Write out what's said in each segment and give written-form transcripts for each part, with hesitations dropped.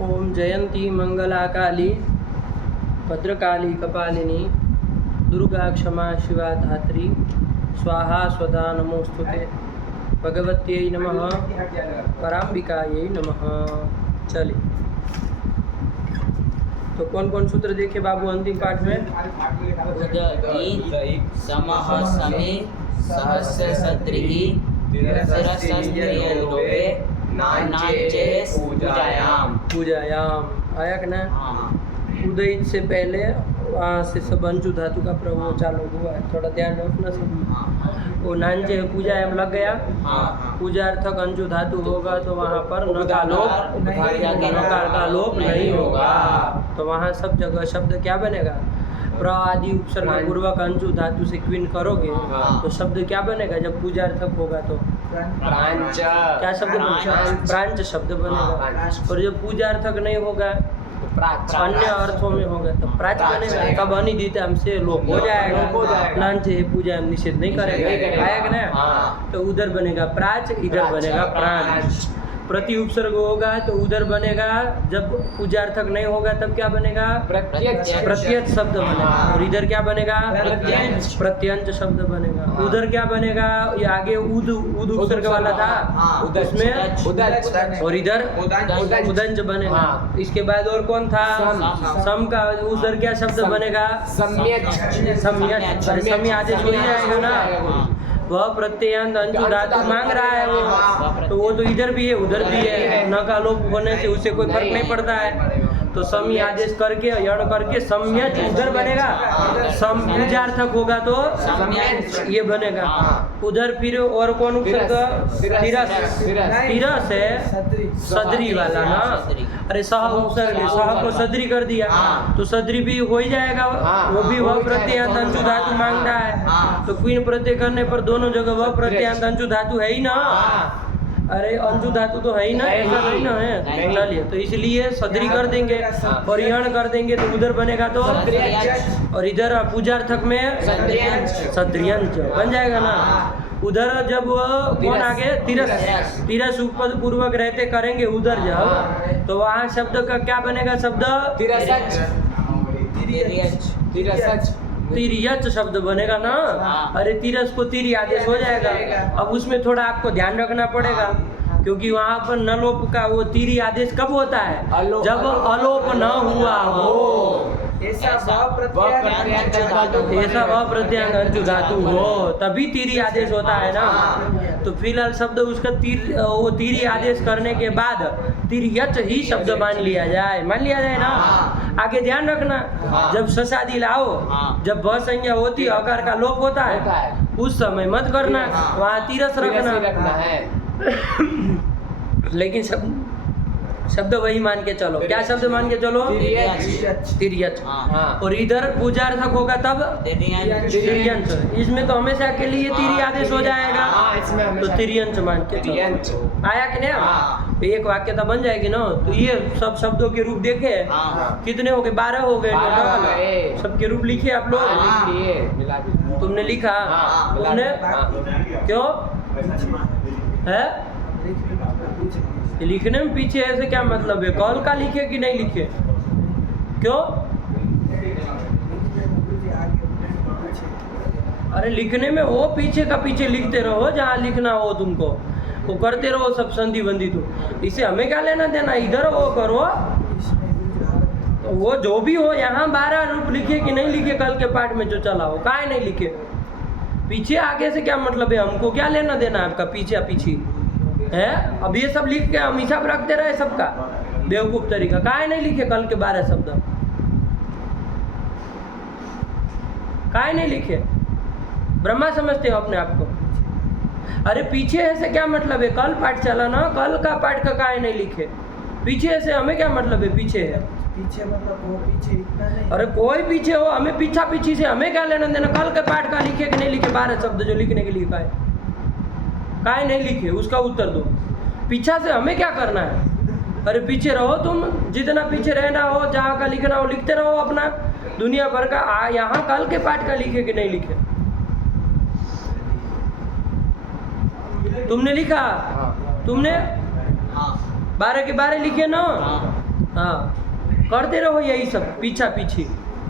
ओम जयंती मंगला काली भद्रकाली कपालिनी दुर्गा क्षमा शिवा धात्री स्वाहा स्वधा नमोस्तुते भगवत्यै नमः पराम्बिकायै नमः। चलिए, तो कौन कौन सूत्र देखे बाबू अंतिम पाठ में? उदई समः समे सहस्य सत्रिहि तिरस्त्रियंलोके नाचे पूजायाम आया कि ना? उदय से पहले वहाँ से सब अंजु धातु का प्रयोग चालू हुआ है, थोड़ा ध्यान रखना सब। वो नांचे पूजायाम लग गया, पूजार्थक अंजु धातु होगा तो वहाँ पर नकार का लोप नहीं होगा। तो वहाँ सब जगह शब्द क्या बनेगा? प्र आदि उपसर्ग पूर्वक अंजु धातु से क्विन करोगे तो शब्द क्या बनेगा? जब पूजार्थक होगा तो क्या शब्द बनेगा? प्रांच शब्द बनेगा। और जब पूजार्थक नहीं होगा अन्य अर्थों में होगा तो प्राच बनेगा। कब अनिदित हमसे लोप हो जाएगा, नांचे पूजा निषेध नहीं करेगा, आएगा ना? तो उधर बनेगा प्राच, इधर बनेगा प्रांच। प्रति उपसर्ग होगा तो उधर बनेगा, जब पूजार्थक नहीं होगा तब क्या बनेगा? प्रत्यक्ष शब्द बनेगा। और इधर क्या बनेगा? प्रत्यंच शब्द बनेगा। उधर क्या बनेगा? ये आगे उद उपसर्ग वाला था उसमें, और इधर उदंच बनेगा। इसके बाद और कौन था? सम का उधर क्या शब्द बनेगा? सम्यक। सम्य आदेश हो ही जाएगा ना। वह प्रत्ययांत अंजु धातु मांग रहा है वो तो इधर भी है उधर भी है, न का लोप होने से उसे कोई फर्क नहीं पड़ता है। तो समी आदेश करके यण करके सम्यक उधर बनेगा। सम पूजार्थक होगा तो ये बनेगा। उधर फिर और कौन उपसर्ग? तिरस है, सदरी वाला ना। अरे सह उपसर्ग है, सह को सदरी कर दिया तो सदरी भी हो ही जाएगा। वो भी वह प्रत्ययांत अंजु धातु मांग रहा है, तो क्वीन प्रत्यय करने पर दोनों जगह वह प्रत्ययांत अंजु धातु है ही ना। अरे अंजु धातु तो है ही ना, ऐसा नहीं ना है। चलिए, तो इसलिए सदरी कर देंगे और यण कर देंगे तो उधर बनेगा तो, और इधर पूजार्थक में सद्रियंच बन जाएगा ना। उधर जब कौन आगे? तिरस उपपद पूर्वक रहते करेंगे उधर जब, तो वहाँ शब्द का क्या बनेगा? शब्द तिरियच शब्द बनेगा ना। अरे तिरस को तिरी आदेश हो जाएगा। अब उसमें थोड़ा आपको ध्यान रखना पड़ेगा, क्योंकि वहाँ पर न लोप का वो तिरी आदेश कब होता है? जब अलोप न हुआ हो, ऐसा वह प्रत्ययांत अंजु धातु हो तभी तिरी आदेश होता है ना। तो फिलहाल शब्द उसका वो तिरी आदेश करने के बाद तिरियच ही शब्द मान लिया जाए ना। आगे ध्यान रखना, जब ससादी लाओ, जब भ संज्ञा होती अकार का लोप होता है उस समय मत करना, वहाँ तिरस रखना है। लेकिन शब्द वही मान के चलो। क्या शब्द मान के चलो? तिर्यच। और इधर पूजार्थक होगा तब तिर्यंच। इसमें तो हमेशा के लिए तिरी आदेश हो जाएगा, तो तिर्यंच मान के चलो। आया कि नहीं? तो एक वाक्यता बन जाएगी ना। तो ये सब शब्दों के रूप देखे कितने हो गए? 12 हो गए टोटल। सबके रूप लिखे आप लोग? तुमने लिखा? तुमने क्यों है? लिखने में पीछे ऐसे क्या मतलब है? कॉल का लिखे कि नहीं लिखे? क्यों? अरे लिखने में वो पीछे का पीछे लिखते रहो, जहाँ लिखना हो तुमको वो करते रहो सब संधि बंदी। तो इसे हमें क्या लेना देना? इधर वो करो, तो वो जो भी हो यहाँ 12 रूप लिखे कि नहीं लिखे कल के पाठ में जो चला हो, काहे नहीं लिखे? पीछे आगे से क्या मतलब है? हमको क्या लेना देना आपका पीछे है? अब ये सब लिख के हम हिसाब रखते रहे सबका, बेवकूफ तरीका। काहे नहीं लिखे कल के 12 शब्द? काहे नहीं लिखे? ब्रह्मा समझते हो अपने आप को? अरे पीछे ऐसे क्या मतलब है? कल पाठ चला ना, कल का पाठ का काहे नहीं लिखे? पीछे ऐसे हमें क्या मतलब है? पीछे है पीछे मतलब वो पीछे इतना नहीं। अरे कोई पीछे हो, हमें पीछे से हमें क्या लेना देना? कल के पाठ का लिखे कि नहीं लिखे? 12 शब्द जो लिखने के लिए काहे नहीं लिखे, उसका उत्तर दो। पीछा से हमें क्या करना है? अरे पीछे रहो तुम, जितना पीछे रहना हो, जहाँ का लिखना हो लिखते रहो अपना, दुनिया भर का। यहाँ कल के पाठ का लिखे कि नहीं लिखे? तुमने लिखा? तुमने 12 के 12 लिखे ना? हाँ, करते रहो यही सब पीछा पीछे,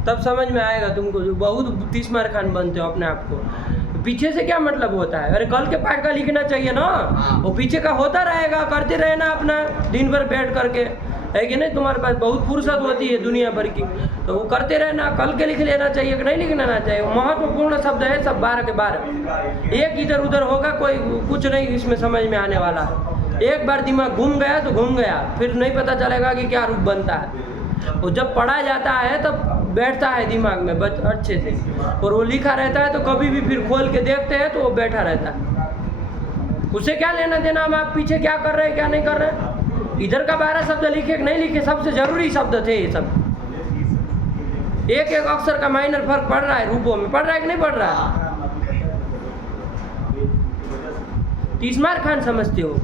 तब समझ में आएगा तुमको। जो बहुत तीसमार खान बनते हो अपने आप को। पीछे से क्या मतलब होता है? अरे कल के पाठ का लिखना चाहिए ना, वो पीछे का होता रहेगा, करते रहना अपना दिन भर बैठ करके, है कि नहीं? तुम्हारे पास बहुत फुर्सत होती है दुनिया भर की, तो वो करते रहना। कल के लिख लेना चाहिए कि नहीं लिखना चाहिए? महत्वपूर्ण शब्द है सब 12 के 12। एक इधर उधर होगा कोई कुछ नहीं इसमें समझ में आने वाला है। एक बार दिमाग घूम गया तो घूम गया, फिर नहीं पता चलेगा कि क्या रूप बनता है। वो जब पढ़ा जाता है तब बैठता है दिमाग में अच्छे से, और वो लिखा रहता है तो कभी भी फिर खोल के देखते हैं तो वो बैठा रहता है। उसे क्या लेना देना हम आप पीछे क्या कर रहे हैं क्या नहीं कर रहे हैं? इधर का 12 शब्द लिखे कि नहीं लिखे, सबसे जरूरी शब्द थे ये सब। एक एक अक्षर का माइनर फर्क पड़ रहा है, रूपों में पड़ रहा है कि नहीं पड़ रहा है? तीसमार खान समझते हो,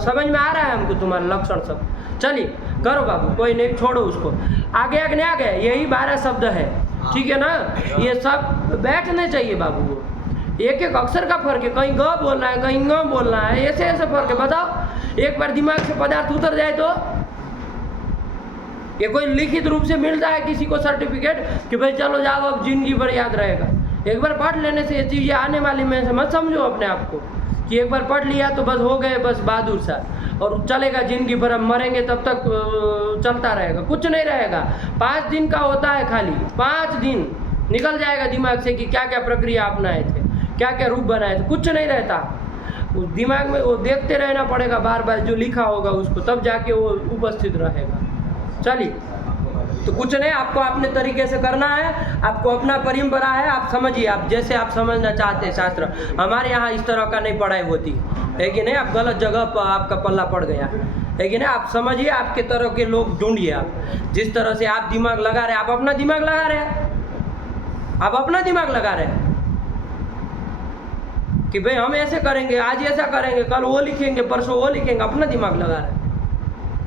समझ में आ रहा है हमको तुम्हारा लक्षण सब। चलिए करो बाबू, कोई नहीं, छोड़ो उसको। आगे आगे आगे यही 12 शब्द है, ठीक है ना? ये सब बैठने चाहिए बाबू। एक एक अक्षर का फर्क है, कहीं ग बोलना है कहीं ग बोलना है, ऐसे ऐसे फर्क है। बताओ, एक बार दिमाग से पदार्थ उतर जाए तो ये कोई लिखित रूप से मिलता है किसी को सर्टिफिकेट कि भाई चलो जाओ अब जिंदगी भर याद रहेगा? एक बार पढ़ लेने से ये चीज़ें आने वाली में से मत समझो अपने आप को कि एक बार पढ़ लिया तो बस हो गए, बस बहादुर सा और चलेगा जिंदगी भर, हम मरेंगे तब तक चलता रहेगा। कुछ नहीं रहेगा। 5 दिन का होता है खाली, 5 दिन निकल जाएगा दिमाग से कि क्या क्या प्रक्रिया अपनाए थे, क्या क्या रूप बनाए थे, कुछ नहीं रहता उस दिमाग में। वो देखते रहना पड़ेगा बार बार जो लिखा होगा उसको, तब जाके वो उपस्थित रहेगा। चलिए, तो कुछ नहीं, आपको अपने तरीके से करना है, आपको अपना परंपरा है, आप समझिए, आप जैसे आप समझना चाहते हैं शास्त्र। हमारे यहाँ इस तरह का नहीं पढ़ाई होती है कि नहीं? आप गलत जगह पर आपका पल्ला पड़ गया है कि नहीं? आप समझिए, आपके तरह के लोग ढूंढिए। आप जिस तरह से आप दिमाग लगा रहे हैं, आप अपना दिमाग लगा रहे हैं, आप अपना दिमाग लगा रहे हैं कि भाई हम ऐसे करेंगे, आज ऐसा करेंगे, कल वो लिखेंगे, परसों वो लिखेंगे, अपना दिमाग लगा रहे हैं।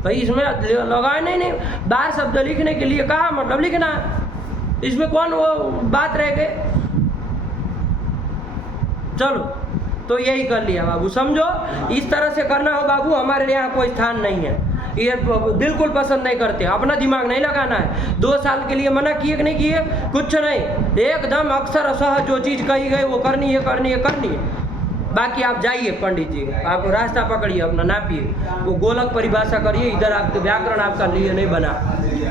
भाई इसमें लगाए नहीं 12 शब्द लिखने के लिए कहाँ मतलब लिखना है? इसमें कौन वो बात रह गई? चलो, तो यही कर लिया बाबू, समझो। इस तरह से करना हो बाबू, हमारे यहाँ कोई स्थान नहीं है, ये बिल्कुल पसंद नहीं करते। अपना दिमाग नहीं लगाना है। 2 साल के लिए मना किए कि नहीं किए? कुछ नहीं, एकदम अक्सर असह जो चीज़ कही गई वो करनी है करनी है करनी है। बाकी आप जाइए पंडित जी, आप रास्ता पकड़िए अपना, नापिए, वो गोलक परिभाषा करिए। इधर आपके व्याकरण आपका लिए नहीं बना।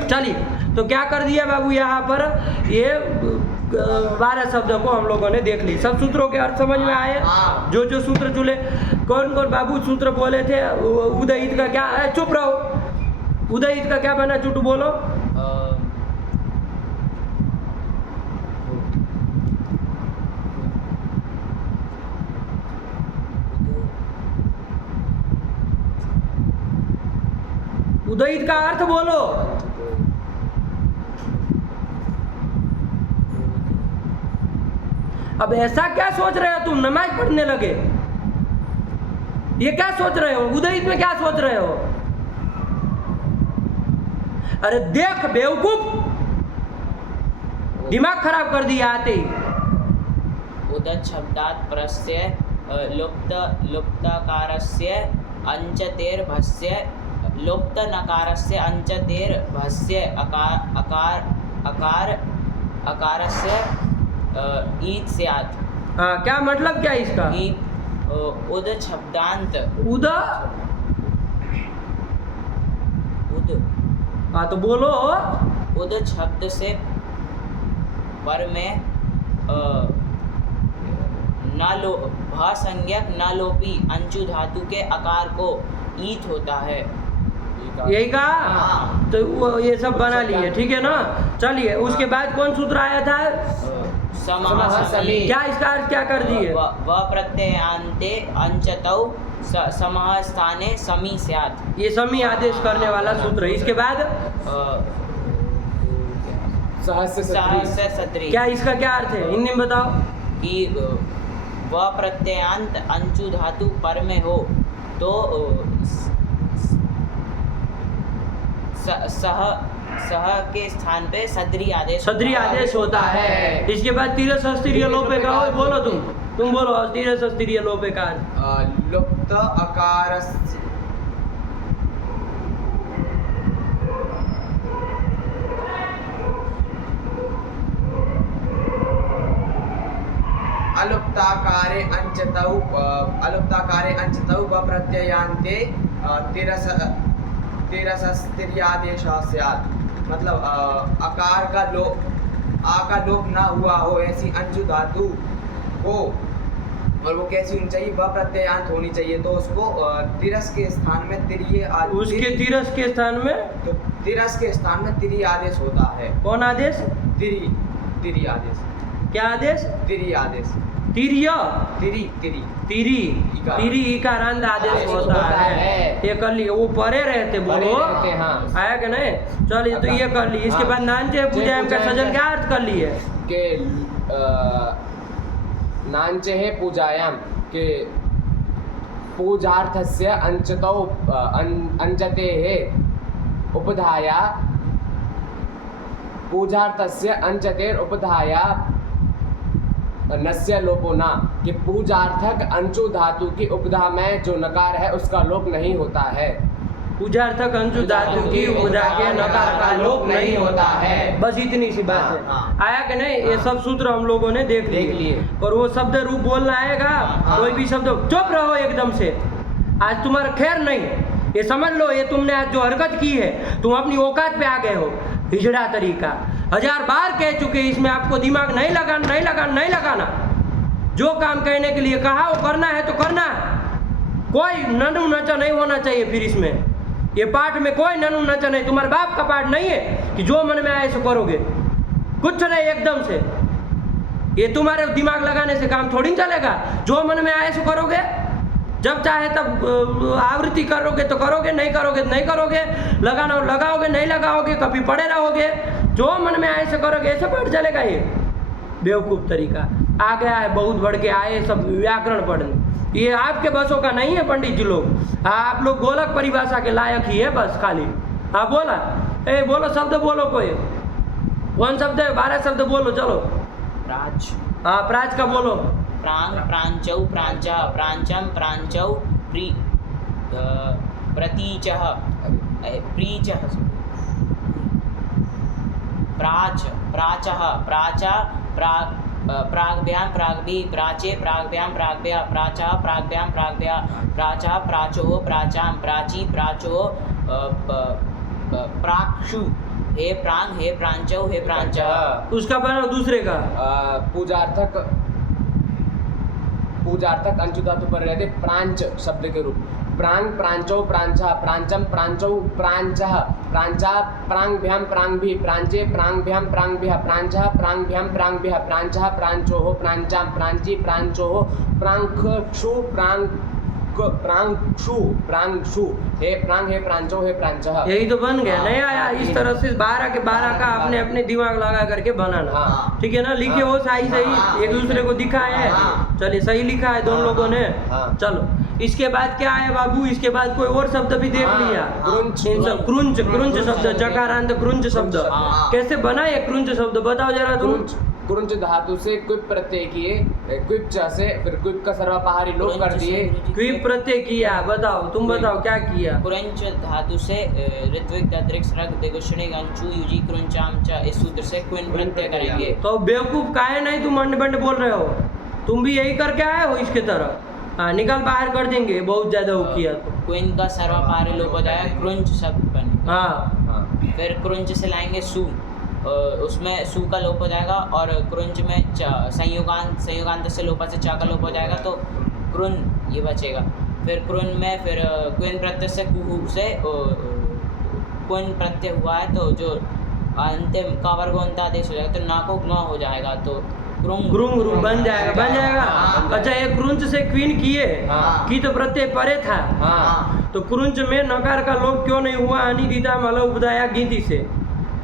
चलिए, तो क्या कर दिया बाबू यहाँ पर? ये 12 शब्दों को हम लोगों ने देख ली। सब सूत्रों के अर्थ समझ में आए? जो जो सूत्र चुने, कौन कौन बाबू सूत्र बोले थे? उदयित का क्या है? चुप रहो। उदयित का क्या बना? चुटू बोलो। उदयित का अर्थ बोलो। अब ऐसा क्या सोच रहे हो तुम? नमाज पढ़ने लगे, ये क्या सोच रहे हो? उदयित में क्या सोच रहे हो? अरे देख बेवकूफ, दिमाग खराब कर दिया आते ही। उदत शब्दात् प्रत्यय लुप्तकारस्य अंचतेर्भस्य लुप्त नकारस्य अंचतेर्भस्य अकारस्य ईद स्यात्। हाँ, क्या मतलब क्या इसका? उद शब्दांत उद हाँ, तो बोलो। उद शब्द से पर में भा संज्ञक न लोपी अंचु धातु के आकार को ईत होता है। यही कहा? तो वो ये सब बना लिए, ठीक है ना? चलिए, उसके बाद कौन सूत्र आया था? समः समी। क्या इसका अर्थ क्या कर दिए? व प्रत्ययान्ते अंचतौ समः स्थाने समी स्यात्। ये समी आदेश करने वाला सूत्र। इसके बाद सहस्य सत्री। क्या इसका क्या अर्थ है? हिंदी में बताओ। कि व प्रत्ययांत अंचु धातु पर में हो तो सह के स्थान पे सदरी आदेश होता है। इसके बाद तीरथ स्त्रीय लोपे का हो, बोलो तुम बोलो। तीरथ स्त्रीय लोपे का लुप्त अलुप्ताकारे अंचतौ प्रत्ययान्ते तिरस्त्रियादेशः स्यात्। मतलब आकार का लोप ना हुआ हो ऐसी अंशु धातु को, और वो कैसी होनी चाहिए, वह प्रत्ययांत होनी चाहिए, तो उसको तिरस के स्थान में तिरिय उसके तिरस के स्थान में, तो तिरस के स्थान में तिरी आदेश होता है। कौन आदेश? तिरी आदेश। क्या आदेश? तिरी आदेश। तिरिय, तिरी तिरी इकारांत आदेश होता है। ये कर लिए, वो परे रहते बोलो, हाँ। आया कि नहीं? चलिए तो ये कर ली। इसके बाद नांचे पूजायम का सजन क्या अर्थ कर लिए? के नांचे है पूजायाम के पूजार्थस्य अंचतौ अंचते है उपधाया, पूजार्थस्य अंचतेर उपधाया नस्य लोपो न, कि पूजार्थक अंशु धातु की उपधा में जो नकार है उसका लोप नहीं होता है। पूजार्थक अंशु धातु की उपधा के नकार का लोप नहीं होता है। बस इतनी सी बात है। आया कि नहीं? ये सब सूत्र हम लोगों ने देख लिए। और वो शब्द रूप बोलना आएगा, कोई भी शब्द, चुप रहो एकदम से, आज तुम्हारा खैर नहीं। ये समझ लो, ये तुमने आज जो हरकत की है, तुम अपनी औकात पे आ गए हो। हिजड़ा तरीका 1000 बार कह चुके, इसमें आपको दिमाग नहीं लगाना। जो काम कहने के लिए कहा वो करना है तो करना है। कोई ननु नचा नहीं होना चाहिए। फिर इसमें ये पाठ में कोई ननु नचा नहीं। तुम्हारे बाप का पाठ नहीं है कि जो मन में आए सो करोगे, कुछ नहीं, एकदम से। ये तुम्हारे दिमाग लगाने से काम थोड़ी चलेगा। जो मन में आए सो करोगे, जब चाहे तब आवृत्ति करोगे तो करोगे, नहीं करोगे तो नहीं करोगे, लगाना लगाओगे, नहीं लगाओगे, कभी पड़े रहोगे। जो मन में आए से करोगे, ऐसे पढ़ चलेगा। ये बेवकूफ़ तरीका आ गया है, बहुत बढ़ के आए सब व्याकरण पढ़ने। ये आपके बसों का नहीं है पंडित जी लोग। आप लोग गोलक परिभाषा के लायक ही है बस खाली। हाँ बोला, बोलो शब्द बोलो, कोई कौन शब्द है? 12 शब्द बोलो, चलो। प्राच। हाँ प्राच का बोलो। प्रांग, प्रांचौ, प्रांचा, प्रांचम, प्रांचौ, प्रतीचः, प्रीचः, प्राच, प्राचः, प्राचा, प्राग्भ्यां, प्राग्भि, प्राचे, प्राग्भ्यां, प्राग्भ्या, प्राचा, प्राग्भ्यां, प्राग्भ्या, प्राचा, प्राचो, प्राचां, प्राची, प्राचो, प्राक्षु। हे प्रांग, हे प्रांचौ, हे प्रांचः। उसका बनाओ दूसरे का। पूजार्थक अंशु धातु पर रहते प्रांच शब्द के रूप। प्रांग, प्रांचौ, प्रांचा, प्रांचम, प्रांचौ, प्रांचः, प्रांचा, प्रांगभ्यां, प्रांगभि, प्रांचे, प्रांगभ्यां, प्रांगभ्यः, प्रांचः, प्रांगभ्यां, प्रांगभ्यः, प्रांचः, प्रांचोः, प्रांचां, प्रांची, प्रांचोः, प्रांक्षु, प्रांक्षु। हे प्रांग, हे प्रांचो, हे प्रांचः। यही तो बन गया। नहीं आया इस तरह से 12 के 12 का अपने अपने दिमाग लगा करके बनाना। हाँ। ठीक है ना? लिखे हो सही एक दूसरे को दिखाए है। चलिए सही लिखा है दोनों लोगों ने। चलो इसके बाद क्या है बाबू? इसके बाद कोई और शब्द भी देख लिया। क्रुंच शब्द, चकारांत क्रुंच शब्द कैसे बना? ये क्रुंच शब्द बताओ जरा तुम। क्रुंच धातु से क्विप प्रत्यय किए, क्विप से फिर क्विप का सर्वपहारी लोप कर दिए, क्विप प्रत्यय किया। बताओ, तुम बताओ क्या किया? क्रुंच धातु से ऋत्विक तद्रिक रग दिगुषणिक अंचु युजी क्रुंचाम च, इस सूत्र से क्विन प्रत्यय करेंगे। तो बेवकूफ काहे नहीं तुम अंड बंड बोल रहे हो? तुम भी यही करके आए हो इसके तरह। हाँ निकल बाहर कर देंगे बहुत ज्यादा वो किया तो। क्विन का सर्वपहारी लोप हो जाएगा, क्रुंच शब्द बने। हाँ फिर क्रुंच से लाएंगे सु, उसमें सु का लोप हो जाएगा। और क्रुंच में संयुगांत से लोपा से चा का लोप हो जाएगा, तो क्रुन ये बचेगा। फिर क्रुन में फिर क्विन प्रत्यय से कुहू से क्विन प्रत्यय हुआ है, तो जो अंतिम का वर्गोंत आदेश हो जाएगा, तो ना को न हो जाएगा, तो क्रुंग बन जाएगा। अच्छा ये क्रुंच से क्वीन किए की तो प्रत्यय परे था। तो क्रुंच में नकार का लोप क्यों नहीं हुआ? अनिदिता मल उपदाया गिनती से।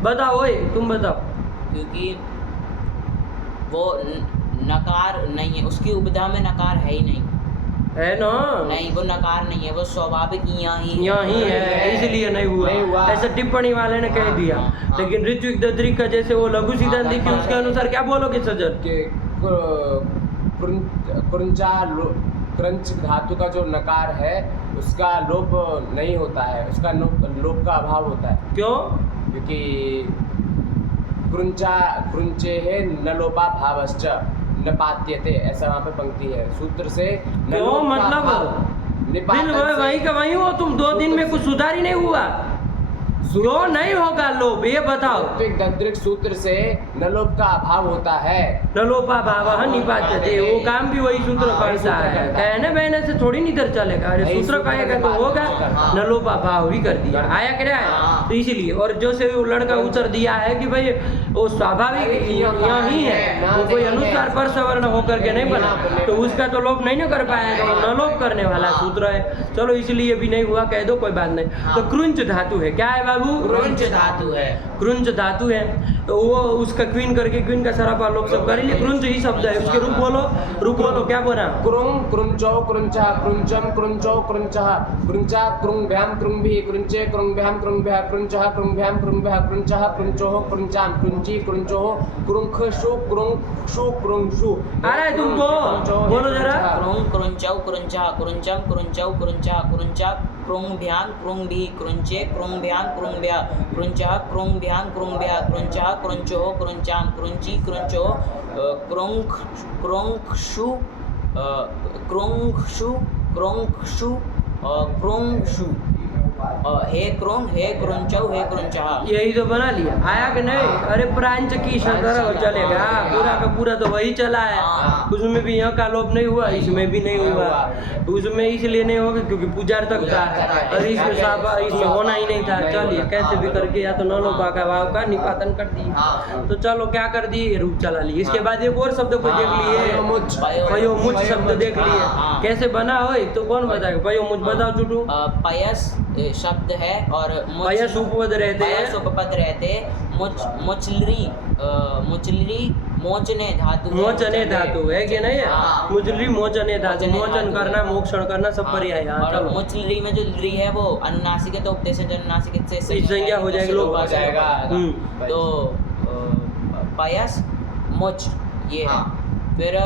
बताओ ओए, तुम बताओ। क्योंकि वो नकार नहीं है, उसकी उपधा में नकार है ही नहीं। है ना? नहीं, वो नकार नहीं है, वो स्वाभाविक यहाँ ही है, इसलिए नहीं हुआ। ऐसा टिप्पणी वाले ने कह दिया। लेकिन ऋत्विक दद्रिक का जैसे वो लघु सिद्धांत लिखी, उसके अनुसार क्या बोलोगे सजन? के क्रंच धातु का जो नकार है उसका लोप नहीं होता है, उसका लोप का अभाव होता है। क्यों? क्योंकि क्रुंचे है न लोपा भावश्च, निपात्यते, ऐसा वहाँ पे पंक्ति है। सूत्र से क्यों नलोप का मतलब भाव, बिल निपातन से- वही का वही हो, तुम 2 दिन में कुछ सुधार ही नहीं हुआ। क्यों नहीं होगा लोभ, ये बताओ। ऋत्विक दंत्रिक सूत्र से नलोप का अभाव होता है। नलोपा भाव निपात्यते, वो काम भी वही सूत्र करता है। कहने बहने से थोड़ी नहीं इधर चलेगा। अरे नहीं, सूत्र सूत्र कहेगा के तो बाद होगा, हाँ। नलोपा भाव भी कर दिया, आया क्या है। हाँ। तो इसीलिए, और जो से वो लड़का उत्तर दिया है कि भाई वो स्वाभाविक यहाँ ही है, वो कोई अनुसार पर सवर्ण होकर के नहीं बना, तो उसका तो लोप नहीं ना कर पाएगा, वो नलोप करने वाला सूत्र है। चलो इसलिए भी नहीं हुआ, कह दो कोई बात नहीं। तो क्रुंच धातु है, क्या है बाबू? क्रुंच धातु है। क्रुंच धातु है, तो वो उसका क्वीन करके क्वीन का सरापा लोग सब करेंगे। क्रुंच ही शब्द है, उसके रूप बोलो क्या बोला? क्रुंग क्रुंचौ क्रुंचः क्रुंचम क्रुंचौ क्रुंचः क्रुंचा क्रुंभ्याम क्रुंभी क्रुंचे क्रुंभ्याम क्रुंभ्यः क्रुंचः क्रुंभ्याम क्रुंभ्यः क्रुंचः क्रुंचोः क्रुंचाम क्रुंची क्रुंचोः क्रुंखशु क्रुंक्षु क्रुंशु। आ रहा है तुमको? बोलो जरा। क्रुंग क्रुंचौ क्रुंचः क्रुंचम क्रुंचौ क्रुंचः क्रुंचा क्रुंभ्यां क्रुंभी क्रुंचे क्रुंभ्यां क्रुंभ्यः क्रुंचः क्रुंभ्यां क्रुंभ्यः क्रुंचः क्रुंचोः क्रुंचाम क्रुंची क्रुंचोः क्रुंक्षु क्रुंक्षु क्रुंक्षु क्रुंक्षु हे क्रुंचौ हे क्रुंचः। यही तो बना लिया, आया कि नहीं? अरे प्रांच की तरह चलेगा, पूरा का पूरा तो वही चला है। उसमें भी यहाँ का लोप नहीं हुआ, इसमें भी नहीं हुआ। उसमें इसलिए नहीं होगा क्योंकि पुजार तक था, और इसमें होना ही नहीं था। चलिए कैसे भी करके या तो नलोपा का भाव का निपातन कर दिए। तो चलो क्या कर दिए, रूप चला लिए। इसके बाद एक और शब्द को देख लिए, पयोमुच शब्द देख लिए। कैसे बना हो तो कौन बताएगा? पयोमुच बताओ चुटू। पयस शब्द है और पयस उपपद रहते हैं। पयस उपपद रहते मुचलरी मोचने धातु है। मोचने धातु है कि नहीं है? हाँ। मुचलरी मोचने धातु, मोचन करना मोक्षण करना सब पर्याय है। हाँ, और चलो। मुचलरी में जो ली है वो अनुनासिक है, तो उपदेश अनुनासिक से इस संज्ञा हो जाएगी, लोप हो जाएगा। तो पयस मुच ये है। हाँ। फिर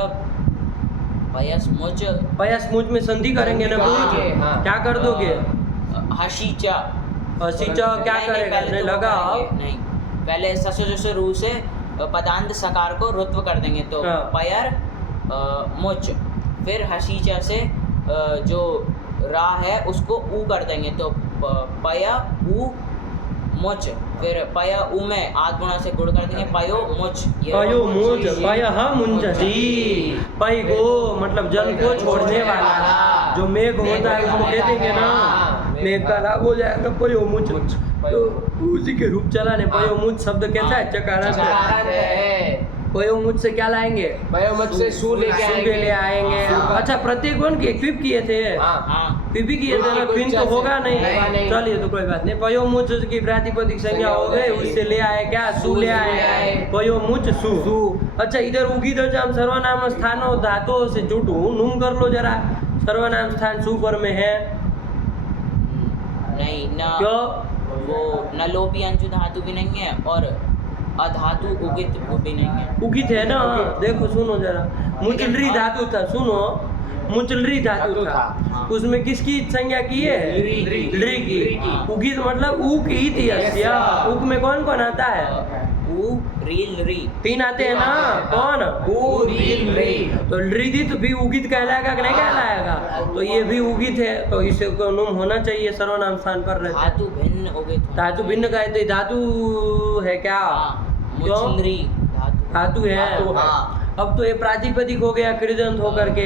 पयस मुच पयस मुझ में संधि करेंगे ना कुछ, हाँ। क्या कर दोगे? हसीचा। सीचा क्या करेगा? पहले नहीं तो वो लगा। करेंगे, नहीं पहले ससुर रू से पदांत सकार को रुत्व कर देंगे, तो हाँ। पयर मुच। फिर हसीचा से जो रा है उसको ऊ कर देंगे, तो पया ऊ मुच। फिर पया ऊ में आध गुणा से गुण कर देंगे, पयो मुच। पयो मुच, पयः मुंचति। पय को मतलब जल को छोड़ने वाला, जो मेघ होता है उसको कह देंगे ना, मेघ का लाभ हो जाएगा पयो मुच। तो उसी के रूप चलाने पयो मुच शब्द कैसा है? चकारण चकारण है। पयो मुच से क्या लाएंगे? पयोमुच से सु लेके सूर्य ले आएंगे। अच्छा, प्रत्येक वन के क्विप किए थे, हाँ। पीपी किए थे ना, क्वीन तो होगा नहीं। चलिए तो कोई बात नहीं। पयो मुच की प्रातिपदिक संज्ञा हो गई, उससे ले आए क्या? सु ले आए। पयो मुच सु। अच्छा, इधर उगी तो हम सर्वनाम स्थानों धातुओं से जुटू नुम कर लो जरा। सर्वनाम स्थान सु पर में है, नहीं ना, क्यों? वो न लोपी अंशु धातु भी नहीं है और अधातु उगित भी नहीं है। उगित है ना। देखो सुनो जरा, मुचलरी धातु था, सुनो मुचलरी धातु था, उसमें किसकी संज्ञा की है? री की। उगित मतलब ऊ की थी। उक में कौन कौन आता है? ऊ रील री 3 आते हैं ना। कौन? ऊ रील री। तो रीदित भी उगित कहलाएगा कि नहीं कहलाएगा? तो ये भी उगित है, तो इसे को नुम होना चाहिए, सर्वनाम स्थान पर रहता है। धातु भिन्न उगित। धातु भिन्न कहते, धातु है क्या? क्यों? मुचलरी धातु धातु है। हाँ। अब तो ये प्रातिपदिक हो गया कृदंत होकर के।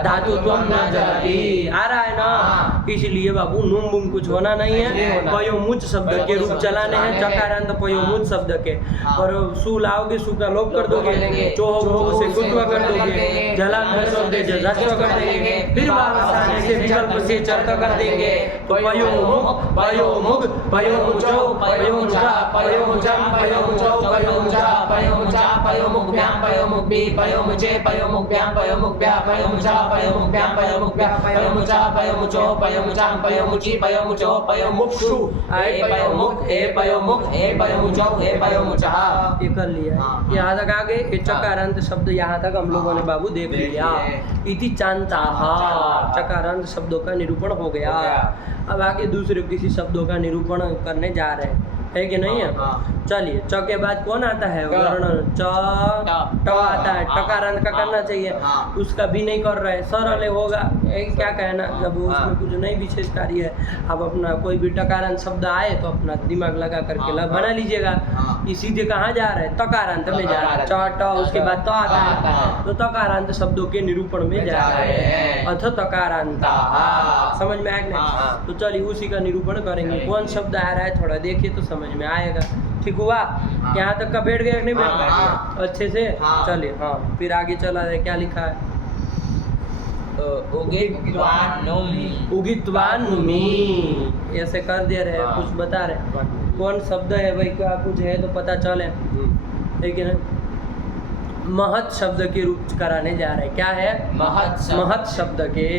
धातु त्वम न जलति आ रहा है ना, इसलिए बाबू नुम बुम कुछ होना नहीं है। पयोमुच शब्द के रूप चलाने हैं, चकारांत पयोमुच शब्द के। और सु लाओगे, सु का लोप कर दोगे, चोह भोग से कुत्व कर दोगे, जलांध शब्द से जस्व कर देंगे, फिर वापस आने से विकल्प से चर्त कर देंगे। तो पयोमुख पयोमुख पयोमुचो पयोमुचा पयोमुचम पयोमुचो पयोमुचा पयोमुचा पयोमुख्याम पयोमुक्ति पयोमुचे पयोमुक्याम पयोमुक्या पयोमुचा पयोमुक्याम पयोमुक्या पयोमुचा पयोमुचो पयोमुचाम पयोमुची पयोमुचो पयोमुक्षु ए पयोमुख ए पयोमुख ए पयोमुचो ए पयोमुचा। ये कर लिया। यहाँ तक आ गए। ये चकारांत शब्द यहाँ तक हम लोगों ने बाबू देख लिया। इति चांताः चकारांत शब्दों का निरूपण हो गया। अब आगे दूसरे किसी शब्दों का निरूपण करने जा रहे हैं। है कि नहीं है? हाँ। चलिए, च के बाद कौन आता है? ट। वर्ण च ट आता है, टकारांत का करना चाहिए, हाँ। उसका भी नहीं कर रहे, सरल होगा। क्या कहना, जब हाँ। उसमें कुछ नहीं विशेष कार्य है, आप अपना कोई भी टकारांत शब्द आए तो अपना दिमाग लगा करके हाँ। बना लीजिएगा। हाँ। ये सीधे कहाँ जा रहा है? तकारांत में जा रहा है। च तकारांत। ट उसके बाद त आता आता है, है। तो तकारांत शब्दों के निरूपण में जा रहे हैं। अथ तकारांता, हाँ। समझ में आया कि नहीं? हाँ। तो चलिए उसी का निरूपण करेंगे। कौन शब्द आ रहा है थोड़ा देखिए तो समझ में आएगा। ठीक हुआ? हाँ। यहाँ तक का बैठ गया कि नहीं बैठ गया? हाँ। अच्छे से? हाँ। चलिए, हाँ, फिर आगे चला है, क्या लिखा है? उगित्वानुमी, ऐसे कर दे रहे हैं, हाँ। कुछ बता रहे कौन शब्द है भाई, क्या कुछ है तो पता चले, है कि नहीं? महत शब्द के रूप कराने जा रहे हैं। क्या है? महत शब्द। महत शब्द के,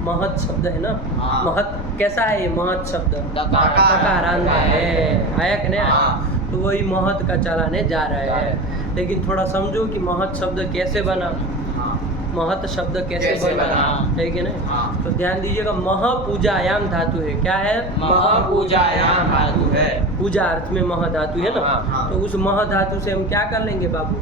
महत शब्द है ना? हाँ। महत कैसा है ये महत शब्द? तकारांत है, आया कि नहीं? हाँ। तो वही महत का चलाने जा रहे हैं। लेकिन थोड़ा समझो कि महत शब्द कैसे बना, हाँ। महत शब्द कैसे कैसे बना, बना? है कि नहीं? हाँ। तो ध्यान दीजिएगा, महापूजायाम धातु है। क्या है? महापूजायाम धातु है। पूजा अर्थ में मह धातु है ना? हाँ। तो उस मह धातु से हम क्या कर लेंगे बाबू?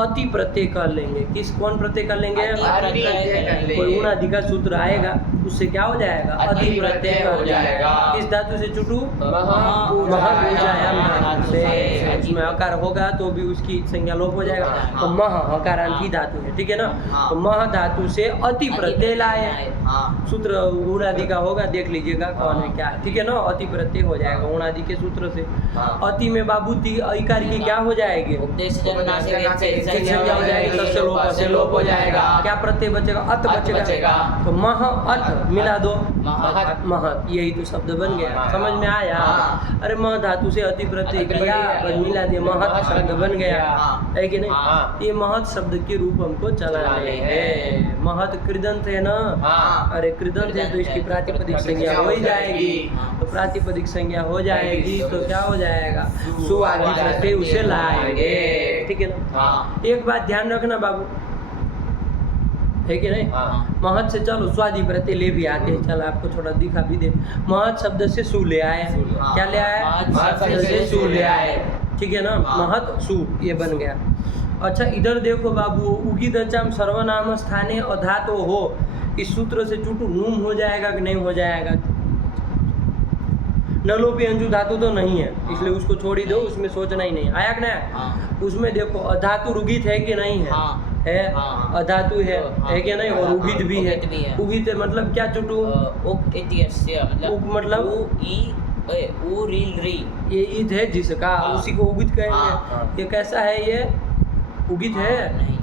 अति प्रत्यय कर लेंगे। किस कौन प्रत्यय कर लेंगे? अति प्रत्यय कर लेंगे। कोई उणादि का सूत्र आएगा, उससे क्या हो जाएगा? अति प्रत्यय हो जाएगा। किस धातु से चुटू? महापूजायाम महापूजायाम धातु से। उसमें अकार होगा तो भी उसकी संज्ञा लोप हो जाएगा। तो मह हकारांत ही धातु है, ठीक है ना? हाँ। तो मह धातु से अति प्रत्यय लाए। हाँ। सूत्र उणादि का होगा, देख लीजिएगा कौन है क्या है, ठीक है ना? अति प्रत्यय हो जाएगा उणादि के सूत्र से। हाँ। अति में बाबू इकार की क्या हो जाएगी? उपदेश जन्मनासिक संज्ञा हो जाएगी, तस्य लोप से लोप हो जाएगा। क्या प्रत्यय बचेगा? अत बचेगा। बचेगा। तो मह अत मिला दो, महत। महत, यही तो शब्द बन गया। हाँ। समझ में आया? हाँ। अरे मह धातु से अति प्रत्यय अति किया, प्रत्यय बस मिला दिया, महत शब्द बन गया, हाँ। है कि नहीं? हाँ। ये महत शब्द के रूप हमको चलाने चलाने हैं। महत कृदंत है ना? हाँ। अरे कृदंत है तो इसकी प्रातिपदिक संज्ञा हो ही जाएगी। तो प्रातिपदिक संज्ञा हो जाएगी तो क्या हो जाएगा? सुआदि प्रत्यय उसे लाएंगे, ठीक है ना? हाँ। एक बात ध्यान रखना बाबू, है कि नहीं? हाँ। महत से चलो स्वादि प्रत्यय ले भी आते हैं, चल आपको थोड़ा दिखा भी दे। महत शब्द से सु ले आए, हाँ। क्या ले आए? महत शब्द से सु ले आए, ठीक है ना? हाँ। महत सु, ये बन गया। अच्छा, इधर देखो बाबू, उगी दचाम सर्वनाम स्थाने अधातो हो, इस सूत्र से चुटू नूम हो जाएगा कि नहीं हो जाएगा? नलोपी अंजु धातु तो नहीं है, इसलिए उसको छोड़ ही दो, उसमें सोचना ही नहीं। आया कि नहीं? हाँ। उसमें देखो अधातु रुगित है कि नहीं है? हाँ। है। हाँ। अधातु है, हाँ। है कि नहीं? और उगित भी है। उगित भी है। उगित है मतलब क्या चुटू? उप इत्यस्य उप मतलब? उ रील री। ये ईद है जिसका, हाँ। उसी को उगित कहेंगे। हाँ। ये कैसा है? ये उगित है। नहीं,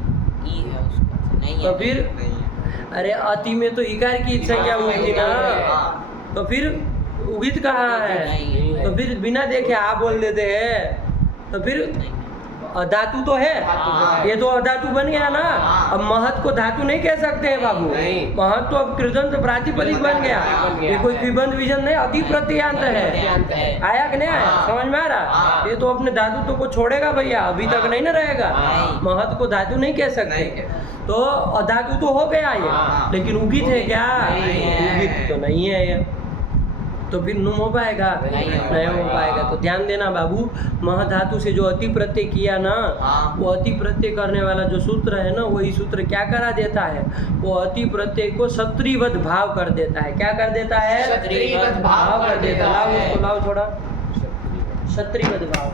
ई है उसका, नहीं है। तो फिर नहीं है। अरे अति में तो इकार की संज्ञा हुई थी ना, हाँ। तो फिर उगित कहाँ है? नहीं। तो फिर बिना देखे आप बोल देते हैं, तो फिर नहीं। धातु तो है। हाँ। ये तो अधातु बन गया ना। हाँ। अब महत को धातु नहीं कह सकते हैं बाबू। नहीं। महत तो अब कृदंत प्रातिपदिक बन गया। बन गया ये कोई है। द्विबंध विजन नहीं, अति प्रत्यांत है। प्रत्यांत है। आया कि नहीं आया? हाँ। समझ में आ रहा? हाँ। ये तो अपने धातु तो को छोड़ेगा भैया, अभी तक नहीं ना रहेगा। नहीं। महत को धातु नहीं कह सकते। नहीं कह- तो अधातु तो हो गया ये, हाँ। लेकिन उगित है क्या? नहीं है। उगित तो नहीं है ये, तो फिर नुम हो पाएगा? नहीं हो पाएगा। तो ध्यान देना बाबू, मह धातु से जो अति प्रत्यय किया ना, हाँ। वो अति प्रत्यय करने वाला जो सूत्र है ना, वही सूत्र क्या करा देता है? वो अति प्रत्यय को क्षत्रिवत भाव कर देता है। क्या कर देता है? क्षत्रिवत भाव कर देता लाओ है। उसको, लाओ थोड़ा, क्षत्रिवत भाव,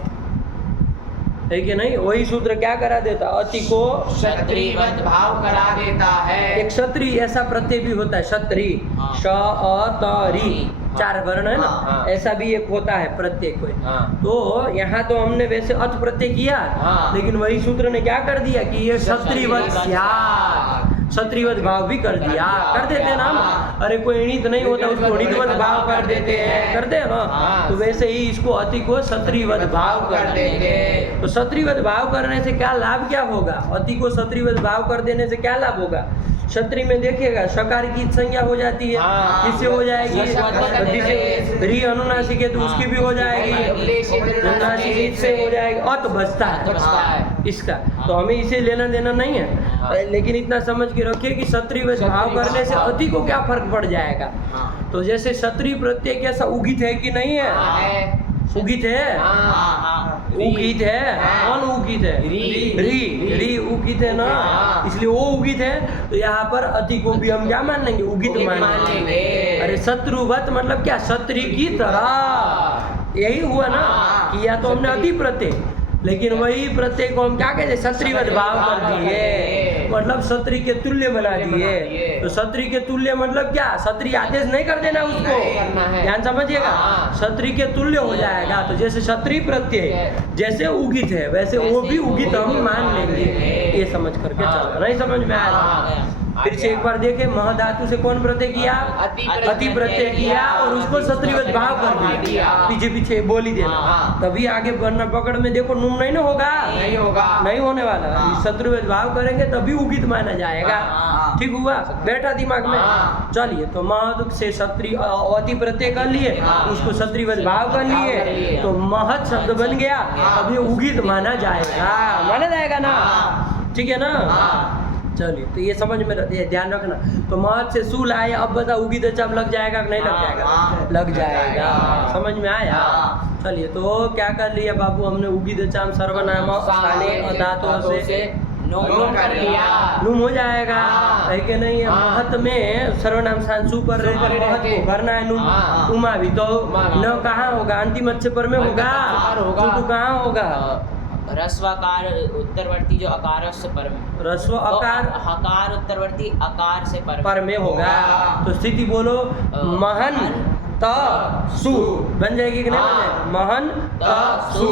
है कि नहीं? वही सूत्र क्या करा देता? अति को क्षत्रिवत भाव करा देता है। एक क्षत्रिय ऐसा प्रत्यय भी होता है, क्षत्रिय, हाँ। श अ त री, चार वर्ण है ना, हाँ। ऐसा भी एक होता है प्रत्यय कोई। हाँ। तो यहाँ तो हमने वैसे अथ प्रत्यय किया, हाँ। लेकिन वही सूत्र ने क्या कर दिया कि ये क्षत्रिवत स्यात्, क्षत्रिवत भाव भी कर दिया। कर देते हैं ना हम। हाँ। अरे कोई णित नहीं होता उसको णितवत भाव कर देते हैं, करते हैं ना? हाँ। तो वैसे ही इसको अति को क्षत्रिवत भाव कर देंगे। तो क्षत्रिवत भाव करने से क्या लाभ क्या होगा? अति को क्षत्रिवत भाव कर देने से क्या लाभ होगा? क्षत्रिय में देखिएगा शकार की संज्ञा हो जाती है, हाँ। किससे हो जाएगी? शकार जिसे री अनुनासिक है तो उसकी भी हो जाएगी, अनुनासिक से हो जाएगी। अत बचता है इसका, तो हमें इसे लेना देना नहीं है। लेकिन इतना समझ के रखिए कि क्षत्रिवत भाव करने से अति को क्या फर्क पड़ जाएगा। हाँ। तो जैसे क्षत्रिय प्रत्यय कैसा उगित है कि नहीं है? है। उगित है, हाँ उगित है, कौन उगित है? री उगित है ना, इसलिए वो उगित है। तो यहाँ पर अति को भी हम क्या मान लेंगे? उगित मान लेंगे। अरे शत्रुवत मतलब क्या? क्षत्रिय की तरह, यही हुआ ना कि या तो हमने अति प्रत्यय, लेकिन वही प्रत्यय को हम क्या कहते हैं? क्षत्रियवत भाव कर दिए, मतलब क्षत्रिय के तुल्य बना दिए। तो क्षत्रिय के तुल्य मतलब क्या? क्षत्रिय आदेश नहीं कर देना उसको, ध्यान समझिएगा, क्षत्रिय के तुल्य हो जाएगा। तो जैसे क्षत्रिय प्रत्यय जैसे उगित है, वैसे वो भी उगित हम मान लेंगे। ये समझ करके चलो, नहीं समझ में आया? फिर से एक बार देखे, महधातु से कौन प्रत्यय किया? अति प्रत्यय किया और उसको क्षत्रियवत भाव कर दिया। पीछे पीछे बोल ही देना, तभी आगे बढ़ना। पकड़ में देखो, नुम नहीं ना होगा, नहीं होने वाला। क्षत्रियवत भाव करेंगे तभी उगित माना जाएगा। ठीक हुआ? बैठा दिमाग में। चलिए, तो महत से क्षत्रिय अति प्रत्यय कर लिए, उसको क्षत्रियवत भाव कर लिए, तो महत शब्द बन गया, अभी उगित माना जाएगा। माना जाएगा ना? ठीक है ना? चलिए, तो ये समझ में रहती है, ध्यान रखना। तो महत से सू लाए, अब बता उगित चम लग जाएगा कि नहीं लग जाएगा? लग जाएगा। समझ में आया? चलिए, तो क्या कर लिया बाबू हमने? उगित चाम सर्वनाम स्थानीय धातुओं से नोम कर लिया, नुम हो जाएगा, है कि नहीं है? महत में सर्वनाम स्थान सु पर महत को करना है नुम। उमा भी तो न कहाँ होगा? अंतिम अच्छे पर में होगा, तो कहाँ होगा? रस्वकार उत्तरवर्ती जो अकार है उससे पर में, रस्व अकार हकार उत्तरवर्ती अकार से पर में होगा। तो स्थिति बोलो, महन त सु बन जाएगी कि नहीं बन जाएगी? महन त सु।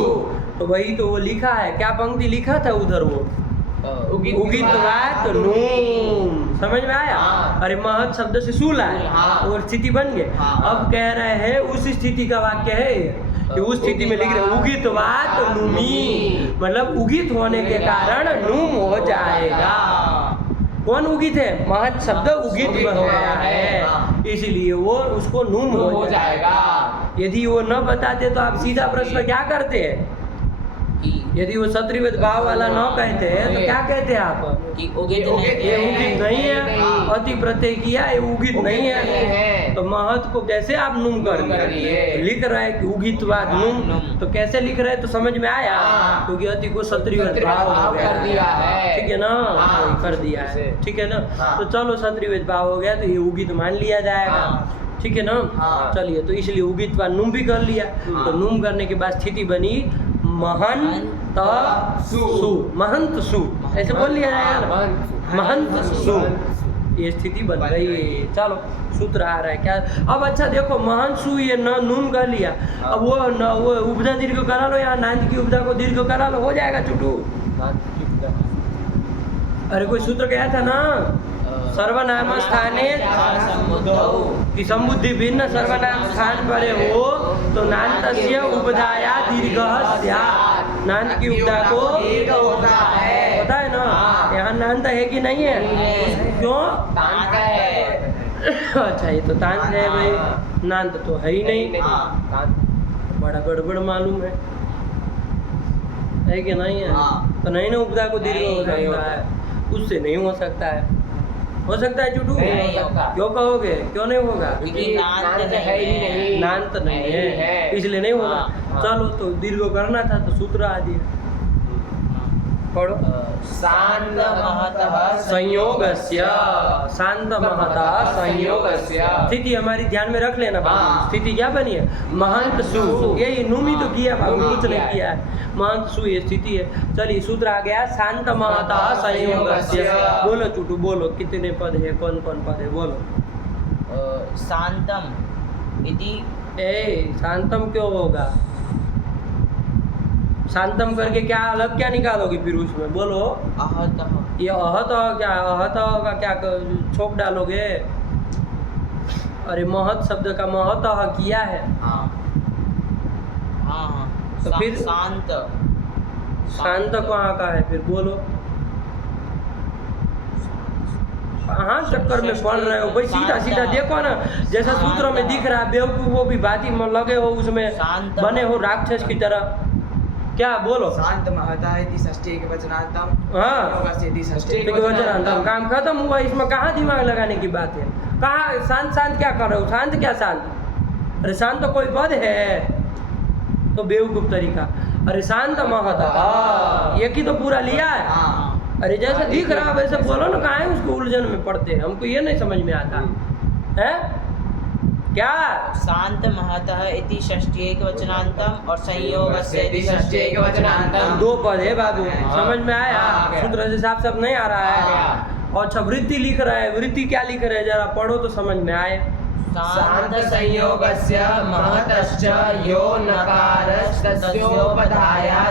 तो वही तो वो लिखा है, क्या पंक्ति लिखा था उधर? वो उगितवात नूम। समझ में आया? अरे महत शब्द से सु लाए और स्थिति बन गए। अब कह रहे हैं उस स्थिति का वाक्य है कि उस स्थिति में लिख रहे उगितवात नुमी, मतलब उगित होने के कारण नुम हो जाएगा। कौन उगित है? महत शब्द उगित हो गया है, इसलिए वो उसको नुम हो जाएगा। यदि वो न बताते तो आप सीधा प्रश्न क्या करते हैं? यदि वो क्षत्रियवत भाव वाला न कहते हैं तो क्या कहते हैं आप? कि उगित ये उगित नहीं है, अति प्रत्यय किया, ये उगित नहीं है। तो महत को कैसे आप नुम कर दिए? लिख रहा है कि उगितवाद नुम, तो कैसे लिख रहे हैं? तो समझ में आया, क्योंकि अति को क्षत्रियवत भाव कर दिया है। ठीक है ना? कर दिया है, ठीक है ना? तो चलो, क्षत्रियवत भाव हो गया तो ये उगित मान लिया जाएगा। ठीक है ना? चलिए, तो इसलिए उगितवा नुम भी कर लिया। तो नुम करने के बाद स्थिति बनी महंत सु, महंत सु, ऐसे बोल लिया जाएगा ना, महंत सु। ये स्थिति बन गई। चलो, सूत्र आ रहा है क्या? अब अच्छा देखो, महंत सु ये न नुम कर लिया, अब वो न वो उपधा दीर्घ करा लो, या नांद की उपधा को दीर्घ करा लो, हो जाएगा चुटू। अरे कोई सूत्र गया था ना, सर्वनाम स्थाने की संबुद्धि भिन्न सर्वनाम स्थान पर हो तो नान्तस्य उपधाया दीर्घः स्यात्। नांत की उपधा को होता है ना? यहाँ नांत है कि नहीं है? क्यों? तांत है। अच्छा, ये तो तांत है भाई, नांत तो है ही नहीं। बड़ा गड़बड़ मालूम है कि नहीं है? तो नहीं ना, उपधा को दीर्घ हो सकता है, उससे नहीं हो सकता है। हो सकता है चुटू? क्यों कहोगे? क्यों नहीं होगा? क्योंकि नांत नहीं है, इसलिए नहीं होगा। चलो, तो दीर्घ करना था तो सूत्र आ दिया, पढ़ो। शांत महतः संयोगस्य, शांत महतः संयोगस्य। स्थिति हमारी ध्यान में रख लेना बाबू। स्थिति क्या बनी है? महंत सु। यही नुमी तो किया बाबू, कुछ नहीं किया है। महंत सु ये स्थिति है। चलिए, सूत्र आ गया, शांत महतः संयोगस्य। बोलो चुटू, बोलो, कितने पद है, कौन कौन पद है, बोलो। शांतम इति। शांतम क्यों होगा? शांतम करके क्या अलग क्या निकालोगे फिर उसमें? बोलो। अहतः। ये अहत क्या? अहत का क्या छोप डालोगे? अरे महत शब्द का महतः किया है। हाँ। तो फिर शांत, शांत कहाँ का है फिर? बोलो। कहाँ चक्कर में पड़ रहे हो भाई? सीधा सीधा देखो ना, जैसा सूत्र में दिख रहा है, बेवकूफ वो भी बाती में लगे हो, उसमें बने हो राक्षस की तरह। क्या बोलो? शांत महता है षष्ठी के वचनांतम। हाँ, षष्ठी के वचनांतम। काम खत्म हुआ, इसमें कहाँ दिमाग लगाने की बात है? कहाँ शांत शांत क्या कर रहे हो? शांत क्या शांत? अरे शांत तो कोई पद है, तो बेवकूफ तरीका। अरे शांत महत एक ही तो पूरा लिया है। हाँ अरे जैसे दिख रहा वैसे बोलो ना, कहाँ है उसको उलझन में पड़ते हैं, हमको ये नहीं समझ में आता है क्या। शांत महतः इति षष्ठी एक वचनांतम और संयोगस्य इति षष्ठी एक वचनांतम। दो पद है बाबू, समझ में आया? हाँ, गया। सूत्र से साफ साफ नहीं आ रहा है। और अच्छा वृत्ति लिख रहा है, वृत्ति क्या लिख रहे हैं जरा पढ़ो तो समझ में आए। शांत संयोगस्य महतश्च यो नकारस्तस्योपधाया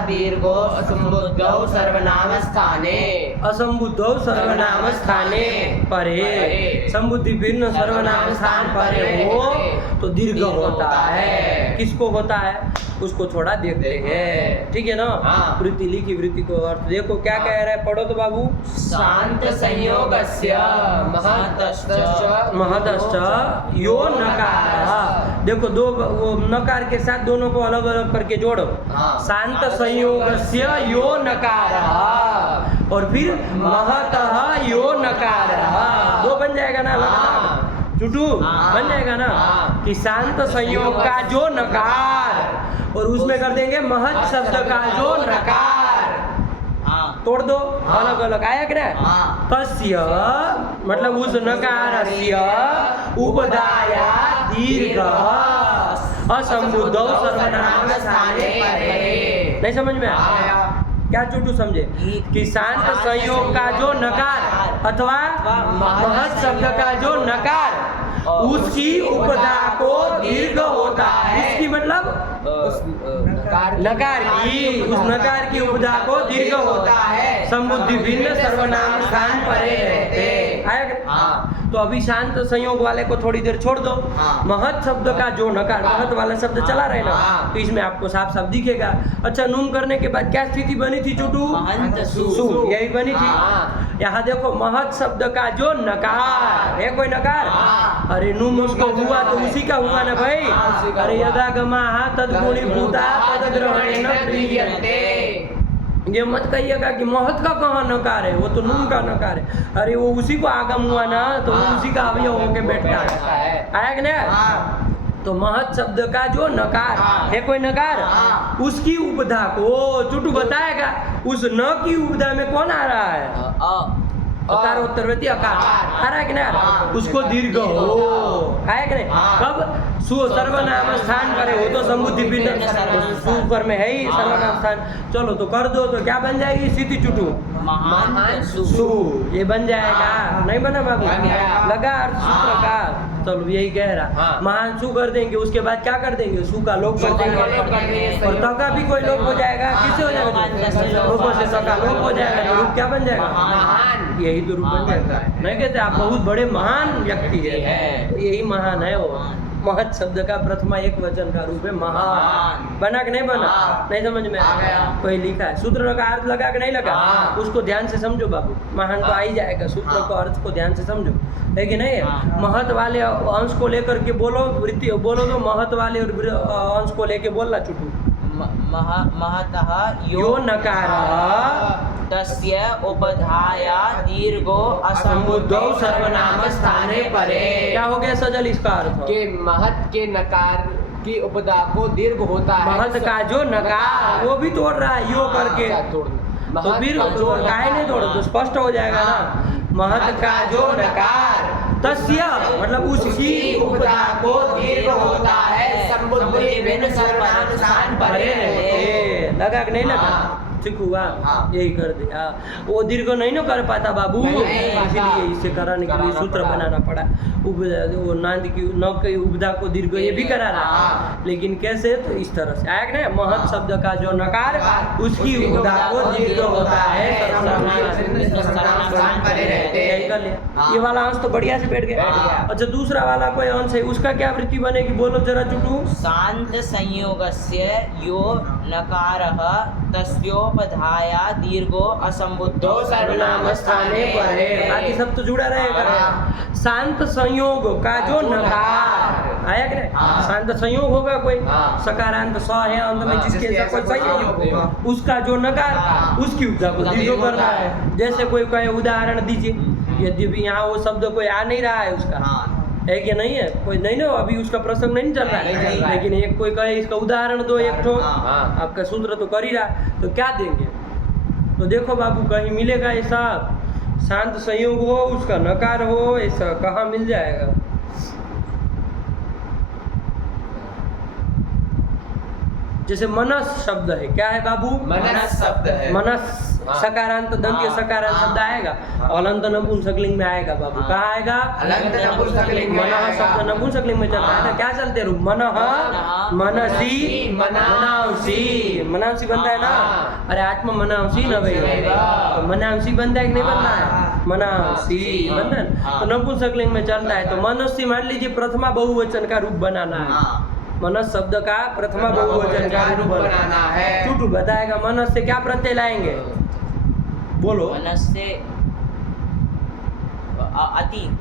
दीर्घो असंबुद्धौ सर्वनाम स्थाने। असंबुद्धौ सर्वनाम स्थाने परे, संबुद्धि भिन्न सर्वनाम स्थान परे हो तो दीर्घ होता है। किसको होता है उसको थोड़ा देखते हैं, ठीक है ना। हाँ। वृत्ति लिखी, वृत्ति को अर्थ देखो क्या कह रहा है, पढ़ो तो बाबू। शांत संयोगस्य महतश्च महदश्च यो नकार, देखो दो वो नकार के साथ दोनों को अलग अलग करके जोड़ो। हाँ। शांत संयोगस्य यो नकार और फिर महतः यो नकार, दो बन जाएगा ना चुटू, बन जाएगा ना कि शांत संयोग का जो नकार और उसमें कर देंगे महत शब्द का जो नकार, तोड़ दो अलग अलग आया कि नहीं। हाँ। तस्य मतलब उस नकारस्य उपधाया दीर्घ असंबुद्धौ सर्वनाम स्थाने परे। नहीं समझ में आया क्या चुटू समझे कि शांत संयोग का जो नकार अथवा महत शब्द का जो नकार उसकी उपधा को दीर्घ होता है। उसकी मतलब नकार की, उस नकार की उपधा को दीर्घ होता है। संबुद्धि भिन्न सर्वनाम स्थान परे रहते। आया कि? तो अभी शांत संयोग वाले को थोड़ी देर छोड़ दो। महत शब्द का जो नकार, महत वाला शब्द चला रहे ना, तो इसमें आपको साफ साफ दिखेगा। अच्छा नून करने के बाद क्या स्थिति बनी थी चुटू? महंत सु, यही बनी थी। यहाँ देखो महत शब्द का जो नकार है, कोई नकार, अरे नुम उसको हुआ तो उसी का हुआ ना भाई। अरे यदा गमा तद्गुणी भूता तद्ग्रहणेन क्रियन्ते। ये मत कहिएगा कि महत का कहाँ नकार है, वो तो नून का नकार है। अरे वो उसी को आगम हुआ ना तो वो उसी का अवयव होके बैठता है। आया कि नहीं? तो महत शब्द का जो नकार है, कोई नकार, उसकी उपधा को चुटू बताएगा। उस न की उपधा में कौन आ रहा है? अकार उत्तरवर्ती अकार आ रहा है कि नहीं? उसको दीर्घ हो, आया कि नहीं? कब? सु सर्वनाम स्थान पर है, वो तो संबुद्धि भिन्न सु पर में है ही सर्वनाम स्थान। चलो तो कर दो तो क्या बन जाएगी स्थिति चुटू? महान सु, ये बन जाएगा। नहीं बना बाबू? लगा अर्थ सूत्र का। चलो यही कह रहा, महान सु कर देंगे, उसके बाद क्या कर देंगे? सु का लोप कर देंगे और त का भी कोई लोप हो जाएगा। किससे हो जाएगा? लोपों से त का लोप हो जाएगा तो रूप क्या बन जाएगा? महान। यही तो रूप बन जाएगा। नहीं कहते आप बहुत बड़े महान व्यक्ति है, यही महान है वो। महत शब्द का प्रथमा एक वचन का रूप है महान। बना कि नहीं बना? नहीं समझ में आया? कोई लिखा है सूत्र का अर्थ लगा कि नहीं लगा? उसको ध्यान से समझो बाबू, महान तो आ ही जाएगा। सूत्र को अर्थ को ध्यान से समझो, है कि नहीं? महत वाले अंश को लेकर के बोलो, वृत्ति बोलो तो महत वाले अंश को लेके बोलना चुटू। महतः यो नकार तस्य उपधाया दीर्घो असंबुद्धौ सर्वनाम स्थाने परे। क्या हो गया सजल इसका अर्थ? के महत के नकार की उपदा को दीर्घ होता है। महत का जो नकार वो भी तोड़ रहा है यो करके, तो फिर काहे नहीं तोड़ो तो स्पष्ट हो जाएगा ना। महत का जो नकार तस्य मतलब उसकी उपदा को दीर्घ होता है। संबुद्धि भिन्न सर्वनाम स्थान परे रहते। लगा कि नहीं लगा? ठीक हुआ? यही कर दिया। वो दीर्घ नहीं ना कर पाता बाबू, इसलिए इसे कराने के लिए सूत्र बनाना पड़ा। वो नांद की न की उपदा को दीर्घ ये भी करा रहा, लेकिन कैसे? तो इस तरह से आया कि नहीं? महत शब्द का जो नकार उसकी उपदा को दीर्घ होता है। ये वाला अंश तो बढ़िया से बैठ गया। अच्छा दूसरा वाला कोई अंश है, उसका क्या वृत्ति बनेगी? बोलो जरा चुटू। शांत संयोगस्य यो नकारः तस्योपधाया दीर्घो असंबुद्धो सर्वनाम स्थाने परे। बाकी सब तो जुड़ा रहेगा। शांत संयोग का जो नकार आया कि नहीं? शांत संयोग होगा कोई, सकारांत स है अंत में जिसके साथ कोई संयोग होगा, उसका जो नकार उसकी उपधा को दीर्घ करना है। जैसे कोई कहे उदाहरण दीजिए, यद्यपि यहाँ वो शब्द कोई आ नहीं रहा है उसका, है कि नहीं है? कोई नहीं ना, अभी उसका प्रसंग नहीं चल रहा नहीं चल रहा है, है। लेकिन एक कोई कहे इसका उदाहरण दो एक ठो, हाँ। आपका सूत्र तो कर ही रहा, तो क्या देंगे? तो देखो बाबू, कहीं मिलेगा ऐसा शांत संयोग हो, उसका नकार हो, ऐसा कहाँ मिल जाएगा? जैसे मनस शब्द है, क्या है बाबू? मनस शब्द है। मनस हाँ। सकारांत दंत्य हाँ। सकारांत शब्द आएगा, अलंत नपुंसकलिंग में आएगा बाबू। हाँ। कहाँ आएगा? अलंत नपुंसकलिंग में मनः आएगा। शब्द नपुंसकलिंग में चलता है ना, क्या चलते रूप? मनः, मनसी, मनांसी। मनांसी बनता है ना? हाँ। अरे आत्मा मनांसी न भाई, तो मनांसी बनता है कि नहीं बनता है? मनांसी बनता है ना? तो नपुंसकलिंग में चलता है, तो मनसी मान लीजिए प्रथमा बहुवचन का रूप बनाना है। हाँ। मनस शब्द का प्रथमा बहुवचन का रूप बनाना है। चुटू बताएगा मनस से क्या प्रत्यय लाएंगे? बोलो। मनस से अति।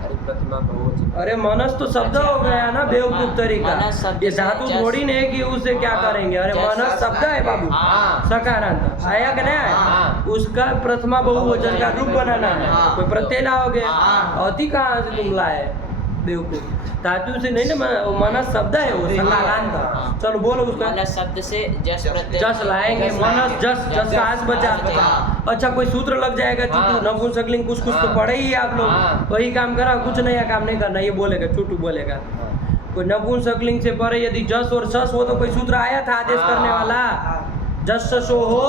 अरे प्रतिमा बहुवचन। अरे मनस तो शब्द हो गया ना, बेवकूफ तरीका। मनस शब्द ये से धातु जस- थोड़ी नहीं कि उसे क्या हाँ, करेंगे। अरे जस- मनस शब्द है बाबू, हाँ। सकारांत आया कि नहीं आया? हाँ। उसका प्रथमा बहुवचन का रूप बनाना है। हाँ। कोई प्रत्यय लाओगे, हाँ। अति कहाँ से तुम लाए बेवकूफ? धातु से नहीं ना, वो मनस शब्द है, वो सकारांत। हाँ। चलो बोलो उसका। मनस शब्द से जस प्रत्यय। जस लाएंगे, मनस जस, जस का आस बचा। अच्छा कोई सूत्र लग जाएगा, चुटू हाँ। नपुंसकलिंग कुछ कुछ तो हाँ। पढ़े ही आप लोग, हाँ। वही काम करा, कुछ नया काम नहीं करना, ये बोलेगा चुटू बोलेगा। कोई नपुंसकलिंग से परे यदि जस और सस हो तो कोई सूत्र आया था आदेश हाँ। करने वाला? जस सो हो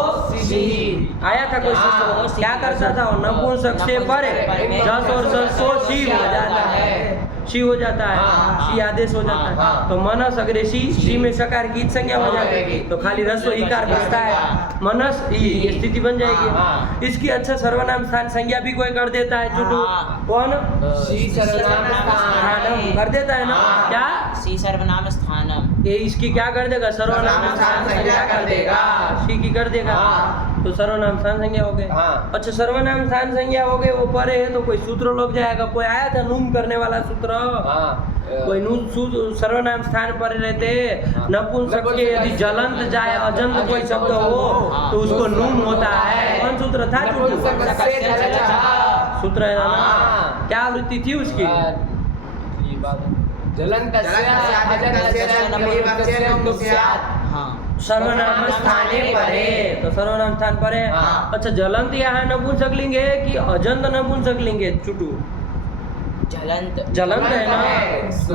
आया था कोई सूत्र? क्या करता था? वो नपुंसक से परे जस और सस को सी हो जाता है, शी हो जाता है, हाँ। शी आदेश हो जाता है। हाँ। तो मनस अगर शी में सकार की संज्ञा हो जाएगी तो खाली रस्व इकार बचता है, मनस ये स्थिति बन जाएगी। हाँ। इसकी अच्छा सर्वनाम स्थान संज्ञा भी कोई कर देता है चुटू, हाँ। कौन? शी सर्वनाम स्थानम कर देता है ना? हाँ। क्या सी सर्वनाम स्थानम। ये इसकी क्या कर देगा? सर्वनाम स्थान संज्ञा कर देगा, शी की कर देगा। हाँ। तो सर्वनाम स्थान संज्ञा हो गए। हाँ। अच्छा सर्वनाम स्थान संज्ञा हो गए, वो परे है तो कोई सूत्र लग जाएगा। कोई आया था नूम करने वाला सूत्र? हाँ। कोई सर्वनाम स्थान पर रहते हाँ। नपुंसक के यदि जलंत जाए, अजंत कोई शब्द हो तो उसको नूम होता है। कौन सूत्र था? नपुंसक से जलंत। सूत्र है ना? हाँ। क्या वृत्ति थी उसकी? ये बात जलंतस्य अजंतस्य हाँ। सर्वनाम स्थाने परे, तो सर्वनाम स्थान पर है। हाँ। अच्छा जलंत यहाँ नपुंसकलिंग है कि अजंत नपुंसकलिंग है चुटू? जलंत। जलंत है ना,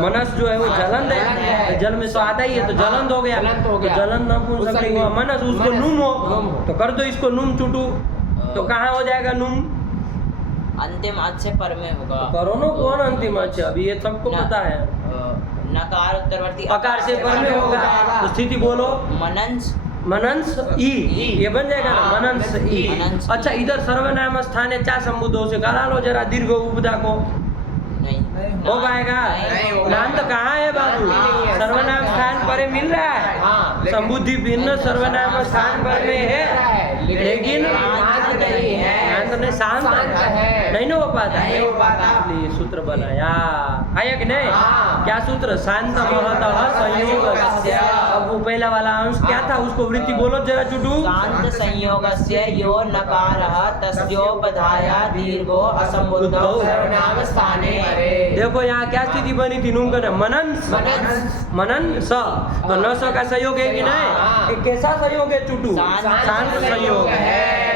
मनस जो है वो जलंत है, जल में तो आता ही है, तो जलंत हो गया। जलंत हो गया। तो जलंत नपुंसकलिंग हुआ, मनस उसको नूम हो, तो कर दो इसको नूम चुटू, तो कहाँ हो जाएगा नूम? अंतिम अच से पर में होगा। करो ना, कौन अंतिम? अच्छा अभी ये सबको न- पता है। नकार उत्तरवर्ती अकार से पर में होगा, तो स्थिति बोलो। मनंस। मनंस ई, ये बन जाएगा ना, मनंस ई। मनंस ई। अच्छा इधर सर्वनाम स्थान है, 4 संबुद्धों से करा लो जरा दीर्घ उपदा को, नहीं हो पाएगा? नहीं होगा। नाम तो कहाँ है बाबू? नहीं है। सर्वनाम स्थान पर मिल रहा है। हाँ। संबुद्धि भिन्न सर्वनाम स्थान पर में है, लेकिन शांत नहीं है। शांत नहीं, शांत शांत है। नहीं ना हो पाता। नहीं हो पाता। इसलिए सूत्र बनाया आया कि नहीं? हाँ। क्या सूत्र? शांत महतः संयोग। अब वो पहला वाला अंश क्या था, उसको वृत्ति बोलो जरा चुटू। शांत संयोगस्य यो नकारः तस्योपधाया दीर्घो असंबुद्धौ सर्वनाम स्थाने परे। देखो यहाँ क्या स्थिति बनी थी? नूम का मनंस, मनंस। मनन स, तो न स का सहयोग है कि नहीं? हाँ। ये कैसा सहयोग है चुटू? शांत शांत संयोग है।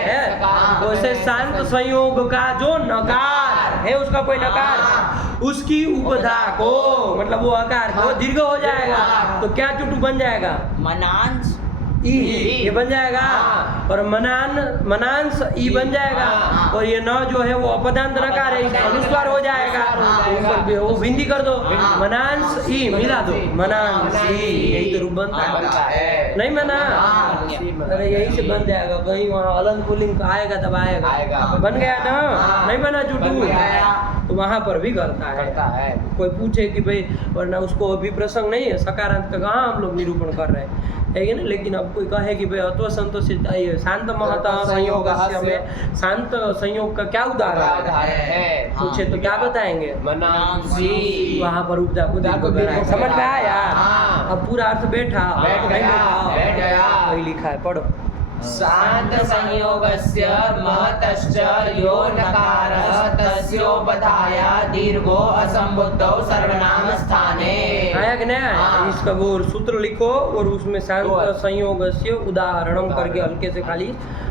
तो इसे शांत संयोग का जो नकार है, उसका कोई नकार, उसकी उपधा को मतलब वो आकार को दीर्घ हो जाएगा, तो क्या चुटू बन जाएगा? मनांस। ई, ये बन जाएगा। हाँ। और मनांस ई बन जाएगा। हाँ। और ये न जो है वो अपदांत नकार है, इसका अनुस्वार हो जाएगा। ऊपर भी वो बिंदी कर दो, हाँ। मनांस ई मिला दो, मनांस ई, यही तो रूप बनता है। बनता है। नहीं बना? हाँ। अरे यही से बन जाएगा, कहीं वहाँ अलंग पुलिंग आएगा तब आएगा। आएगा। बन गया ना? हाँ। नहीं बना चुटू? बन गया। तो वहाँ पर भी करता करता है। है। कोई पूछे कि भाई वरना उसको अभी प्रसंग नहीं है, सकारांत का कहाँ हम लोग निरूपण कर रहे हैं, है कि ना? लेकिन अब कोई कहे कि भाई अत्व संतोषित शांत महतः संयोग में शांत संयोग का क्या उदाहरण है? पूछे तो क्या बताएंगे? मनांसी। वहाँ पर उपदा को उपदा को दीर्घ बनाया। दीर्घ समझ में बनाया। आया? हाँ। अब पूरा अर्थ बैठा? बैठ नहीं गया, बैठा? बैठ गया। वही लिखा है, पढ़ो। शांत संयोगस्य महतश्च यो नकारः तस्योपधाया दीर्घो असंबुद्धौ सर्वनाम स्थाने। आया कि नहीं आया? हाँ। इसका वो सूत्र लिखो और उसमें शांत संयोगस्य उदाहरणम करके हल्के से खाली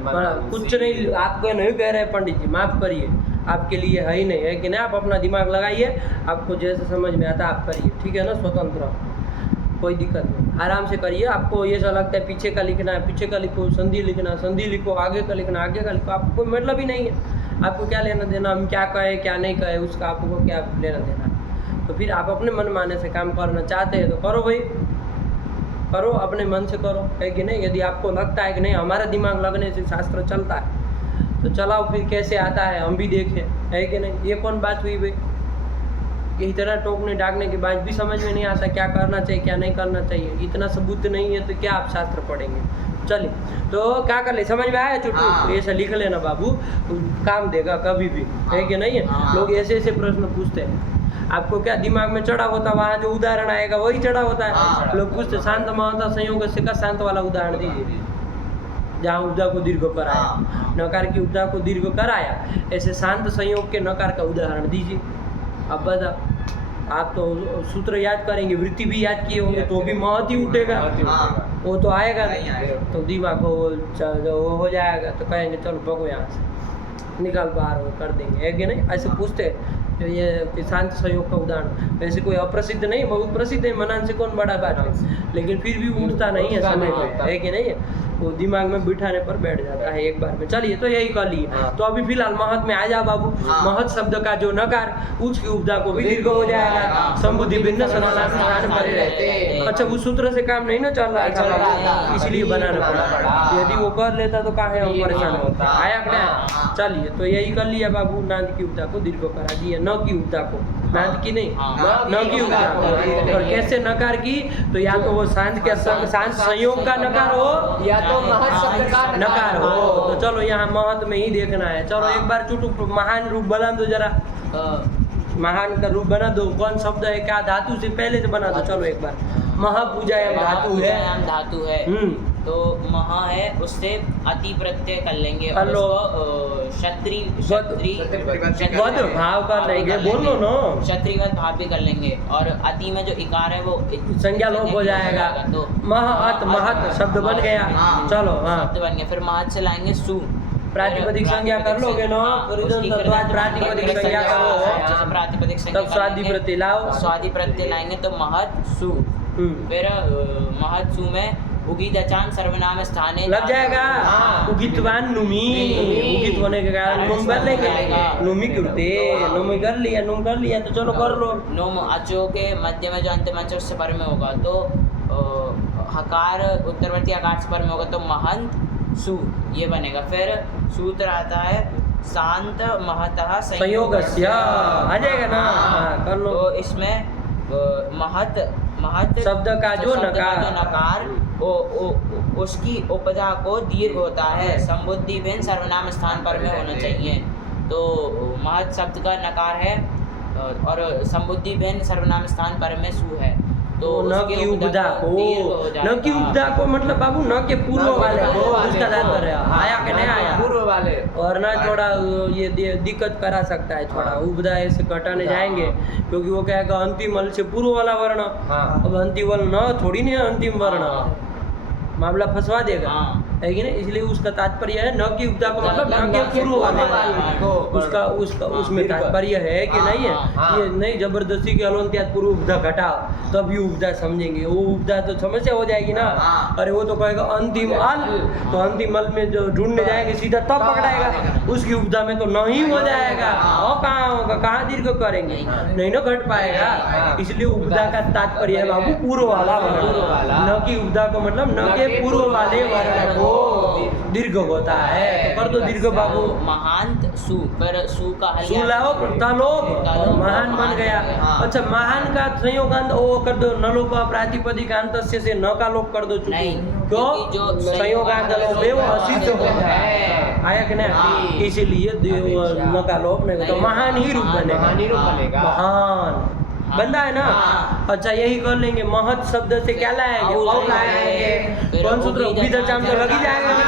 कुछ नहीं, आपको नहीं कह रहे पंडित जी, माफ करिए, आपके लिए है ही नहीं, है कि नहीं? आप अपना दिमाग लगाइए, आपको जैसे समझ में आता आप करिए, ठीक है ना? स्वतंत्र, कोई दिक्कत नहीं, आराम से करिए। आपको ये ऐसा लगता है पीछे का लिखना है, पीछे का लिखो, संधि लिखना, संधि लिखो, आगे का लिखना, आगे का लिखो, आपको कोई मतलब ही नहीं है। आपको क्या लेना देना, हम क्या कहे क्या नहीं कहे, उसका आपको क्या लेना देना। तो फिर आप अपने मन माने से काम करना चाहते हैं तो करो भाई, करो, अपने मन से करो, है कि नहीं? यदि आपको लगता है कि नहीं हमारा दिमाग लगने से शास्त्र चलता है तो चलाओ, फिर कैसे आता है हम भी देखें, है कि नहीं? ये कौन बात हुई भाई? ये इतना टोकने डाकने के बाद भी समझ में नहीं आता क्या करना चाहिए क्या नहीं करना चाहिए, इतना सबूत नहीं है तो क्या आप शास्त्र पढ़ेंगे? चलिए, तो क्या कर ले, समझ में आया चुटू? हाँ। ऐसा लिख लेना बाबू, काम देगा कभी भी, है कि नहीं है? हाँ। लोग ऐसे ऐसे प्रश्न पूछते हैं, आपको क्या दिमाग में चढ़ा होता, वहाँ जो उदाहरण आएगा वही चढ़ा होता है। हाँ। लोग पूछते शांत महता संयोग से का शांत वाला उदाहरण दीजिए, जहाँ उपदा को दीर्घ कराया, हाँ। नकार की उपदा को दीर्घ कराया, ऐसे शांत संयोग के नकार का उदाहरण दीजिए। अब बता, आप तो सूत्र याद करेंगे, वृत्ति भी याद किए होंगे तो भी महत ही उठेगा, हाँ। वो तो आएगा नहीं आएगा। तो दिमाग वो हो जाएगा, तो कहेंगे चलो भगो यहाँ से, निकाल बाहर वो कर देंगे, है कि नहीं? ऐसे पूछते हैं तो ये कि शांत सहयोग का उदाहरण, वैसे कोई अप्रसिद्ध नहीं, बहुत प्रसिद्ध है, मनान से कौन बड़ा बात है, लेकिन फिर भी उठता नहीं है समय पे, है कि नहीं? वो दिमाग में बिठाने पर बैठ जाता है एक बार में। चलिए, तो यही कर लिए। हाँ। तो अभी फिलहाल महत में आ जा बाबू। हाँ। महत शब्द का जो नकार, उसकी उपदा को भी दीर्घ हो जाएगा, हाँ। संबुद्धि भिन्न सर्वनाम स्थान पर रहते। अच्छा, उस सूत्र से काम नहीं ना चल रहा चल रहा था, था। इसलिए बनाना पड़ा। यदि वो कर लेता तो काहे हम परेशान होता। आया कि नहीं? हाँ। चलिए, तो यही कर लिया बाबू, नाद की उपदा को दीर्घ करा दिया, न की उपदा को, नाद की नहीं, हाँ। न की उपदा को। और कैसे नकार की? तो या तो वो शांत के शांत संयोग का नकार हो या तो महत शब्द का नकार हो। तो चलो यहाँ महत में ही देखना है। चलो एक बार चुटू महान रूप बना दो जरा, महान का रूप बना दो, कौन शब्द है, क्या धातु से पहले से बना दो। चलो एक बार, महापूजायाम धातु है, महापूजायाम धातु है, तो महा है, उससे अति प्रत्यय कर लेंगे और कर लो। उसको वध भाव कर लेंगे, बोल लो ना, क्षत्रिवत भाव भी कर लेंगे, और अति में जो इकार है वो संज्ञा लोप हो जाएगा, तो महत महत शब्द बन गया। हाँ। चलो हाँ, शब्द बन गया। फिर महत से लाएंगे सु, प्रातिपदिक संज्ञा कर लोगे ना, हाँ, तो उसकी तो आज प्रातिपदिक संज्ञा करो, जैसे प्रातिपदिक संज्ञा तब स्वादि करेंगे, प्रत्यय लाओ। स्वादि प्रत्यय लाएंगे तो महत सु। फिर महत सु में उगित अचान सर्वनाम स्थाने लग जाएगा। हाँ। उगितवान नुमी, उगित होने के कारण नुम कर लेंगे, नुमी करते, नुमी कर लिया, नुम कर लिया, तो चलो कर लो। नोम अचो के मध्य में जो अंतिम अचो उससे पर में होगा तो हकार उत्तरवर्ती आकार से पर में होगा तो महंत सु, ये बनेगा। फिर सूत्र आता है शांत महतः संयोगस्य, आ जाएगा ना? हाँ, कर लो। तो इसमें महत महत शब्द का जो नकार उसकी उपधा को दीर्घ होता है, संबुद्धि भिन्न सर्वनाम स्थान पर में होना चाहिए। तो महत शब्द का नकार है और संबुद्धि भिन्न सर्वनाम स्थान पर में सु है, तो न उसकी की उपधा को, दीर्घ हो न की जाएगा। उपधा को मतलब बाबू न के पूर्व वाले को, उसका तात्पर्य आया कि नहीं आया? पूर्व वाले और ना थोड़ा ये दिक्कत करा सकता है, थोड़ा उपधा ऐसे घटाने जाएंगे, क्योंकि वो कहेगा अंतिम वल से पूर्व वाला वर्ण, हाँ। अब अंतिम वल न थोड़ी नहीं है अंतिम वर्ण, मामला फंसवा देगा, हाँ। है कि नहीं? इसलिए उसका तात्पर्य है न की उपधा को मतलब न के पूर्व वाले को, उसका उसमें तात्पर्य है कि नहीं है? हाँ। ये नहीं जबरदस्ती के अलवंत्यात पूर्व उपधा घटाओ तब ये उपधा समझेंगे, वो उपधा तो समस्या हो जाएगी ना। हाँ। अरे वो तो कहेगा अंतिम अल, तो अंतिम अल में जो ढूंढने जाएंगे सीधा तब पकड़ाएगा, उसकी उपधा में तो नहीं हो जाएगा, और कहाँ होगा, कहाँ दीर्घ करेंगे, नहीं ना घट पाएगा। इसलिए उपधा का तात्पर्य है बाबू पूर्व वाला वर्ण, न की उपधा को मतलब न के पूर्व वाले वर्ण को दीर्घ होता है। तो कर दो दीर्घ बाबू, महांत सु, पर सु का हलिया सुलाओ तलोप, महान बन गया। अच्छा, महान का संयोगांत वो कर दो, नलोपा प्रातिपदिक अंतस्य से न का लोप कर दो। नहीं, क्यों? क्योंकि जो संयोगांत लोप है वो असिद्ध होता है, आया कि नहीं? इसीलिए न का लोप नहीं, तो महान ही रूप बनेगा, महान ही रूप बनेगा। महान बनता है ना। अच्छा, यही कर लेंगे, महत शब्द से क्या लाएंगे? औ लाएंगे, फिर कौन सूत्र उभी दचाम तो लग ही जाएगा ना,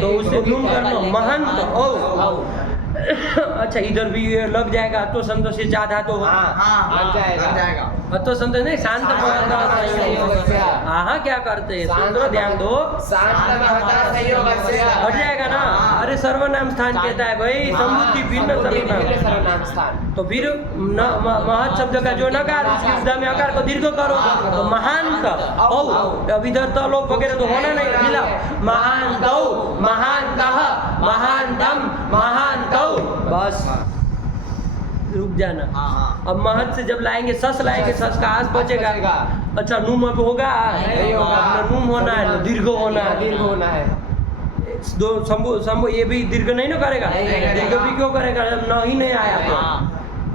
तो उसे नुम करना महंत औ। अच्छा इधर भी ये लग जाएगा तो संतोष से चाह धातु हो। लग जाएगा। तो संतोष नहीं शांत हाँ क्या करते हैं सूत्र ध्यान दो हट जाएगा ना। अरे सर्वनाम स्थान कहता है भाई संबुद्धि भिन्न सर्वनाम स्थान। तो फिर महत शब्द का जो नकार उसकी उपधा में अकार को दीर्घ करो तो महांत औ। अब इधर तो लोग वगैरह तो होना नहीं मिला महांत औ महांतः महांतम महांतौ बस रुक जाना। अब महत से जब लाएंगे सस लाएंगे सस का आस बचेगा। अच्छा नूम अब होगा नहीं होगा। अपना नूम होना है दीर्घ होना है दीर्घ होना है। दो शंभु शंभु ये भी दीर्घ नहीं ना करेगा दीर्घ भी क्यों करेगा जब न ही नहीं आया तो।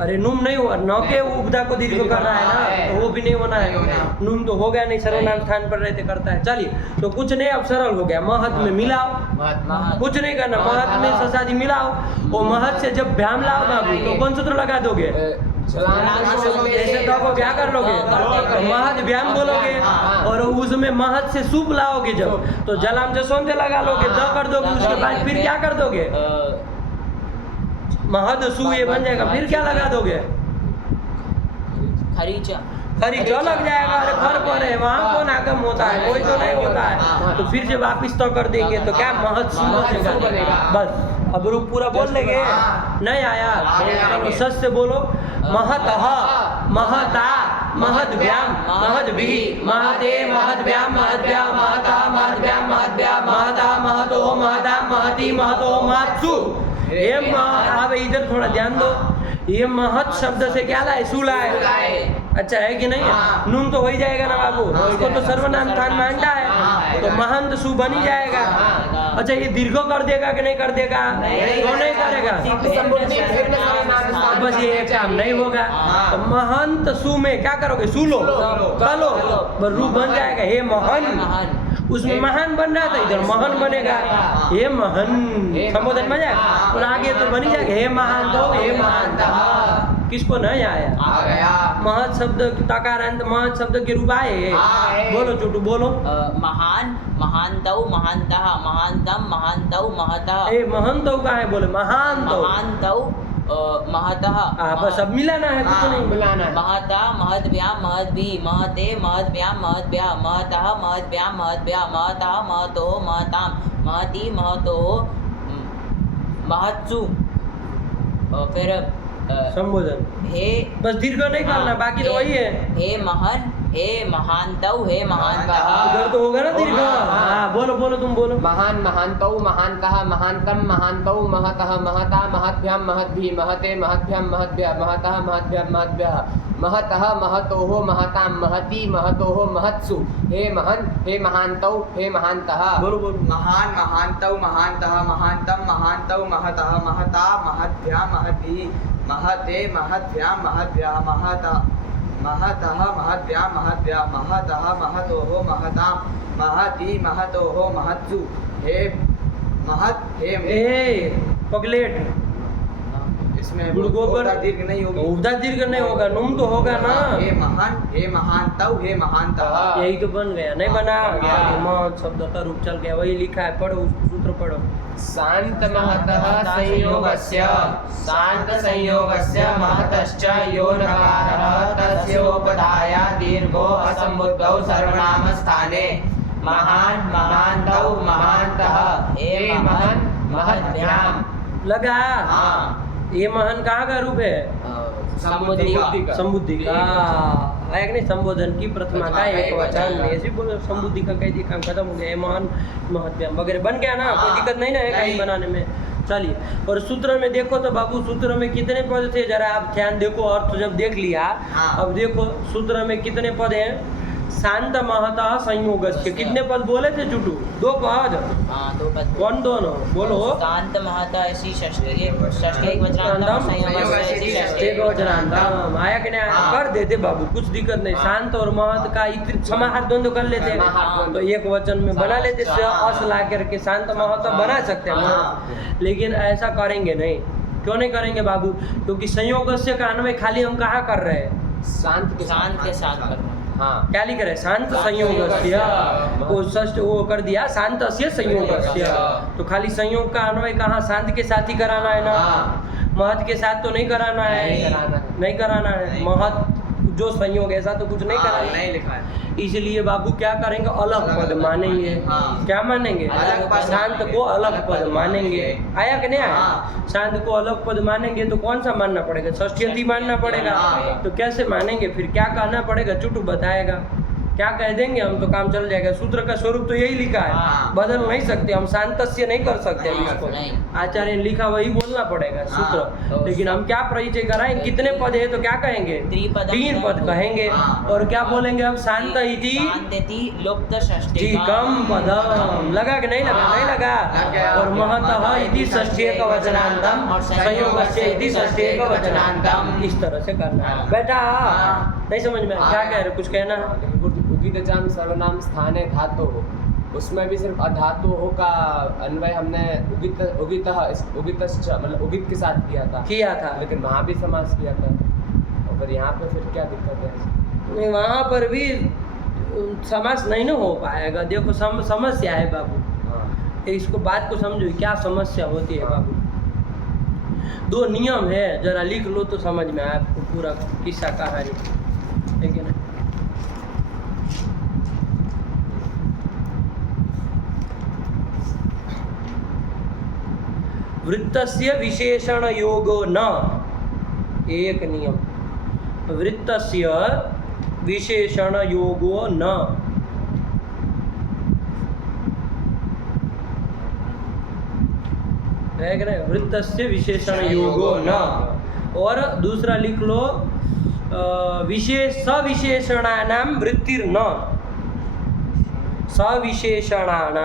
अरे नूम नहीं हुआ न के उपधा को दीर्घ कर रहा है ना तो वो भी नहीं होना है। नूम तो हो गया नहीं सर्वनाम स्थान पर रहते करता है। चलिए तो कुछ नहीं अब सरल हो गया महत में मिलाओ कुछ नहीं करना महत में ससादी मिलाओ वो महत से जब भ्याम लाओ बाबू तो कौन सूत्र लगा दोगे ऐसे तो को क्या कर लोगे तो महत व्याम बोलोगे और उसमें महत से सूप लाओगे जब तो जलाम जसोंदे लगा लोगे द कर दोगे उसके बाद फिर क्या कर दोगे महद सु ये बन जाएगा फिर क्या लगा दोगे खरीचा खरी जो लग जाएगा। अरे घर पर है वहाँ कौन आगम होता है कोई तो नहीं होता है तो फिर से वापिस तो कर देंगे तो क्या महद सु बनेगा बस। अब रूप पूरा बोल लेंगे नहीं आया चलो सच से बोलो महतः महता महद्भ्याम महद्भि महते महद्भ्याम महद्भ्याम महता महद्भ्याम महद्भ्याम महता महतो महता महति महतो महत्सु। ये अब इधर थोड़ा ध्यान दो ये महत शब्द से क्या लाए सु लाए। अच्छा है कि नहीं नून तो हो ही जाएगा ना बाबू उसको तो सर्वनाम स्थान मानता है तो महंत सु बन ही जाएगा। अच्छा ये दीर्घ कर देगा कि नहीं कर देगा क्यों नहीं करेगा बस ये एक काम नहीं होगा तो महंत सु में क्या करोगे सु लो कलो रूप बन जाएगा हे महन उसमें महान बन रहा था इधर महन बनेगा हे महन संबोधन में जाएगा और आगे तो बनी जाएगा हे महान दो हे महान किसको नहीं आया महत शब्द तकारांत महत शब्द के रूप आए बोलो चुटू बोलो महान महानतौ महानतः महानतम महानतौ महतः ए महंतौ का है बोले महानतौ महानतौ महतः बस अब मिलाना है कुछ नहीं मिलाना है। महता महद्भ्याम महद्भि महते महद्भ्याम महद्भ्या महतः महद्भ्याम महद्भ्या महतः महतो महताम महति महतो महत्सु फिर संबोधन हे बस दीर्घ नहीं करना बाकी तो वही है हे महन हे महानतौ हे महानतः उधर तो होगा ना दीर्घ हाँ बोलो बोलो तुम बोलो महान महानतौ महानतः महानतम महानतौ महतः महता महद्भ्याम महद्भि महते महद्भ्याम महद्भ्या महतः महद्भ्याम महद्भ्यः महतः महतोः महताम महति महतोः महत्सु हे महन हे महानतौ हे महानतः बोलो बोलो महान महानतौ महानतः महानतम महानतौ महतः महता महद्भ्याम महद्भि महते महद्भ्याम महद्भ्या महता महतः महद्भ्याम महद्भ्या महतः महतोः महताम महति महतोः महत्सु हे महत हे ए पगलेट इसमें गुड़गोबर उपधा दीर्घ नहीं होगी उपधा दीर्घ नहीं होगा नुम तो होगा ना हे महान हे महानतौ हे महानतः यही तो बन गया नहीं बना महत शब्द का रूप चल गया वही लिखा है पढ़ो उसको सूत्र पढ़ो शांत महतः संयोगस्य शांत संयोगस्य महतश्च यो नकारः तस्योपधाया दीर्घो असंबुद्धौ सर्वनाम स्थाने महान महानतौ महानतः हे महन महद्भ्याम लगा ये महान कहाँ का रूप है समुद्री का संबुद्धि का आया कि नहीं संबोधन की प्रथमा का एक वचन ऐसे बोलो संबुद्धि का कह दिया काम खत्म हो गया महान महत्व्याम वगैरह बन गया ना कोई दिक्कत नहीं ना है कहीं बनाने में। चलिए और सूत्र में देखो तो बाबू सूत्र में कितने पद थे जरा आप ध्यान देखो अर्थ जब देख लिया अब देखो सूत्र में कितने पद हैं शांत महतः संयोगस्य कितने पद बोले थे चुटू दो पद दो पद कौन दोनों बोलो शांत महता ऐसी षष्ठी एक वचनांतम संयोगस्य ऐसी षष्ठी एक वचनांतम आया कि नहीं कर देते बाबू कुछ दिक्कत नहीं शांत और महत का समाहार द्वंद्व कर लेते तो एक वचन में बना लेते अस ला करके शांत महत बना सकते हैं लेकिन ऐसा करेंगे नहीं क्यों नहीं करेंगे बाबू क्योंकि संयोगस्य का अन्वय खाली हम कहाँ कर रहे हैं शांत के साथ करना हाँ क्या लिख रहे हैं शांत संयोगस्य को षष्ठ वो कर दिया शांतस्य संयोगस्य, तो खाली संयोग का अन्वय कहाँ शांत के साथ ही कराना है ना, महत के साथ तो नहीं कराना है, नहीं कराना है। महत जो संयोग ऐसा तो कुछ नहीं कराना नहीं लिखा है। इसलिए बाबू क्या करेंगे, अलग पद मानेंगे। हाँ। क्या मानेंगे, अलग पद शांत को अलग पद मानेंगे। आया कि नहीं आया? हाँ। शांत को अलग पद मानेंगे तो कौन सा मानना पड़ेगा, षष्ठ्यंती मानना पड़ेगा। हाँ। तो कैसे मानेंगे, फिर क्या कहना पड़ेगा, चुटू बताएगा। क्या कह देंगे हम तो काम चल जाएगा। सूत्र का स्वरूप तो यही लिखा है, हाँ। बदल नहीं सकते हम, शांतस्य नहीं कर सकते हम इसको। नहीं। आचार्य ने लिखा वही बोलना पड़ेगा सूत्र। तो लेकिन हम क्या परिचय कराएं, कितने पद है तो क्या कहेंगे, त्रिपदम 3 पद कहेंगे। हाँ। और क्या बोलेंगे अब, शांत इति शांति लुप्त षष्ठी जी कम पदम। लगा कि नहीं लगा, नहीं लगा। लग गया। और महतः इति षष्ठ्येक वचनांतम और संयोगस्य इति षष्ठ्येक वचनांतम, इस तरह से करना है बेटा। नहीं समझ में आया? क्या कह रहे, कुछ कहना है? उगितजाम सर्वनाम स्थाने धातु हो, उसमें भी सिर्फ अधातु हो का अन्वय हमने उगितश्च मतलब उगित के साथ किया था, लेकिन वहाँ भी समास किया था। और फिर यहाँ पे फिर क्या दिक्कत है? नहीं, वहाँ पर भी समास नहीं ना हो पाएगा। देखो समस्या है बाबू, हाँ। इसको बात को समझो क्या समस्या होती है बाबू। 2 नियम है, जरा लिख लो तो समझ में आए आपको पूरा किस्सा कहानी, है कि नहीं। वृत्तस्य विशेषण योगो न, एक नियम, वृत्तस्य विशेषण योगो न। है कि नहीं, वृत्तस्य विशेषण योगो न। और दूसरा लिख लो, सविशेषणानां वृत्तिर्न, सविशेषणानां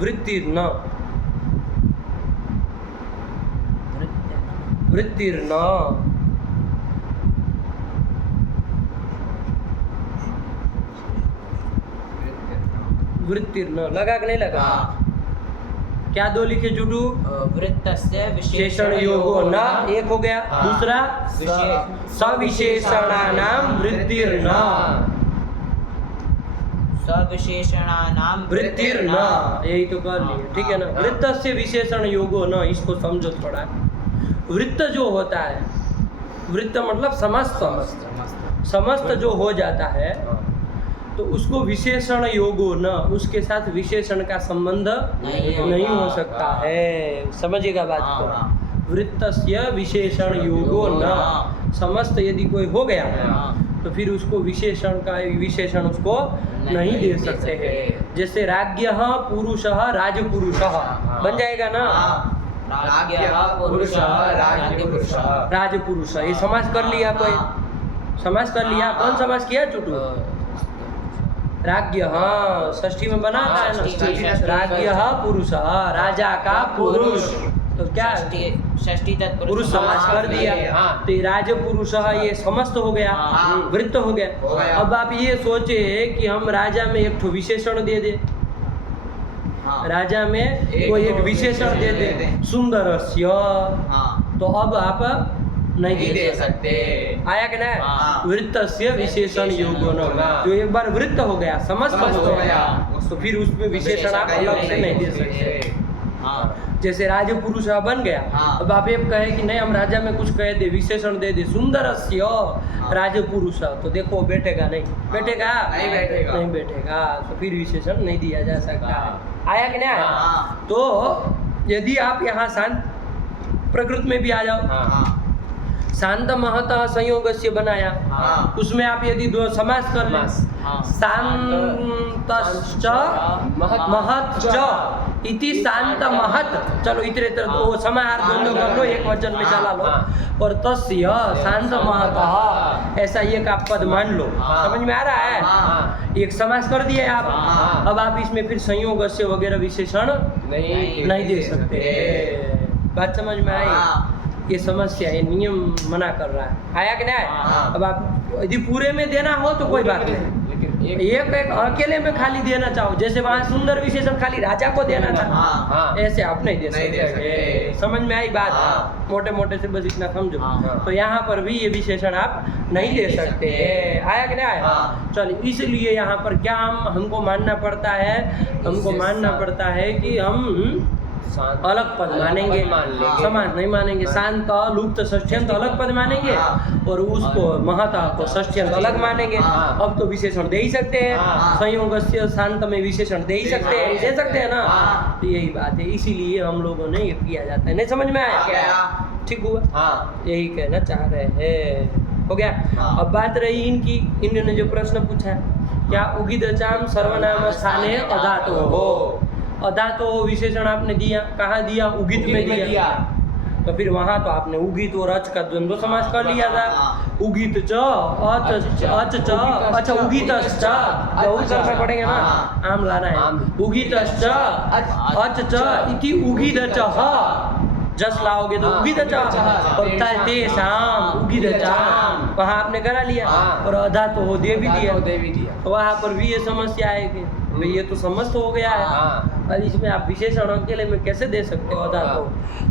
वृत्तिर्न, वृत्तिर्न। वृत्तिर्न लगा कि नहीं लगा? क्या 2 लिखे जुटू, वृत्तस्य विशेषण योगो न, एक हो गया। हाँ। दूसरा सविशेषणानां वृत्तिर्न, सविशेषणानां वृत्तिर्न, यही तो कर लिए, ठीक है ना। हाँ। वृत्तस्य विशेषण योगो न, इसको समझो थोड़ा। वृत्त जो होता है, वृत्त मतलब समस्त जो हो जाता है, तो उसको विशेषण योगो न, उसके साथ विशेषण का संबंध नहीं हो सकता है। समझिएगा बात को। वृत्तस्य विशेषण योगो न, समस्त यदि कोई हो गया तो फिर उसको विशेषण उसको नहीं दे सकते हैं। जैसे राज्ञः पुरुषः राजपुरुषः बन जाएगा ना, राजपुरुष। ये समास कर लिया, कोई समास कर लिया, कौन समास किया चुटू? राज्ञ, हाँ षष्ठी में बनाता है ना, राज्ञ पुरुष, राजा का पुरुष, तो क्या षष्ठी तत्पुरुष पुरुष समास कर दिया। हाँ। तो राज पुरुष ये समस्त हो गया, हाँ। वृत्त हो गया। हो गया। अब आप ये सोचे कि हम राजा में एक ठो विशेषण दे दे, राजा में कोई एक विशेषण दे दे, सुंदरस्य, तो अब आप नहीं दे सकते। आया कि नहीं? हाँ। वृत्तस्य विशेषण योगो न, जो एक बार वृत्त हो गया, समस्त हो गया, तो फिर उसमें विशेषण आप अलग से नहीं दे सकते। जैसे राज पुरुष बन गया, अब आप ये कहे कि नहीं हम राजा में कुछ कह दे, विशेषण दे दे, सुंदरस्य राज पुरुष, तो देखो बैठेगा नहीं, बैठेगा नहीं बैठेगा, तो फिर विशेषण नहीं दिया जा सकता है। आया कि नहीं आया? तो यदि आप यहाँ शांत प्रकृत में भी आ जाओ, शांत महतः संयोगस्य बनाया, उसमें आप यदि 2 समास कर लें, शांतश्च महच्च इति शांत महत, चलो इतरेतर वो समाहार दोनों कर लो, एक वचन में चला लो, और तस्य शांत महतः, ऐसा एक आप पद मान लो। समझ में आ रहा है? एक समास कर दिया आप, अब आप इसमें फिर संयोगस्य वगैरह विशेषण नहीं दे सकते। बात समझ में आई? ये समस्या है, नियम मना कर रहा है। आया कि नहीं? अब आप यदि पूरे में देना हो तो कोई बात नहीं, एक एक अकेले में खाली देना चाहो, जैसे वहाँ सुंदर विशेषण खाली राजा को देना था, हाँ ऐसे आप नहीं दे नहीं दे सकते। सकते। समझ में आई बात? हाँ। मोटे मोटे से बस इतना समझो। हाँ। तो यहाँ पर भी ये विशेषण आप नहीं दे सकते। आया कि नहीं आया? हाँ। चलिए, इसलिए यहाँ पर क्या हमको मानना पड़ता है? हमको मानना पड़ता है कि हम शांत अलग पद मानेंगे, मान लेंगे। समास नहीं मानेंगे। शांत लुप्त षष्ठ्यंत अलग पद मानेंगे हाँ। और उसको महता को षष्ठ्यंत अलग मानेंगे। हाँ। अब तो विशेषण दे ही सकते हैं, हाँ। संयोगस्य शांत में विशेषण दे ही सकते हैं, दे सकते हैं ना। हाँ। तो यही बात है, इसीलिए हम लोगों ने ये किया जाता है। नहीं समझ में आया? आ गया। ठीक हुआ? हाँ यही कहना चाह रहे हैं। हो गया? हाँ। अब बात रही इनकी, इन्होंने जो प्रश्न पूछा है, क्या उगिदचाम सर्वनाम स्थाने अधातो हो। अधातो हो विशेषण आपने दिया, कहाँ दिया? उगित में दिया। तो फिर वहाँ तो आपने उगित और अच का द्वंद्व समास कर लिया था। उगित च अच च, अच्छा उगितश्च बहुत करना पड़ेगा ना, आम लाना है। उगितश्च अच च इति उगिदचः, जस लाओगे तो उगिदच और तेषाम उगिदचाम वहाँ आपने करा लिया। हाँ। और अधा तो हो दे भी दिया। दे भी दिया। वहाँ पर भी ये समस्या है कि भाई ये तो समस्त हो गया है, हाँ और इसमें आप विशेषण अकेले में कैसे दे सकते हो? अधा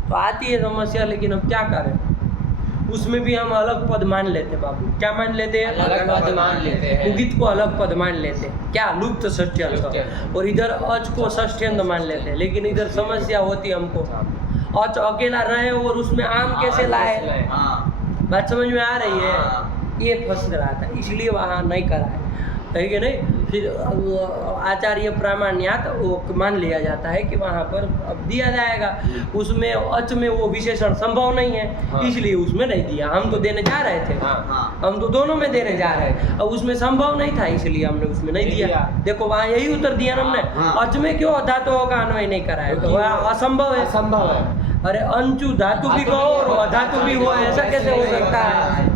तो आती है समस्या, लेकिन हम क्या करें? उसमें भी हम अलग पद मान लेते बाबू। क्या मान लेते हैं? अलग पद मान लेते हैं। उगित को अलग पद मान लेते हैं। क्या? लुप्त षष्ठ्यंत। और इधर अच को षष्ठ्यंत मान लेते हैं। लेकिन इधर समस्या होती है हमको, अच अकेला रहे और उसमें आम कैसे लाए? हाँ। बात समझ में आ रही है? हाँ। ये फंस रहा था, इसलिए वहाँ नहीं करा है कि नहीं? फिर आचार्य प्रामाण्यात वो मान लिया जाता है कि वहाँ पर अब दिया जाएगा। उसमें अच में वो विशेषण संभव नहीं है, हाँ। इसलिए उसमें नहीं दिया। हम तो देने जा रहे थे, हाँ हाँ। हम तो दोनों में देने जा रहे हैं। अब उसमें संभव नहीं था, इसलिए हमने उसमें नहीं नहीं दिया। दिया। देखो वहाँ यही उत्तर दिया ना हमने। हाँ। अच में क्यों धातुओं का अन्वय नहीं करा है? तो वह असंभव है। असंभव है। अरे अंचु धातु भी कहो और अधातु भी हो, ऐसा कैसे हो सकता है?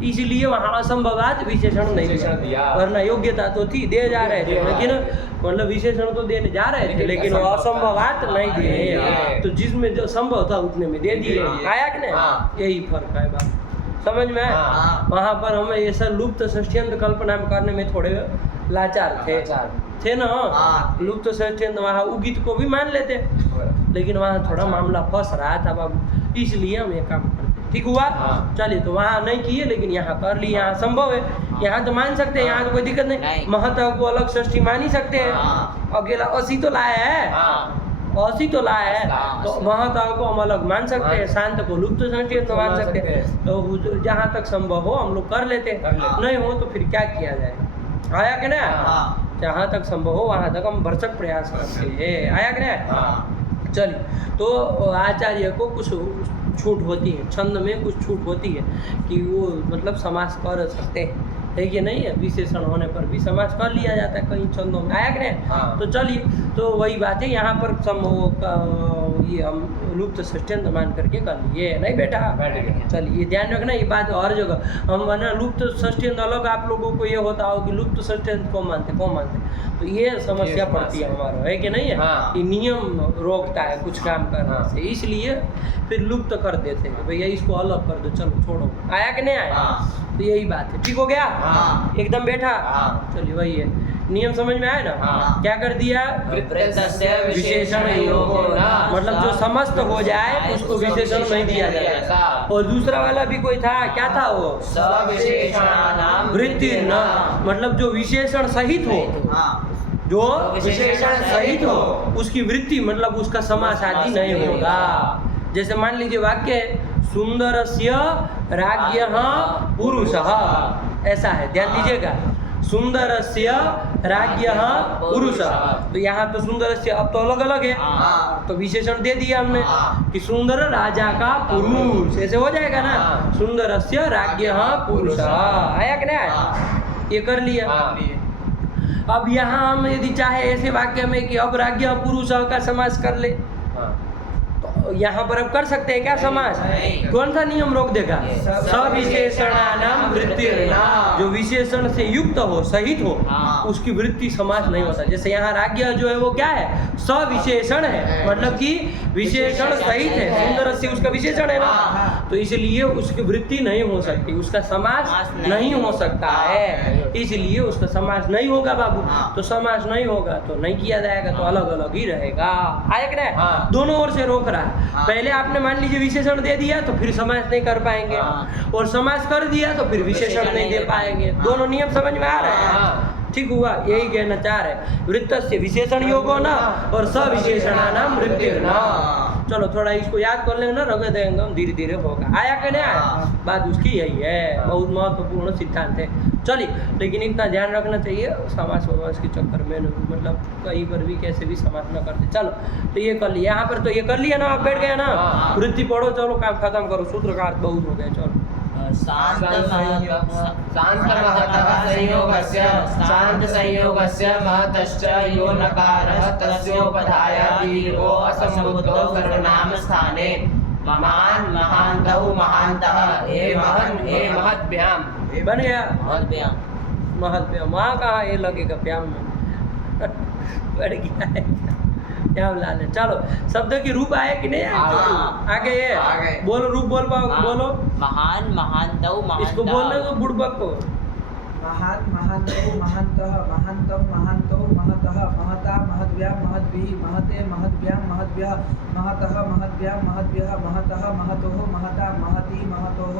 इसलिए वहाँ असंभवात विशेषण नहीं विशेषण दिया, दिया। वरना योग्यता तो थी, दे जा रहे थे, लेकिन मतलब विशेषण तो देने जा रहे थे, लेकिन वो असंभवात नहीं दिए। दिए। तो जिसमें जो संभव था उतने में दे दिए। आया कि नहीं? हाँ। यही फर्क है बात, समझ में आया? हाँ। वहाँ पर हमें ऐसा लुप्त षष्ठ्यंत कल्पना करने में थोड़े लाचार थे ना। हाँ। लुप्त षष्ठ्यंत वहाँ उगित को भी मान लेते, लेकिन वहाँ थोड़ा मामला फंस रहा था बाबू, इसलिए हम ये काम करते। ठीक हुआ? हाँ। चलिए, तो वहाँ नहीं किए, लेकिन यहाँ कर लिए। यहाँ संभव है, यहाँ तो मान सकते हैं, यहाँ तो कोई दिक्कत नहीं। नहीं। महत्व को अलग षष्ठी मान ही सकते हैं। हाँ। अकेला 80 तो लाया है, हाँ 80 तो लाया है, हाँ, तो महत्व को हम अलग मान सकते हैं, शांत को लुप्त षष्ठी तो मान सकते हैं। तो जहाँ तक संभव हो हम लोग कर लेते कर लेते। हैं, नहीं हो तो फिर क्या किया जाए? आया कि नहीं? हाँ। जहाँ तक संभव हो वहाँ तक हम भरसक प्रयास करते हैं। आया कि नहीं? हाँ। चलिए, तो आचार्य को कुछ छूट होती है, छंद में कुछ छूट होती है कि वो मतलब समास कर सकते हैं, है कि नहीं है? विशेषण होने पर भी समास कर लिया जाता है कई छंदों में। आया कि नहीं? हाँ। तो चलिए, तो वही बात है, यहाँ पर ये हम लुप्त षष्ठ्यंत मान करके कर लिए। नहीं बेटा? बैठ गए। चलिए, ये ध्यान रखना, ये बात हर जगह हम ना लुप्त षष्ठ्यंत अलग, आप लोगों को ये होता हो कि लुप्त षष्ठ्यंत को मानते, तो ये समस्या पड़ती है हमारा, है कि नहीं है? हाँ। ये नियम रोकता है कुछ काम करने हाँ। से, इसलिए फिर लुप्त कर देते हैं, भैया इसको अलग कर दो, चलो छोड़ो। आया कि नहीं आया? हाँ। तो यही बात है। ठीक हो गया? हाँ। एकदम बैठा? हाँ। चलिए, वही है नियम, समझ में आया ना? हाँ। क्या कर दिया? वृत्तस्य विशेषण योगो न, मतलब जो समस्त हो जाए उसको विशेषण नहीं दिया जाता। और दूसरा वाला भी कोई था, क्या था वो? सविशेषणानां वृत्ति न, मतलब जो विशेषण सहित हो, हाँ। जो विशेषण सहित हो उसकी वृत्ति, मतलब उसका समास आदि नहीं होगा। जैसे मान लीजिए वाक्य है, सुंदरस्य राज्ञः पुरुषः, ऐसा है, ध्यान दीजिएगा। सुंदरस्य राज्ञः पुरुषः, तो यहाँ तो सुंदरस्य अब तो अलग अलग है, हाँ। तो विशेषण दे दिया हमने हाँ। कि सुंदर राजा का पुरुष, ऐसे हो जाएगा ना? हाँ। सुंदरस्य राज्ञः पुरुषः। आया कि नहीं आया? हाँ। ये कर लिया। हाँ। अब यहाँ हम यदि चाहे ऐसे वाक्य में कि अब राज्ञः पुरुषः का समास कर ले, हाँ तो यहाँ पर अब कर सकते हैं क्या समास? नहीं। कौन सा नियम रोक देगा? सब सविशेषणानाम वृत्तिर्नाम, जो विशेषण से युक्त हो, सहित हो, हाँ। उसकी वृत्ति समास नहीं होता। जैसे यहाँ राज्ञः जो है वो क्या है? सविशेषण है, मतलब कि विशेषण सहित है, सुंदर से उसका विशेषण है ना, हाँ। तो इसलिए उसकी वृत्ति नहीं हो सकती, उसका समास समास नहीं हो सकता है, इसलिए उसका समास नहीं होगा बाबू। हाँ। तो समास नहीं होगा तो नहीं किया जाएगा, तो अलग अलग ही रहेगा। आया कि नहीं? हाँ। दोनों ओर से रोक रहा है। हाँ। पहले आपने मान लीजिए विशेषण दे दिया तो फिर समास नहीं कर पाएंगे, हाँ। और समास कर दिया तो फिर विशेषण नहीं दे पाएंगे। दोनों नियम समझ में आ रहे हैं? हाँ। ठीक हुआ, यही कहना चाह रहे। वृत्तस्य विशेषण योगो न और सविशेषणानाम वृत्तिर्न। चलो थोड़ा इसको याद कर लेंगे ना, रग देंगे हम, धीरे धीरे होगा। आया कि नहीं आया? हाँ। बात उसकी यही है, बहुत महत्वपूर्ण सिद्धांत है। चलिए, लेकिन इतना ध्यान रखना चाहिए समास वमास के चक्कर में मतलब कहीं पर भी कैसे भी समास न कर दे। चलो तो ये कर लिया, यहाँ पर तो ये कर लिया ना, आप बैठ गए ना, हाँ। वृत्ति पढ़ो, चलो काम खत्म करो, सूत्र का अर्थ बहुत हो गया। चलो शांत संयोगस्य महतश्च यो नकारः तस्योपधाय दीर्घो असंबुद्धो सर्वनाम स्थाने महान महान्तौ महान्तः हे महन् हे महद्भ्याम। बन गया बहुत बढ़िया। महत्व। वहाँ कहाँ ये लगेगा प्याम में बढ़ गया है प्याम लाने। चलो शब्द की रूप आए कि नहीं आए? हाँ। आगे ये आ गए। बोलो, रूप बोल पाओ, बोलो महान महान्तौ महान्तः। इसको बोलने दो बुड़बक को। महान महान्तौ महान्तः महान्तं महान्तौ महतः महता महद्भ्यां महद्भिः महते महद्भ्यां महद्भ्यः महतः महद्भ्यां महद्भ्यः महतः महतोः महता महती महतोः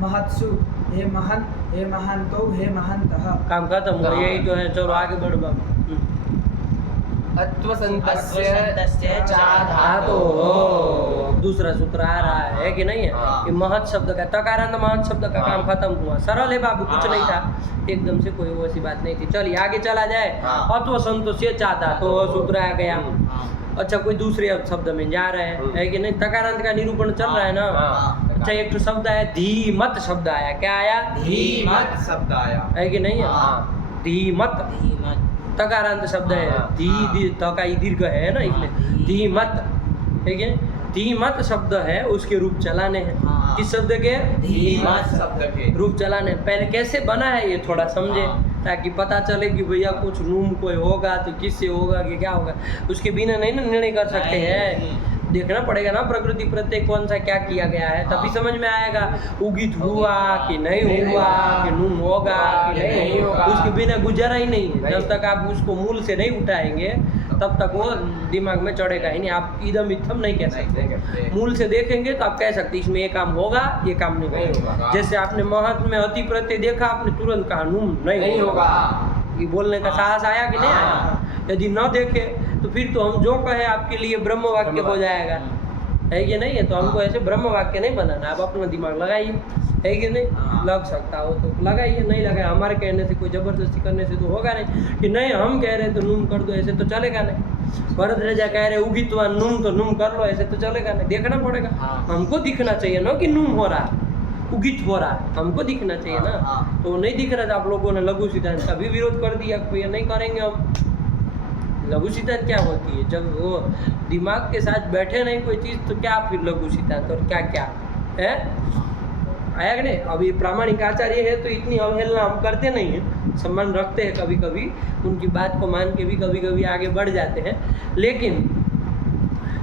महत्सु हे महन् हे महान्तौ हे महान्तः। काम खत्म हुआ, यही तो है। चलो आगे बढ़ बाबू। अत्वसन्तस्य चा धातु दूसरा सूत्र आ रहा है कि नहीं है? हाँ। ये महत् शब्द का, तकारांत महत् शब्द का काम खत्म हुआ। सरल है बाबू, कुछ नहीं था, एकदम से कोई वैसी बात नहीं थी। चलिए आगे चला जाए। हाँ। अत्व संतोष्य चाहता तो सूत्र आ गया। हाँ। अच्छा कोई दूसरे शब्द में जा रहे हैं, है कि नहीं? तकारांत का निरूपण चल रहा है ना। हाँ। अच्छा एक तो शब्द है धीमत शब्द आया, क्या आया? धीमत शब्द आया। है कि नहीं है? हाँ। धीमत धीमत। तकारांत शब्द है। हाँ। धी त का ई दीर्घ है ना, इसलिए धीमत। ठीक है, धीमत शब्द है, उसके रूप चलाने हैं। हाँ। किस शब्द के? धीमत शब्द के रूप चलाने। पहले कैसे बना है ये थोड़ा समझे, हाँ। ताकि पता चले कि भैया कुछ नूम कोई होगा तो किससे होगा कि क्या होगा, उसके बिना नहीं ना निर्णय कर सकते हैं। देखना पड़ेगा ना प्रकृति प्रत्यय कौन सा क्या किया गया है, तभी समझ में आएगा उगित हुआ कि नहीं हुआ, कि नूम होगा कि नहीं होगा। उसके बिना गुजारा ही नहीं है। जब तक आप उसको मूल से नहीं उठाएंगे तब तक वो दिमाग में चढ़ेगा ही नहीं। आप इदम इत्थम नहीं कह सकते। मूल से देखेंगे तो आप कह सकते इसमें ये काम होगा, ये काम नहीं होगा। जैसे आपने महत्व में अति प्रत्यय देखा, आपने तुरंत कहा नूम नहीं होगा। ये बोलने का साहस आया कि नहीं आया? यदि न देखे तो फिर तो हम जो कहे आपके लिए ब्रह्म वाक्य हो जाएगा, है कि नहीं है? तो हमको ऐसे ब्रह्म वाक्य नहीं बनाना। आप अपना दिमाग लगाइए, है कि नहीं? लग सकता हो तो लगाइए, नहीं लगाए हमारे कहने से, कोई जबरदस्ती करने से तो होगा नहीं कि नहीं हम कह रहे तो नूम कर दो, ऐसे तो चलेगा नहीं। भरत राजा कह रहे उगित व नूम तो नूम कर लो, ऐसे तो चलेगा नहीं। देखना पड़ेगा, हमको दिखना चाहिए ना कि नूम हो रहा, उगित हो रहा, हमको दिखना चाहिए ना। तो नहीं दिख रहा था, आप लोगों ने लघु सिद्धांत का भी विरोध कर दिया, भैया नहीं करेंगे हम। लघु सिद्धांत क्या होती है? जब वो दिमाग के साथ बैठे नहीं कोई चीज़ तो क्या फिर लघु सिद्धांत और क्या क्या है? आया कि नहीं? अभी प्रामाणिक आचार्य है तो इतनी अवहेलना हम करते नहीं हैं, सम्मान रखते हैं, कभी कभी उनकी बात को मान के भी कभी कभी आगे बढ़ जाते हैं, लेकिन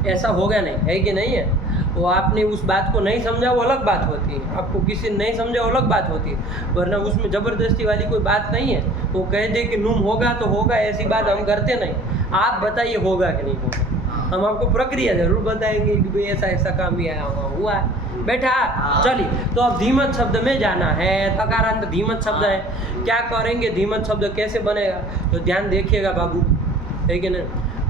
ऐसा होगा नहीं, है कि नहीं है? वो आपने उस बात को नहीं समझा वो अलग बात होती है, आपको किसी ने नहीं समझा वो अलग बात होती है, वरना उसमें ज़बरदस्ती वाली कोई बात नहीं है। वो कह दे कि नूम होगा तो होगा, ऐसी बात हम करते नहीं। आप बताइए होगा कि नहीं होगा, हम आपको प्रक्रिया जरूर बताएंगे कि भाई ऐसा ऐसा काम भी आया हुआ है बैठा। चलिए तो अब धीमत शब्द में जाना है। तकारांत धीमत शब्द है, क्या करेंगे? धीमत शब्द कैसे बनेगा तो ध्यान देखिएगा बाबू, है कि नहीं?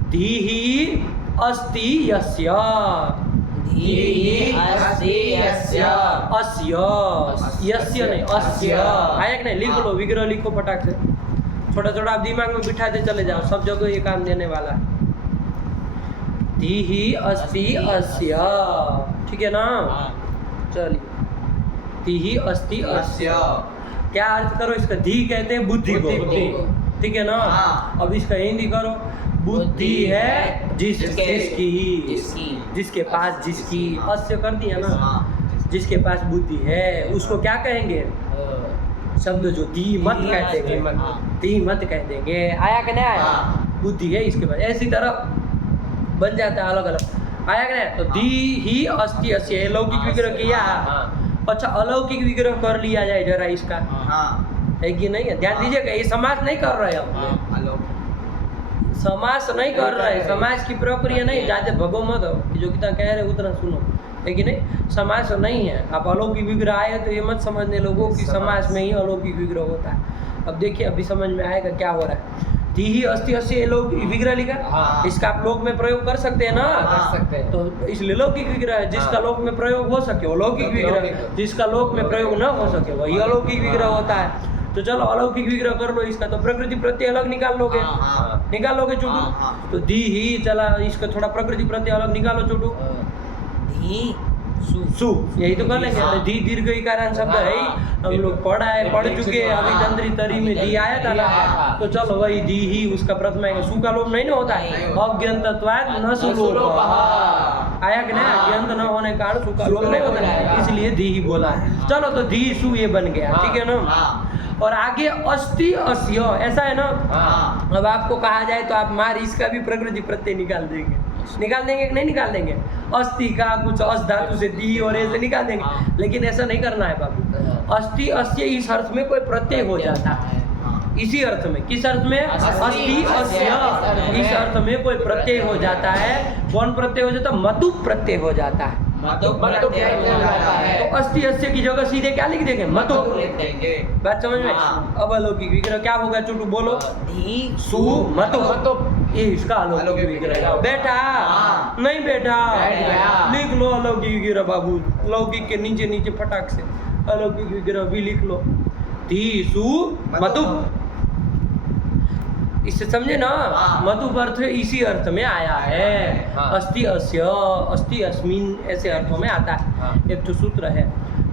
धीहि अस्ति यस्य, अस्य यस्य नहीं अस्य। आया कि नहीं? लिख लो, विग्रह लिखो फटाक से, छोटा छोटा आप दिमाग में बिठाते चले जाओ, सब जगह ये काम देने वाला है। धीहि अस्ति अस्य, ठीक है ना? चलिए धीहि अस्ति अस्य, क्या अर्थ करो इसका? धी कहते हैं बुद्धि को, ठीक है ना? अब इसका हिंदी करो, बुद्धि है जिसकी, जिसके पास, जिसकी, अस्य कर दिया ना, जिसके पास बुद्धि है उसको क्या कहेंगे? शब्द जो धीमत कहते हैं, धीमत कह देंगे। आया कि नहीं आया? बुद्धि है इसके पास, ऐसी तरह बन जाता है अलग अलग। आया कि नहीं? तो धी ही अस्ति अस्य, ये लौकिक विग्रह किया। हाँ। अच्छा अलौकिक विग्रह कर लिया जाए जरा इसका, हाँ है कि नहीं है? ध्यान दीजिएगा, ये समास नहीं कर रहे हम, हेलो समास नहीं कर रहे, समास की प्रक्रिया नहीं, जाते भगो मत जो कितना कह रहे उतना सुनो, है कि नहीं? समास नहीं है। आप अलौकिक विग्रह आए तो ये मत समझने लोगों कि समास में ही अलौकिक विग्रह होता है। अब देखिए अभी समझ में आएगा क्या हो रहा है। धी ही अस्ति अस्य ये लौकिक विग्रह लिखा, हाँ। इसका आप लोक में प्रयोग कर सकते हैं ना? कर सकते हैं। तो इसलिए लौकिक विग्रह है, जिसका लोक में प्रयोग हो सके वो लौकिक विग्रह, लौकिक। जिसका लोक में प्रयोग न हो सके वही अलौकिक विग्रह होता है। तो चलो अलौकिक विग्रह कर लो इसका, तो प्रकृति प्रत्यय अलग निकाल लोगे, हाँ। निकाल लोगे चुटू? हाँ, हाँ। तो दी ही चला, इसका थोड़ा प्रकृति प्रत्यय अलग निकालो चुटू। धी सु सु यही तो कर लेंगे। हाँ। धी दीर्घ इकारांत शब्द है ही, हम लोग पढ़ चुके हैं, अभी तंत्री तरी में दी आया था ना, तो चलो वही दी ही उसका प्रथम आएगा। सु का लोप नहीं ना होता है, अज्ञंतत्वात् न सुलोप आया कि नहीं? अज्ञंत न होने का कारण सु का लोप नहीं होता है, इसलिए दी ही बोला है। चलो तो धी सु ये बन गया, ठीक है ना? हाँ और आगे अस्ति अस्य ऐसा है ना? हाँ। अब आपको कहा जाए तो आप मार इसका भी प्रकृति प्रत्यय निकाल देंगे, निकाल देंगे कि नहीं निकाल देंगे? अस्थि का कुछ अस धातु से दी और ऐसे निकाल देंगे, लेकिन ऐसा नहीं करना है बाबू। अस्थि अस्य इस अर्थ में कोई प्रत्यय हो जाता है, इसी अर्थ में। किस अर्थ में? अस्थि अस्य इस अर्थ में कोई प्रत्यय हो जाता है। कौन प्रत्यय हो जाता है? मतु प्रत्यय हो जाता है। तो अस्थि अस्य की जगह सीधे क्या लिख देंगे? मतु। बात समझ में? हाँ। अब अलौकिक विग्रह क्या होगा चुटू बोलो? धी सु मतु, ये इसका अलौकिक विग्रह है। बेटा हाँ। नहीं बेटा, बैठ गया। लिख लो अलौकिक विग्रह बाबू, लौकिक के नीचे नीचे फटाक से अलौकिक विग्रह भी लिख लो। धी सु मतु, इससे समझे ना? हाँ। मतु अर्थ इसी अर्थ में आया है। हाँ। अस्ति अस्य, अस्ति अस्मिन ऐसे अर्थों में आता है। हाँ। एक तो सूत्र है,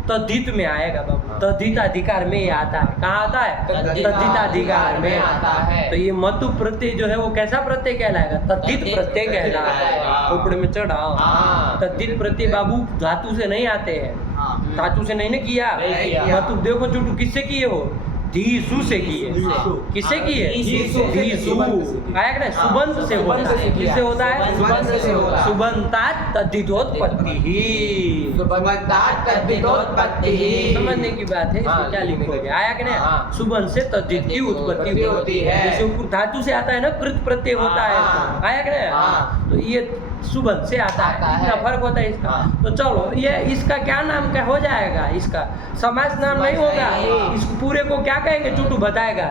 तद्धित में आएगा बाबू, हाँ। तद्धिताधिकार में ये आता है। कहाँ आता है? तद्धिताधिकार में आता है। तो ये मतु प्रत्यय जो है वो कैसा प्रत्यय कहलाएगा? तद्धित प्रत्यय कहलाएगा। ऊपर में चढ़ाओ। हाँ। तद्धित प्रत्यय बाबू धातु से नहीं आते हैं, धातु से नहीं ना किया। नहीं किया। मतु देखो चुटू किससे किए हो? धीसु से किए। किससे किए? धीसु। धीसु आया कि नहीं? सुबंत से होता है। किससे होता है? सुबंत से होता है। सुबंतात तद्धितोत्पत्ति ही। समझने की बात है, इसमें हाँ, क्या लिखोगे? आया कि नहीं? हाँ। सुबंत से तद्धित की उत्पत्ति होती है। जैसे ऊपर धातु से आता है ना, कृत प्रत्यय होता है। हाँ। आया कि नहीं? हाँ। तो ये सुबंत से आता आता है, है। इतना फर्क होता है इसका। हाँ। तो चलो ये इसका क्या नाम क्या हो जाएगा? इसका समास नाम नहीं होगा। नहीं। इस पूरे को क्या कहेंगे? चुटू बताएगा।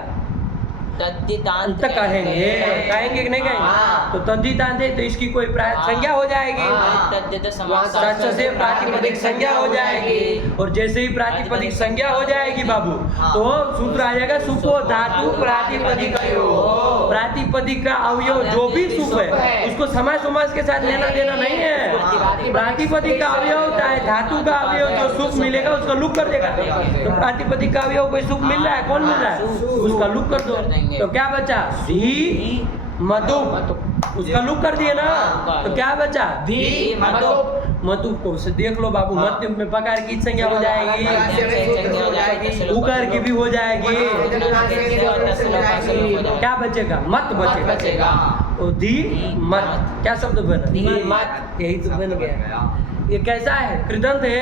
तद्धितांत अंत कहेंगे, कहेंगे कि नहीं कहेंगे? हाँ। तो तद्धितांत है तो इसकी कोई संज्ञा हो जाएगी। हाँ। तद्धित समास सच से प्रातिपदिक संज्ञा हो जाएगी, और जैसे ही प्रातिपदिक संज्ञा हो जाएगी बाबू, तो सूत्र आ जाएगा सुपो धातु प्रातिपदिक। प्रातिपदिक का अवयव जो भी सुप है उसको समास समास के साथ लेना देना नहीं है। प्रातिपदिक का अवयव चाहे धातु का अवयव जो सुप मिलेगा उसका लुक कर देगा। तो प्रातिपदिक का अवयव कोई सुप मिल रहा है, कौन मिल रहा है? उसका लुक कर दो। तो क्या बचा? धी मधु, उसका लुक कर दिए ना, तो क्या बचा? धी मधु। मतु को से देख लो बाबू, मध्य में पकार की संज्ञा हो जाएगी, उकार की भी हो जाएगी। क्या बचेगा? मत बचेगा। और धी मत क्या शब्द बना? धी मत। यही तो बन गया। ये कैसा है? कृदंत है।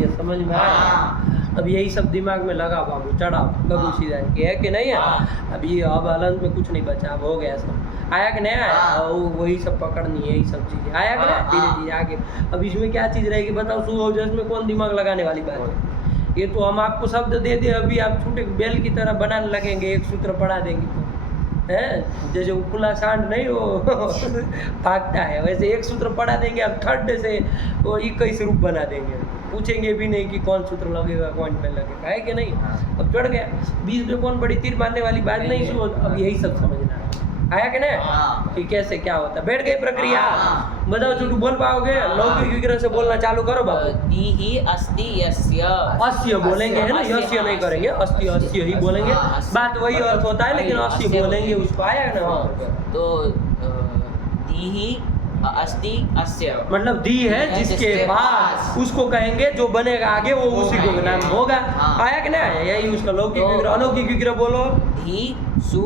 ये समझ में आया? अब यही सब दिमाग में लगा बाबू, चढ़ाओ लघु सीधा की है कि नहीं है? अब ये अब अलंत में कुछ नहीं बचा, अब हो गया सब। आया कि नहीं आया? और वही सब पकड़नी है, यही सब चीजें आया कि नहीं? धीरे धीरे आगे। अब इसमें क्या चीज रहेगी बताओ? सुअवजस में कौन दिमाग लगाने वाली बात है? ये तो हम आपको शब्द दे दे, अभी आप छोटे बेल की तरह बनाने लगेंगे, एक सूत्र पढ़ा देंगे तो है जैसे वो खुला सांड नहीं वो भागता है, वैसे एक सूत्र पढ़ा देंगे, आप थर्ड से वो 21 रूप बना देंगे, पूछेंगे भी नहीं कि कौन सूत्र लगेगा कौन में लगेगा, है कि नहीं? अब चढ़ गया। बीच में कौन बड़ी तीर मारने वाली बात नहीं सुनो। अब यही सब समझना है, आया कि नहीं? कि कैसे क्या होता है? बैठ गई प्रक्रिया। बताओ छोटू, बोल पाओगे? लौकिक विग्रह से बोलना चालू करो बाबू। दी ही अस्ति यस्य। अस्य बोलेंगे है ना, यस्य नहीं करेंगे, अस्ति अस्य ही बोलेंगे। बात वही अर्थ होता है, लेकिन अस्य बोलेंगे उसको। आया ना? तो दी ही अस्ति अस्य मतलब दी है जिसके पास, उसको कहेंगे जो बनेगा आगे वो उसी को नाम होगा। आया कि नहीं? यही उसका लौकिक विग्रह। अलौकिक विग्रह बोलो। धी सु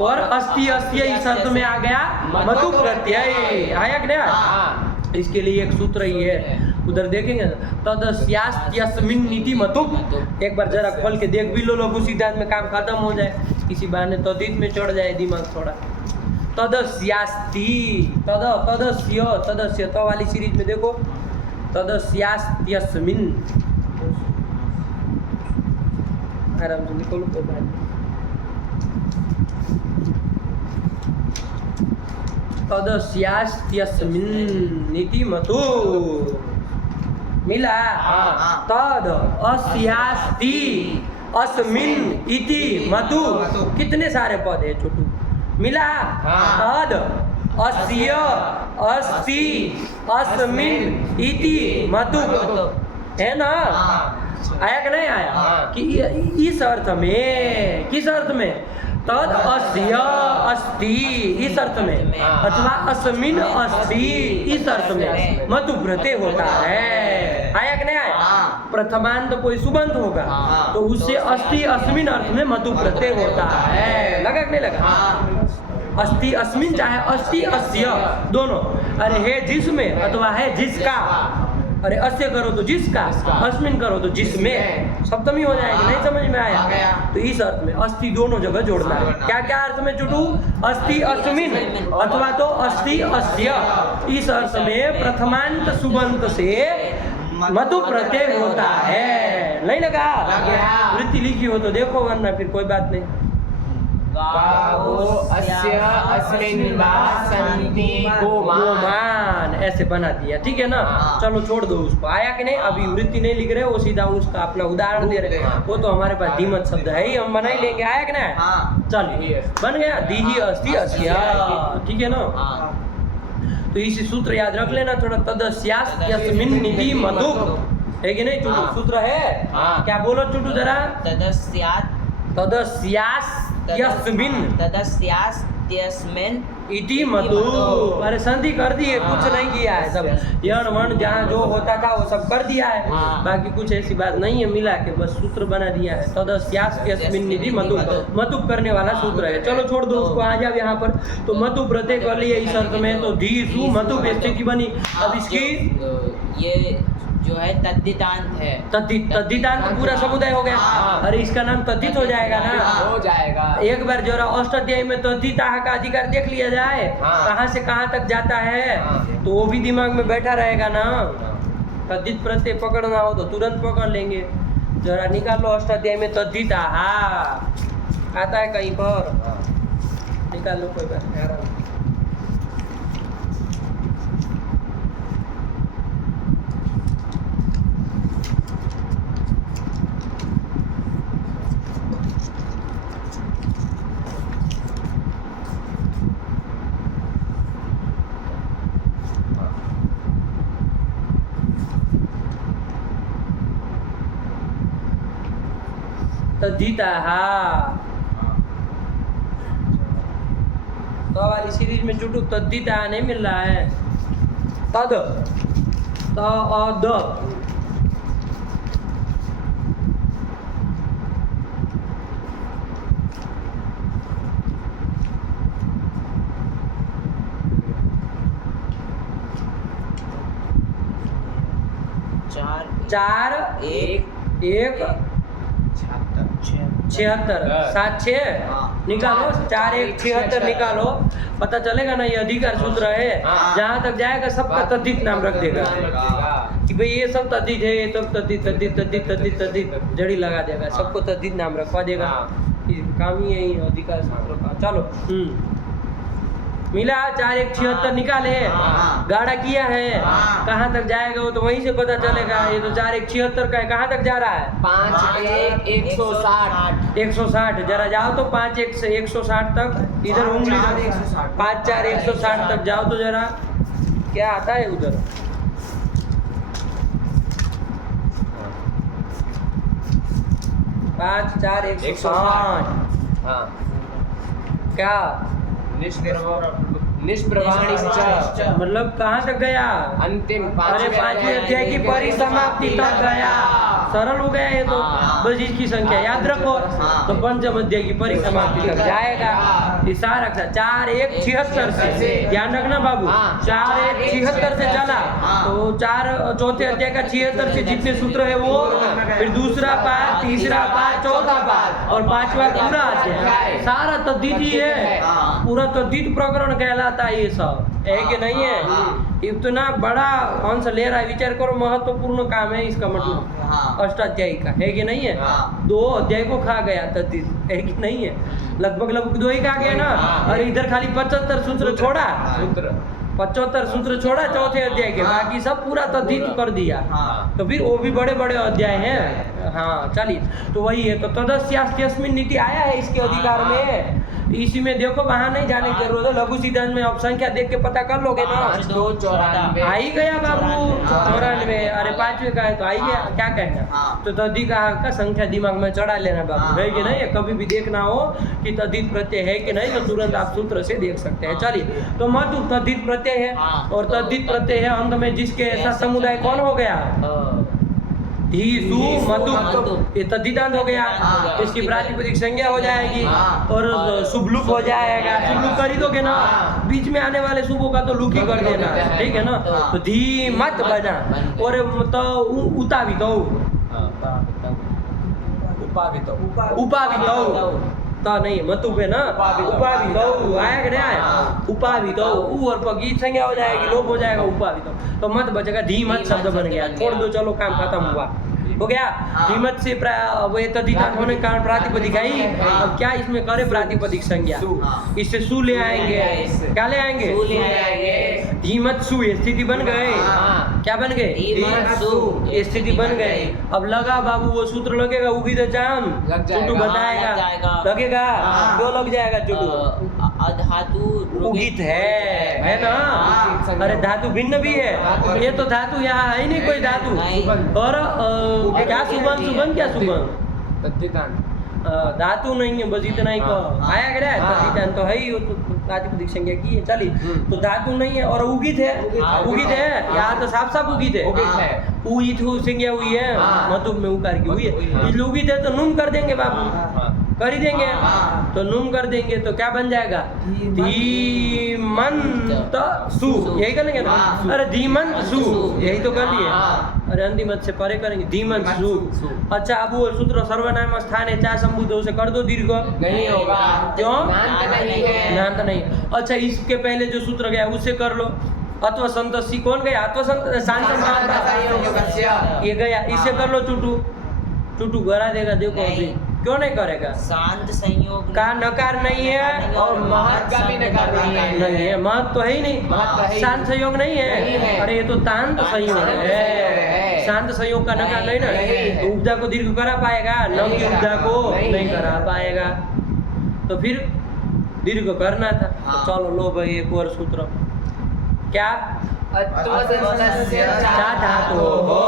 और अस्ति अस्त्य इस अर्थ में आ गया मतु प्रत्यय। आया कि नहीं आया? हाँ। इसके लिए एक सूत्र ही है, उधर देखेंगे तदस्यास्त्यस्मिन् नीति मतुप। एक बार जरा खोल के देख भी लो, लघु सिद्धांत में काम खत्म हो जाए, इसी बहाने तद्धित में चढ़ जाए दिमाग थोड़ा। तदस्यास्ति तदस्य तदस्य तो वाली सीरीज में देखो, तदस्यास्त्यस्मिन्, आराम से निकलो कोई बात नहीं। तदस्यास्त्यस्मिन् नीति मतु मिला। हाँ। तद अस्यास्ति अस्मिन् इति मतु, कितने सारे पद है छोटू? मिला। हाँ। तद अस्य अस्ति अस्मिन् इति मतु, है ना? आया कि नहीं आया? हाँ। कि इस अर्थ में, किस अर्थ में? तद अस्य अस्ति इस अर्थ में, हाँ। अथवा अस्मिन् अस्ति इस अर्थ में मतु प्रत्यय होता है। आया कि नहीं आया? हाँ। प्रथमांत कोई सुबंत होगा हाँ। तो उससे अस्ति अस्मिन् अर्थ में मतु प्रत्यय होता है। लगा कि नहीं लगा? अस्ति अस्मिन् चाहे अस्ति अस्य, दोनों। अरे है जिसमें अथवा है जिसका, अरे अस्य करो तो जिसका, अस्मिन् करो तो जिसमें, सप्तमी हो जाएगी। नहीं समझ में आया? तो इस अर्थ में अस्ति दोनों जगह जोड़ना है। क्या क्या अर्थ में चुटू? अस्ति अस्मिन् अथवा तो अस्ति अस्य, इस अर्थ में प्रथमांत सुबंत से मतु प्रत्यय होता है। नहीं लगा? वृत्ति लिखी हो तो देखो, वरना फिर कोई बात नहीं। गावो अस्य अस्मिन् वा सन्ति गोमान, ऐसे बना दिया, ठीक है ना? हाँ। चलो छोड़ दो उसको। आया कि नहीं? अभी वृत्ति नहीं लिख रहे, वो सीधा उसका अपना उदाहरण दे रहे हैं। वो तो हमारे पास धीमत शब्द है ही, हम बना ही लेंगे। आया कि नहीं? हाँ। चलिए बन गया। दीहि अस्ति अस्या, ठीक है ना? तो इसी सूत्र याद रख लेना थोड़ा। तदस्यास्त्यस्मिन् नीति मतुप, है कि नहीं चुटू? हाँ। सूत्र है। हाँ। क्या बोलो चुटू जरा? तदस्यास्त्यस्मिन् तदस्यास्त्यस्मिन् इति मतु। अरे संधि कर दी है, कुछ नहीं किया है, सब यण वर्ण जहाँ जो होता था वो सब कर दिया है। हाँ। बाकी कुछ ऐसी बात नहीं है, मिला के बस सूत्र बना दिया है। तदस्यास्त्यस्मिन् इति मतुप, मतुप करने वाला सूत्र है। चलो छोड़ दो उसको, आ जाओ यहाँ पर। तो मतु प्रत्यय कर लिए इस अर्थ में, तो धी सु मतुप स्थिति बनी। अब इसकी ये जो है तद्धितांत है। तद्धितांत पूरा समुदाय हो गया। हाँ। अरे इसका नाम तद्धित हो जाएगा ना? हो जाएगा। एक बार जरा अष्टाध्यायी में तद्धिता का अधिकार देख लिया जाए, हाँ। कहाँ से कहाँ तक जाता है, हाँ। तो वो भी दिमाग में बैठा रहेगा ना। तद्धित प्रत्यय पकड़ना हो तो तुरंत पकड़ लेंगे। जरा निकाल लो अष्टाध्यायी में तद्धिता, हाँ आता है कहीं पर, निकाल लो, कोई बात नहीं, आराम से। तद्धिता, तो वाली सीरीज में चुटू तद्धिता नहीं मिल रहा है। तद चार एक एक 76 7 6 हाँ। निकालो, 4 1 76 निकालो, पता चलेगा ना। ये अधिकार सूत्र है, हाँ। जहाँ तक जाएगा सबका तद्धित नाम रख देगा कि भाई ये सब तद्धित है, ये सब तद्धित तद्धित तद्धित तद्धित तद्धित जड़ी लगा देगा, सबको तद्धित नाम रखवा देगा। ये काम ही यही अधिकार सूत्र का। चलो मिला। 4 1 76 निकाले, हाँ। गाढ़ा किया है, हाँ। कहाँ तक जाएगा वो तो वहीं से पता चलेगा। ये तो 4 1 76 का है, कहाँ तक जा रहा है? 5 1 160 160। जरा जाओ तो 5 1 से 160 तक, इधर उंगली 5 4 160 तक जाओ तो जरा क्या आता है उधर। पाँच 4 160। हाँ। क्या निष्प्रवाणिश्च मतलब कहाँ तक गया? अंतिम अरे 5वें अध्याय की परिसमाप्ति तक गया। सरल हो गया ये तो। हाँ। बस इसकी संख्या याद रखो हाँ। तो पंचम अध्याय की परिसमाप्ति तक जाएगा। ये सारा अक्षर 4 1 76 से ध्यान रखना बाबू। हाँ। 4 1 76 से चला हाँ। तो 4 चौथे अध्याय का 76 से जितने सूत्र है वो, फिर दूसरा पाठ, तीसरा पाठ, चौथा पाठ और पांचवा पूरा अध्याय। सारा तद्धित ही है, हाँ। पूरा तद्धित प्रकरण कहलाता है ये सब, है कि नहीं है? हाँ। इतना बड़ा अंश ले रहा है, विचार करो, महत्वपूर्ण काम है इसका मतलब। हाँ। अष्टाध्यायी का है कि नहीं है? हाँ। 2 अध्याय को खा गया तद्धित, है कि नहीं है? लगभग 2 ही खा गया ना। हाँ। और इधर खाली 75 सूत्र छोड़ा, सूत्र 75 सूत्र छोड़ा चौथे अध्याय के, हाँ। बाकी सब पूरा तद्धित कर दिया। हाँ। तो फिर वो भी बड़े बड़े अध्याय हैं। हाँ चलिए, तो वही है, तो तदस्यास्त्यस्मिन् नीति आया है इसके अधिकार में। इसी में देखो, वहां नहीं जाने की जरूरत है, लघु सिद्धांत में अब संख्या देख के पता कर लोगे ना। 5 2 94 आ ही गया बाबू, हाँ। 94, अरे 5वें का है तो आ ही गया, क्या कहना। हाँ। तो तद्धित का संख्या दिमाग में चढ़ा लेना बाबू, हाँ। है कि नहीं? कभी भी देखना हो कि तद्धित प्रत्यय है कि नहीं, तो तुरंत आप सूत्र से देख सकते हैं। चलिए, तो मतु तद्धित प्रत्यय है हाँ। और तद्धित प्रत्यय है अंत में जिसके साथ समुदाय कौन हो गया? धी सु मतु, ये तद्धितांत हो गया। हाँ। इसकी प्रातिपदिक संज्ञा हो जाएगी हाँ। और शुभलुक हो जाएगा। हाँ। शुभलुक कर ही दोगे ना, हाँ। बीच में आने वाले शुभों का तो लुक ही कर देना, ठीक है ना? हाँ। तो धी मत बना और तो उतावी तो उपावितो उपावी तो नहीं मतु पे ना, उपावी तो आया कि नहीं आया? हाँ। उपावी तो ऊ और गीत संज्ञा हो जाएगी, लोप हो जाएगा उपावी तो मत बचेगा, धीमत शब्द बन गया। छोड़ दो, चलो काम खत्म हुआ, हो गया। हाँ। धीमत से वो तद्धितांत होने के कारण प्रातिपदिक आई। अब क्या इसमें करे? प्रातिपदिक संज्ञा, हाँ। इससे सु ले आएंगे। क्या ले आएंगे? सु ले आएंगे। धीमत सु, ये स्थिति बन गए। हाँ। क्या बन गए? धीमत सु, ये स्थिति बन गए। अब लगा बाबू, वो सूत्र लगेगा, उगी तो जाम लग जाएगा। चुटू लग बताएगा, जाएगा। लगेगा। हाँ। क्यों लग जाएगा चुटू? अधातु उगित है ना? हाँ। अरे धातु भिन्न भी है, ये तो धातु यहाँ है ही नहीं कोई धातु। नहीं। और क्या सुबन सुबन क्या सुबन तद्धितांत धातु नहीं है, बस इतना ही कहो। हाँ। आया क्या है? हाँ। तद्धितांत तो है ही, वो तो प्रातिपदिक संज्ञा की है। चलिए, तो धातु नहीं है और उगित है। हाँ। उगित है, यहाँ तो साफ साफ उगित है। उगित है। उगित हो संज्ञा हुई है, हाँ। मतुब में उकार की हुई है। हाँ। ये उगित है तो नुम कर देंगे बाबू, हाँ। कर ही देंगे। हाँ। तो नुम कर देंगे तो क्या बन जाएगा? धीमंत सु, यही कर लेंगे ना? हाँ। अरे धीमंत सु, यही तो कर लिए। हाँ। अरे अंतिमत से परे करेंगे, धीमंत सु। सु। अच्छा, अब वो सूत्र सर्वनाम स्थान है, 4 संबुद्ध, उसे कर दो दीर्घ। नहीं होगा, क्यों? नांत नहीं है। नांत नहीं। अच्छा, इसके पहले जो सूत्र गया उससे कर लो। अत्व संतसी कौन गया? अत्व संत शांत, ये गया, इससे कर लो। चुटू चुटू गरा देगा, देखो अभी क्यों नहीं करेगा? शांत संयोग का नकार नहीं है और महत का भी नकार नहीं है। नहीं है, महत तो है ही नहीं, महत तो है ही शांत संयोग नहीं नहीं है। है। अरे ये तो तांत संयोग संयोग है, है। शांत संयोग का नकार नहीं ना। नहीं। तो उपदा को दीर्घ करा पाएगा, न की उपदा को नहीं नहीं करा पाएगा, तो फिर दीर्घ करना था। तो हाँ। चलो लो भाई, एक और सूत्र क्या? अत्वसंतस्य चा धातु हो,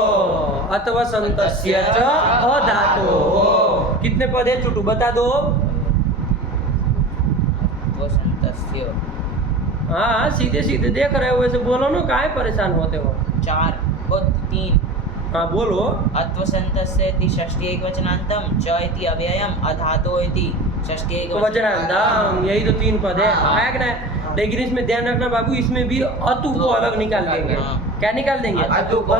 अत्वसंतस्य च अधातु हो। कितने पद है चुटू बता दो? वसंतस्य हाँ, सीधे सीधे देख रहे हो, वैसे बोलो ना, काहे परेशान होते हो? 4 और 3 हाँ बोलो। अत्वसंतस्य इति षष्ठी एकवचनान्तं च इति अव्ययम् अधातो इति षष्ठी वचनांतम, यही तो 3 पद है। हाँ। आया कि नहीं? लेकिन इसमें ध्यान रखना बाबू, इसमें भी अतु को अलग निकाल देंगे। हाँ। क्या निकाल देंगे? अतु को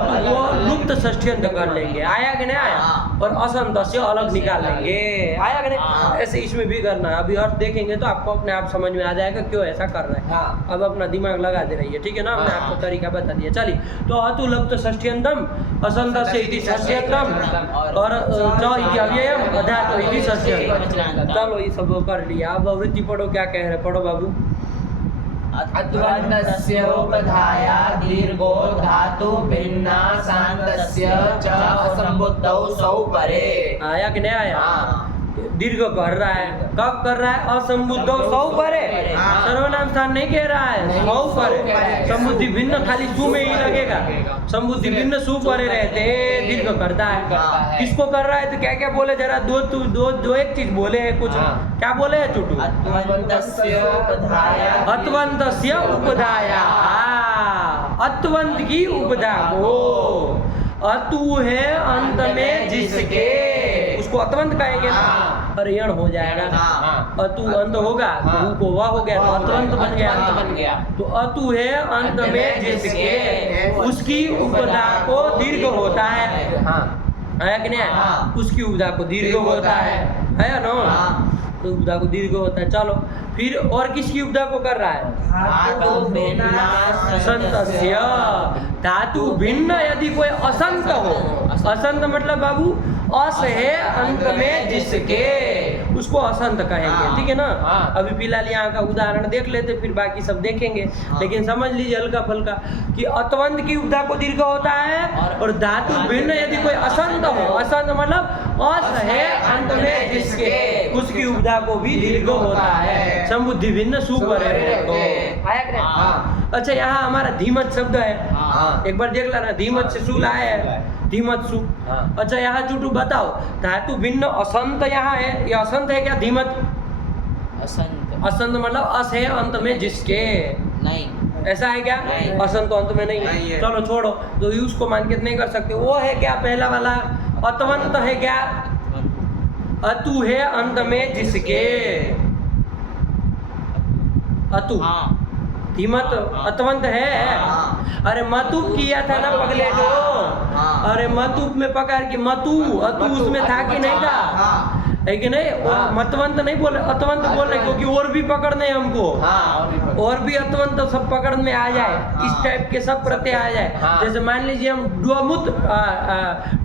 लुप्त षष्ठ्यंत कर लेंगे। आया कि नहीं आया? हाँ। और असंतस्य अलग निकाल लेंगे। आया कि नहीं? हाँ। ऐसे इसमें भी करना है। अभी अर्थ देखेंगे तो आपको अपने आप समझ में आ जाएगा क्यों ऐसा कर रहे हैं। हाँ। अब अपना दिमाग लगा दे रही है, ठीक है ना? हमने हाँ। आपको तरीका बता दिया। चलिए, तो अतु लुप्त षष्ठ्यंतम, असंतस्य इति षष्ठ्यंतम और च इति अव्ययम, अधातु इति षष्ठ्यंतम। चलो ये सब कर लिया। अब आवृत्ति पढ़ो, क्या कह रहे? पढ़ो बाबू। अद्वन्तस्य उपधाया दीर्घो धातु भिन्ना शान्तस्य च असंबुद्धौ सौ परे। आया कि नहीं आया? हाँ। दीर्घ कर रहा है, कब कर रहा है? असंबुद्ध सौ परे, हाँ। सर्वनाम स्थान नहीं कह रहा है, नहीं, सौ परे। सौ कह रहा है। संबुद्धि भिन्न खाली सु में ही लगेगा। संबुद्धि भिन्न सु परे रहते दीर्घ करता करता है। है। किसको कर रहा है? तो क्या क्या बोले जरा? दो एक चीज बोले है कुछ। हाँ। क्या बोले है चुटू? अत्वन्तस्य उपधाया अत्वन्तस्य उपधाया, अत्वंत की उपधा को। अतु है अंत में जिसके, उसको अतवंत कहेंगे ना, हाँ। अरे यण हो जाएगा। हाँ। अतु अंत होगा तो हाँ। ऊ को वाह हो गया तो अतवंत बन गया। अतवंत बन गया। तो अतु है अंत में जिसके, उसकी उपदा को दीर्घ होता है। हाँ है कि नहीं? हाँ। उसकी उपदा को दीर्घ होता है ना? हाँ। तो उपदा को दीर्घ होता है। चलो फिर और किसकी उपदा को कर रहा है? धातु भिन्न असंतस्य। धातु भिन्न यदि कोई असंत हो, असंत मतलब बाबू अस है अंत में जिसके, उसको असंत कहेंगे। हाँ। ठीक है ना? हाँ। अभी फिलहाल यहाँ का उदाहरण देख लेते, फिर बाकी सब देखेंगे। लेकिन समझ लीजिए हल्का फुल्का कि अतवंत की उपदा को दीर्घ होता है, और धातु भिन्न यदि कोई असंत हो, असंत मतलब अस है अंत में जिसके, उसकी उपदा को भी दीर्घ होता है। समुद्धि भिन्न सुपर है। आया कि नहीं? हाँ। अच्छा यहाँ हमारा धीमत शब्द है, हाँ। एक बार देख लेना, धीमत से सूल आया है, धीमत सु। हाँ। अच्छा यहाँ चुटू बताओ, धातु भिन्न असंत यहाँ है, ये असंत है क्या धीमत? असंत असंत मतलब अस है अंत में जिसके, नहीं। ऐसा है क्या? नहीं। असंत तो अंत में नहीं नहीं है। है। चलो छोड़ो, तो ये उसको मान के नहीं कर सकते। वो है क्या पहला वाला? अतवंत है क्या? अतु है अंत में जिसके, अतु। हाँ। धीमत अतवंत है। हाँ। अरे मतुप किया था ना पगले जो, हाँ। अरे मतुप में पकड़ के मतु, अतु उसमें था कि नहीं था? हाँ। है कि नहीं? और हाँ। मतवंत नहीं बोले, अतवंत बोल रहे, क्योंकि और भी पकड़ने हैं हमको। हाँ और भी अतवंत सब पकड़ में आ जाए, हाँ। इस टाइप के सब प्रत्यय आ जाए। हाँ। जैसे मान लीजिए हम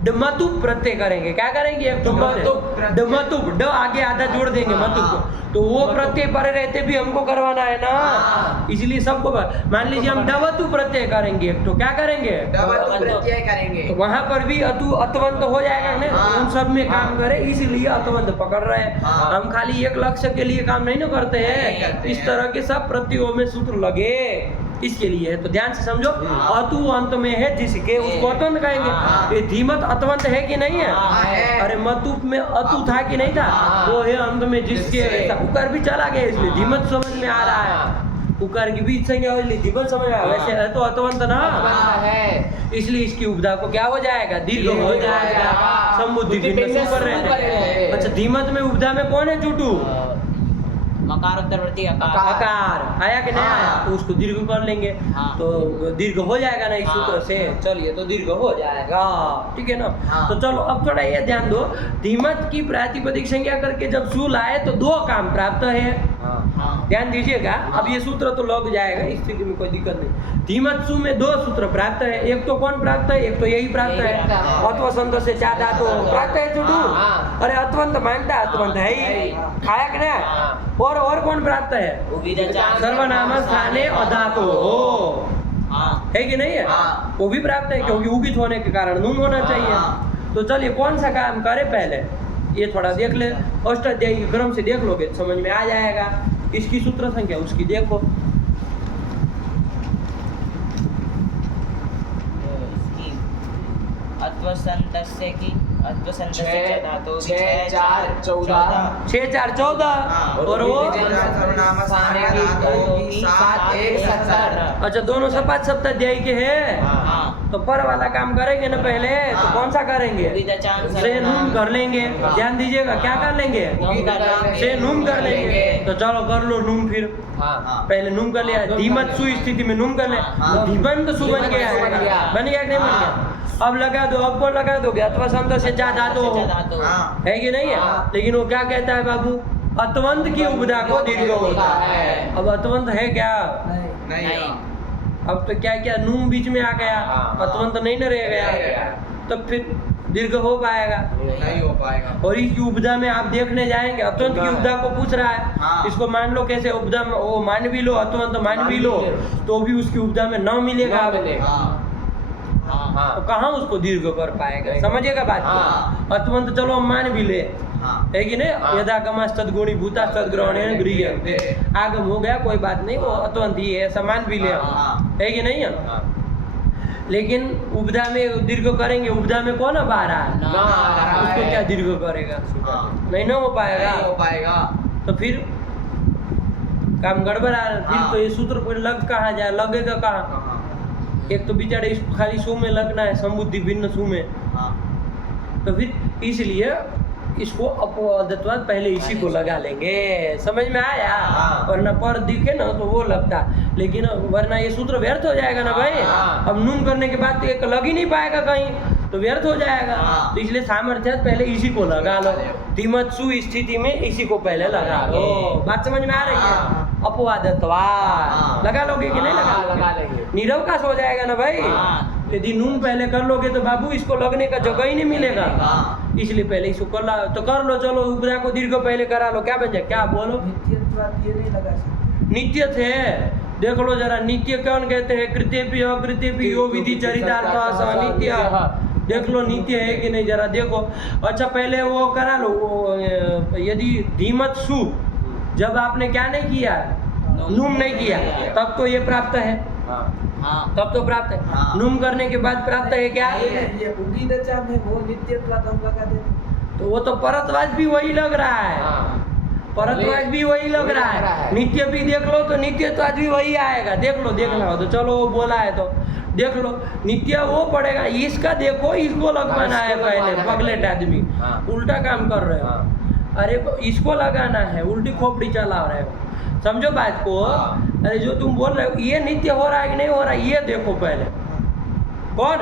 डमतुप प्रत्यय करेंगे, क्या करेंगे? एक डमतुप। डमतुप, ड आगे आधा जोड़ देंगे मतुप को, तो वो प्रत्यय परे रहते भी हमको करवाना है ना, हाँ। इसलिए सबको मान लीजिए हम डवतु प्रत्यय करेंगे, तो क्या करेंगे? डबल प्रत्यय करेंगे। तो वहां पर भी अतु अतवंत हो जाएगा ना। हाँ। उन सब में काम करे, इसलिए अतवंत पकड़ रहे हैं। हाँ। हम खाली एक लक्ष्य के लिए काम नहीं ना करते नहीं हैं, करते इस हैं। तरह के सब प्रत्ययों में सूत्र लगे, इसके लिए है। तो ध्यान से समझो, हाँ। अतु अंत में है जिसके, उसको अतवंत कहेंगे। हाँ। ये धीमत अतवंत है कि नहीं है? हाँ, है। अरे मतुप में अतु था कि नहीं था? हाँ। वो है अंत में जिसके, जिससे। ऐसा उकार भी चला गया, इसलिए धीमत समझ में आ रहा है। उकार की बीच संज्ञा हो, इसलिए धीमत समझ में आ रहा है। वैसे है तो अतवंत ना, है। इसलिए इसकी उपदा को क्या हो जाएगा? दीर्घ हो जाएगा। समुद्धि भिन्न सुपर है। अच्छा धीमत में उपदा में कौन है चुटू? मकार उत्तरवर्ती अकार। आकार आया कि नहीं आया? हाँ। तो उसको दीर्घ कर लेंगे, हाँ। तो दीर्घ हो जाएगा ना इस हाँ। सूत्र से। चलिए तो दीर्घ हो जाएगा, ठीक है ना? हाँ। तो चलो अब थोड़ा ये ध्यान दो, धीमत की प्रातिपदिक संज्ञा करके जब सूल आए तो दो काम प्राप्त है। हाँ। ध्यान दीजिएगा, अब ये सूत्र तो लग जाएगा, इस स्थिति में कोई दिक्कत नहीं। धीमत सु में दो सूत्र प्राप्त है, एक तो कौन प्राप्त है? एक तो यही प्राप्त यही है, प्राप्त है। अत्वसंत से चाहता तो प्राप्त है चुटू। हाँ। अरे अत्वंत मानता है, अत्वंत है ही, आया कि नहीं? हाँ। और कौन प्राप्त है? सर्वनाम स्थाने अधातु हो, हाँ। है कि नहीं है? हाँ। वो भी प्राप्त है, क्योंकि उगित होने के कारण नून होना चाहिए। हाँ। तो चलिए कौन सा काम करे पहले, ये थोड़ा देख ले, अष्टाध्यायी के क्रम से देख लोगे तो समझ में आ जाएगा। इसकी सूत्र संख्या उसकी देखो, अत्वसंतस्य की, अत्वसंतस्य च धातु की 6 4 14 6 4 14 हाँ। और वो सर्वनाम स्थाने धातु की 7 1 70। अच्छा दोनों सपाट सप्ताध्यायी के हैं। हाँ। तो पर वाला काम करेंगे ना पहले, तो हाँ। कौन सा करेंगे? से नून कर लेंगे, ध्यान दीजिएगा, क्या कर लेंगे? से नून कर लेंगे। तो चलो कर लो नून, फिर हाँ। पहले नून कर लिया, धीमत सु स्थिति में नून कर ले, हाँ। तो धीमंत सु बन गया, बन गया। बन गया कि नहीं बन गया? अब लगा दो, अब कौन लगा दोगे? अथवा संत से ज्यादा तो हाँ। है कि नहीं है? हाँ। लेकिन वो क्या कहता है बाबू? अतवंत की उपदा को दीर्घ होता है। अब अतवंत है क्या? नहीं। नहीं। अब तो क्या क्या नून बीच में आ गया, हाँ। अतवंत नहीं न रह गया, तब फिर दीर्घ हो पाएगा। नहीं हो पाएगा। और इसकी उपदा में आप देखने जाएंगे, अतवंत की उपदा को पूछ रहा है, हाँ। इसको मान लो कैसे उपदा में, वो मान भी लो, अतवंत मान भी लो, तो भी उसकी उपदा में न मिलेगा। न मिलेगा। हाँ। हाँ। तो कहाँ उसको दीर्घ कर पाएगा? समझिएगा बात को। हाँ। अतवंत चलो हम मान भी ले, हाँ। है कि नहीं? हाँ। यदा कमा तद्गुणी भूता तद्ग्रहण गृह्यन्ते, आगम हो गया, कोई बात नहीं, वो अतवंत ही है, समान भी ले, हाँ। है कि नहीं है? हाँ। लेकिन उपदा में दीर्घ करेंगे, उपदा में कौन अब आ रहा है? ना आ रहा उसको है। क्या दीर्घ करेगा? हाँ। नहीं ना हो पाएगा। नहीं हो पाएगा। तो फिर काम गड़बड़ आ रहा है। फिर हाँ। तो ये सूत्र कोई लग कहाँ जाए, लगेगा कहाँ? हाँ। एक तो बेचारे इसको खाली सु में लगना है, समुद्धि भिन्न सु में, हाँ तो फिर इसलिए इसको अपवादत्वाद पहले इसी को लगा लेंगे। समझ में आया? हाँ। वरना पर दिखे ना तो वो लगता, लेकिन वरना ये सूत्र व्यर्थ हो जाएगा ना भाई। हाँ। अब नून करने के बाद तो एक लग ही नहीं पाएगा कहीं, तो व्यर्थ हो जाएगा। हाँ। तो इसलिए सामर्थ्य पहले इसी को लगा लो, धीमत्सु स्थिति में इसी को पहले लगा लो। बात समझ में आ रही है? हाँ। अपवादत्वाद हाँ। लगा लोगे कि नहीं हाँ, लगा लगा लेंगे। निरवकाश हो जाएगा ना भाई। हाँ। यदि नून पहले कर लोगे तो बाबू इसको लगने का जगह ही नहीं मिलेगा, हाँ। इसलिए पहले इसको कर ला तो कर लो। चलो उपदा को दीर्घ पहले करा लो, क्या बन जाए? क्या बोलो? नित्यत्वाद ये नहीं लगा सकते। नित्य थे, देख लो जरा, नित्य कौन कहते हैं? कृत्यपि अकृत्यपि यो विधि चरितार्थ नित्य। देख लो नित्य है कि नहीं, जरा देखो। अच्छा पहले वो करा लो, वो यदि धीमत सु जब आपने क्या नहीं किया, नूम नहीं किया, तब तो ये प्राप्त है, हाँ हाँ तब तो प्राप्त है। हाँ। नूम करने के बाद प्राप्त है क्या? ये उगी दशा में वो नित्यत्वाद हम लगा देते। तो वो तो परतवाद भी वही लग रहा है, हाँ परतवाद भी वही लग रहा है। नित्य भी देख लो तो नित्यत्वाद भी वही आएगा। देख लो, देखना हो तो चलो, वो बोला है तो देख लो, नित्य वो पड़ेगा। इसका देखो, इसको लगवाना है पहले, पगलेट आदमी हाँ। उल्टा काम कर रहे हो। अरे इसको लगाना है, उल्टी खोपड़ी चला रहे हो, समझो बात को। हाँ। अरे जो तुम बोल रहे हो ये नित्य हो रहा है कि नहीं हो रहा है, ये देखो पहले। कौन?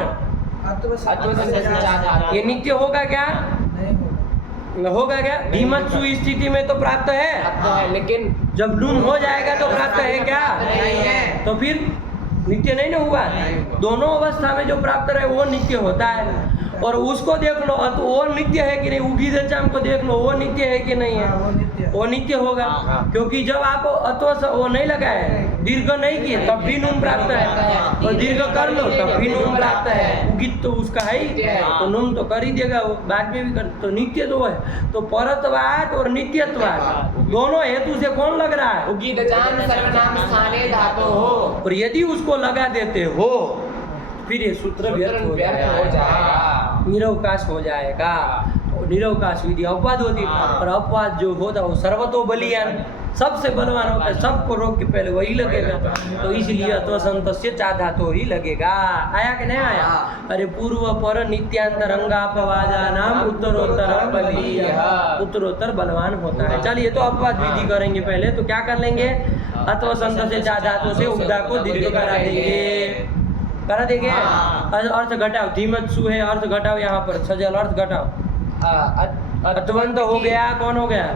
ये नित्य होगा क्या? नहीं होगा। होगा क्या? धीमत्सु स्थिति में तो प्राप्त है, प्राप्त है, लेकिन जब नून हो जाएगा तो प्राप्त है क्या? नहीं है। तो फिर नित्य नहीं ना हुआ। नहीं हुआ। दोनों अवस्था में जो प्राप्त रहे वो नित्य होता है। और उसको देख लो तो वो नित्य है कि नहीं, उगी दशाम को देख लो, वो नित्य है कि नहीं हाँ, है? वो नित्य। वो नित्य होगा, हाँ। क्योंकि जब आप अत्व वो नहीं लगाए, दीर्घ नहीं किए, तब भी नून प्राप्त है। और दीर्घ कर लो तब भी नून प्राप्त है। उगित तो उसका है ही, तो नून तो कर ही देगा, वो बाद में भी कर। तो नित्य तो है। तो परत्वाद और नित्यत्वाद दोनों हेतु से कौन लग रहा है? उगी दजान सर्वनाम स्थाने धातो हो, और यदि उसको लगा देते हो फिर ये सूत्र व्यर्थ हो व्यर्थ हो जाएगा, निरवकाश हो जाएगा। और निरवकाश विधि अपवाद होती है, हाँ। और अपवाद जो होता है वो सर्वतो बलियान, सबसे बलवान होता है, सबको रोक के पहले वही लगेगा। तो इसलिए अत्वसंतस्य चाधातो ही लगेगा। आया कि नहीं आया? अरे पूर्व पर नित्यांतरंगापवादानाम उत्तरोत्तर बलीयः, उत्तरोत्तर बलवान होता है। चलिए तो अपवाद विधि करेंगे पहले, तो क्या कर लेंगे? अत्वसंतस्य चाधातो से उपदा को दीर्घ करा देंगे, करा देंगे। हाँ। अर्थ घटाओ, धीमत्सु है, अर्थ घटाओ, यहाँ पर सजल अर्थ घटाओ। अत्वंत हो गया, कौन हो गया?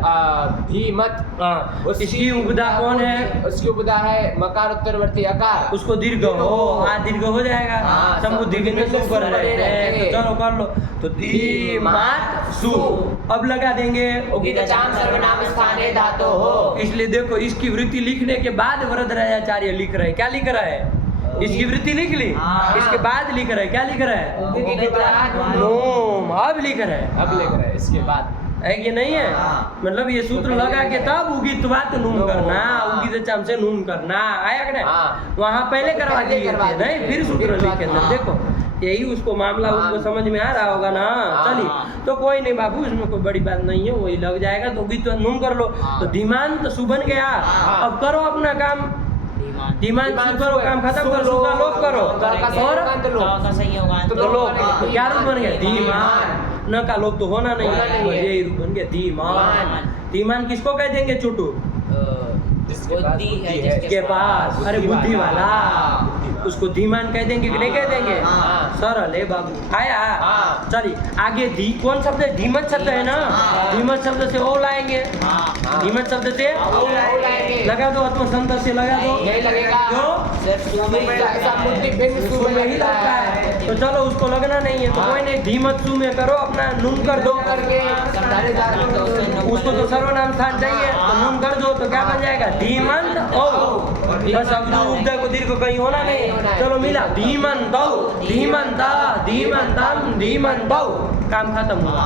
धीमत। हाँ, इसकी उपदा कौन है? उसकी उपदा है मकार उत्तरवर्ती अकार, उसको दीर्घ हो, दीर्घ हो जाएगा। हाँ, समुद्धि भिन्न सु कर रहे हैं, तो चलो कर लो। तो धीमात सु अब लगा देंगे। उगी दजान सर्वनाम स्थाने धातो हो। इसलिए देखो, इसकी वृत्ति लिखने के बाद वरदराजाचार्य लिख रहे हैं, क्या लिख रहा है? इसकी वृत्ति लिख ली, हाँ। इसके बाद लिख रहे हैं, क्या लिख रहा है? उगी दजान नोम, अब लिख रहे हैं, अब लिख रहे हैं इसके बाद। है कि नहीं है? हाँ। मतलब ये सूत्र लगा के तब उगित्वात नूम करना, उगी दचाम से नूम करना। आया कि नहीं? हाँ। वहाँ पहले करवा पहले दिए करवा थे, दिए नहीं थे। फिर सूत्र फिर लिखे थे। हाँ। देखो यही उसको मामला, हाँ। उनको समझ में आ रहा होगा ना। हाँ। चलिए तो कोई नहीं बाबू, इसमें कोई बड़ी बात नहीं है, वही लग जाएगा। तो उगित्वात नूम कर लो। हाँ। तो धीमान तो सुबन गया, हाँ। अब करो अपना काम। धीमान धीमान धीमान सु करो, काम खत्म करो, सु सुका लो, लोप करो। का और का संयोगांत तो लोप, बनेगा। क्या रूप बन गया? धीमान। न का लोप तो होना नहीं होना है, नहीं है। यही रूप बन गया धीमान। धीमान। धीमान किसको कह देंगे चुटू? जिसके पास बुद्धि है, बुद्धि है। के पास, अरे बुद्धि वाला, उसको धीमान कह देंगे कि नहीं कह देंगे? हाँ। सरल है बाबू, आया। हाँ। चलिए आगे धी कौन शब्द है? धीमत शब्द है ना। हाँ। धीमत शब्द से ओ लाएंगे, हाँ धीमत शब्द से ओ लाएंगे। लगा दो, आत्मसंत से लगा दो। नहीं लगेगा। क्यों? सिर्फ सु में ही ऐसा बुद्धि भिन्न सु उसमें ही लगता है, तो चलो उसको लगना नहीं है, तो हाँ। कोई नहीं, धीमत सु में करो, अपना नून कर दो। करके समझाने उसको तो सर्वनाम स्थान चाहिए, तो नून कर दो, तो क्या बन जाएगा? धीमंत औ। बस अब उपदा को दीर्घ कहीं होना नहीं। चलो मिला, धीमंत औ, धीमंता, धीमंतम, धीमंतौ, काम खत्म हुआ।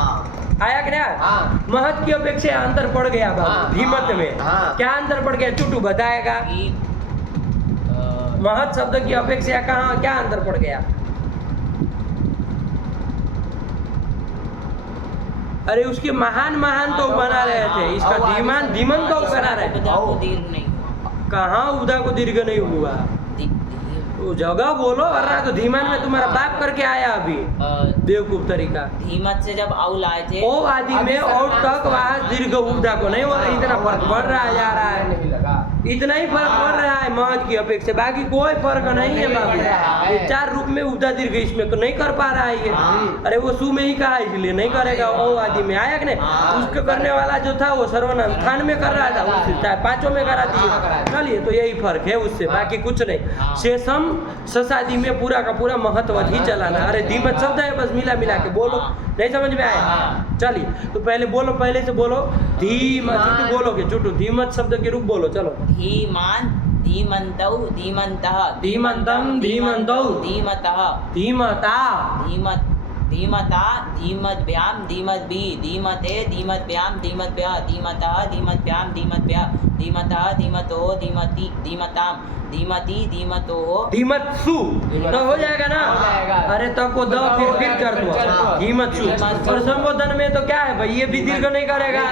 आया कि नहीं? हाँ। महत की अपेक्षा अंतर पड़ गया बाबू हाँ। धीमत में। हाँ। क्या अंतर पड़ गया? चुटू बताएगा। कि महत शब्द की अपेक्षा कहाँ क्या अंतर पड़ गया? अरे उसके महान महान तो बना रहे थे, इसका धीमान धीमन तो करा रहे। उपदा को दीर्घ नहीं हुआ। कहाँ उदा को दीर्घ नहीं हुआ? वो जगह बोलो, वरना तो धीमान में तुम्हारा बाप करके आया अभी, बेवकूफ तरीका। धीमत से जब आउ लाए थे, ओ आदि में और तक वहाँ दीर्घ उपधा को नहीं हो रहा, इतना फर्क पड़ रहा है, जा रहा है, नहीं लगा। इतना ही फर्क पड़ रहा है महत की अपेक्षा, बाकी कोई फर्क नहीं है बाबू। ये 4 रूप में उपधा दीर्घ इसमें तो नहीं कर पा रहा है ये। अरे वो सु में ही कहा है, इसलिए नहीं करेगा। ओ आदि में आया कि नहीं, उसके करने वाला जो था वो सर्वनाम थान में कर रहा था, उससे 5 में करा दिए। चलिए तो यही फर्क है उससे, बाकी कुछ नहीं। शेषम ससादी में पूरा का पूरा महत्व ही चलाना। अरे धीमत शब्द है, बस मिला मिला के बोलो, नहीं समझ में आया? चलिए तो पहले बोलो, पहले से बोलो धीमत। चुटू बोलोगे, चुटू धीमत शब्द के रूप बोलो, चलो। धीमान, धीमन्तौ, धीमन्तः, धीमंतम, धीमंतौ, धीमतः, धीमता, धीमत, धीमता, धीमद्भ्यां, धीमद्भिः, धीमते, धीमद्भ्यां, धीमद्भ्यः, धीमतः, धीमद्भ्यां, धीमद्भ्यः, धीमतः, धीमतोः, धीमति, धीमतां, धीमति, धीमतोः, धीमत्सु तो हो जाएगा ना? हो जाएगा। अरे तब को द फिर कर दो, धीमत्सु। और संबोधन में तो क्या है भाई, ये भी दीर्घ नहीं करेगा,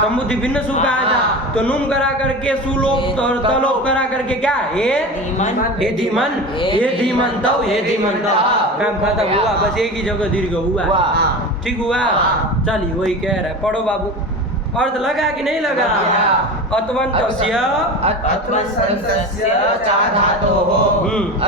समुद्धि भिन्न सु कहा था, तो नुम करा करके सुलोप और तलोप करा करके क्या हे धीमन, हे धीमन, हे धीमंतौ, हे धीमंतौ, काम खत्म हुआ, बस एक ही जगह दीर्घ हुआ। ठीक हुआ? चलिए वही कह रहा है, पढ़ो बाबू। अर्थ लगा कि नहीं लगा? अत्वन्तस्य अत्वन्तस्य च धातोः,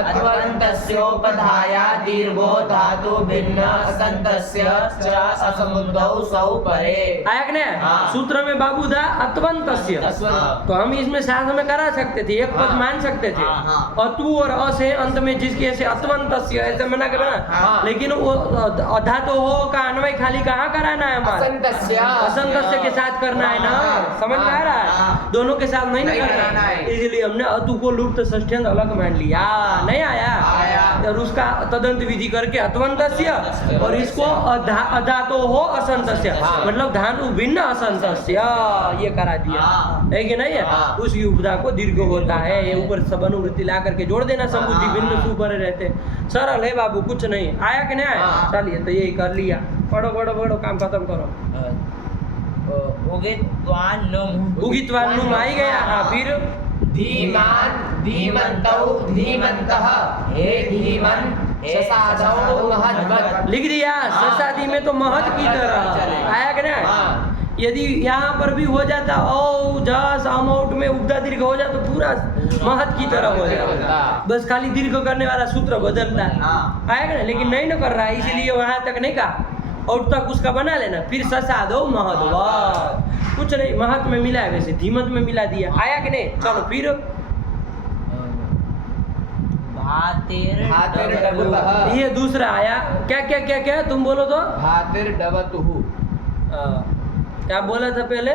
अत्वन्तस्योपधाया दीर्घो धातु भिन्न असन्तस्य च असमुद्धौ सौ परे। आया कि नहीं? सूत्र में बाबू था अत्वन्तस्य, तो हम इसमें साथ में करा सकते थे, एक पद मान सकते थे। अतु और अ से अंत में जिसके से अत्वन्तस्य ऐसे मना करना, लेकिन वो धातु हो का अन्वय खाली कहाँ कराना है हमारा? असंतस्य के साथ करना है ना, समझ में आ रहा है? दोनों के साथ नहीं ना करना है, इसलिए हमने अतु को लुप्त षष्ठ्यंत अलग मान लिया। नहीं आया? और उसका तदंत विधि करके अत्वन्तस्य, और इसको अधातो हो असंतस्य, मतलब धातु भिन्न असंतस्य, ये करा दिया है कि नहीं है? उस उपधा को दीर्घ होता है, ये ऊपर सब अनुवृत्ति ला करके जोड़ देना, समुद्धि भिन्न सु परे रहते, सरल है बाबू, कुछ नहीं। आया कि नहीं आया? चलिए तो यही कर लिया, पढ़ो पढ़ो पढ़ो, काम खत्म करो। उगित्वान् नुम्, उगित्वान् नुम् आई गया। हाँ फिर धीमान, धीमन्तौ, धीमन्तः, हे धीमन, ससादौ महद्वत्। लिख दिया, ससादी में तो महत की तरह। आया कि नहीं? यदि यहाँ पर भी हो जाता औ जस अमाउंट में उपधा दीर्घ हो जाता तो पूरा महत की तरह हो जाता, बस खाली दीर्घ करने वाला सूत्र बदलता है। आया कि नहीं? लेकिन नहीं न कर रहा है, इसीलिए वहां तक नहीं कहा, और तक उसका बना लेना, फिर ससादो महद्वत्। कुछ नहीं, महत में मिला है, वैसे धीमत में मिला दिया। आया कि नहीं? चलो फिर भातिर्डवतुः, ये दूसरा आया। क्या क्या क्या क्या तुम बोलो तो? भातिर्डवतुः, क्या बोला था पहले?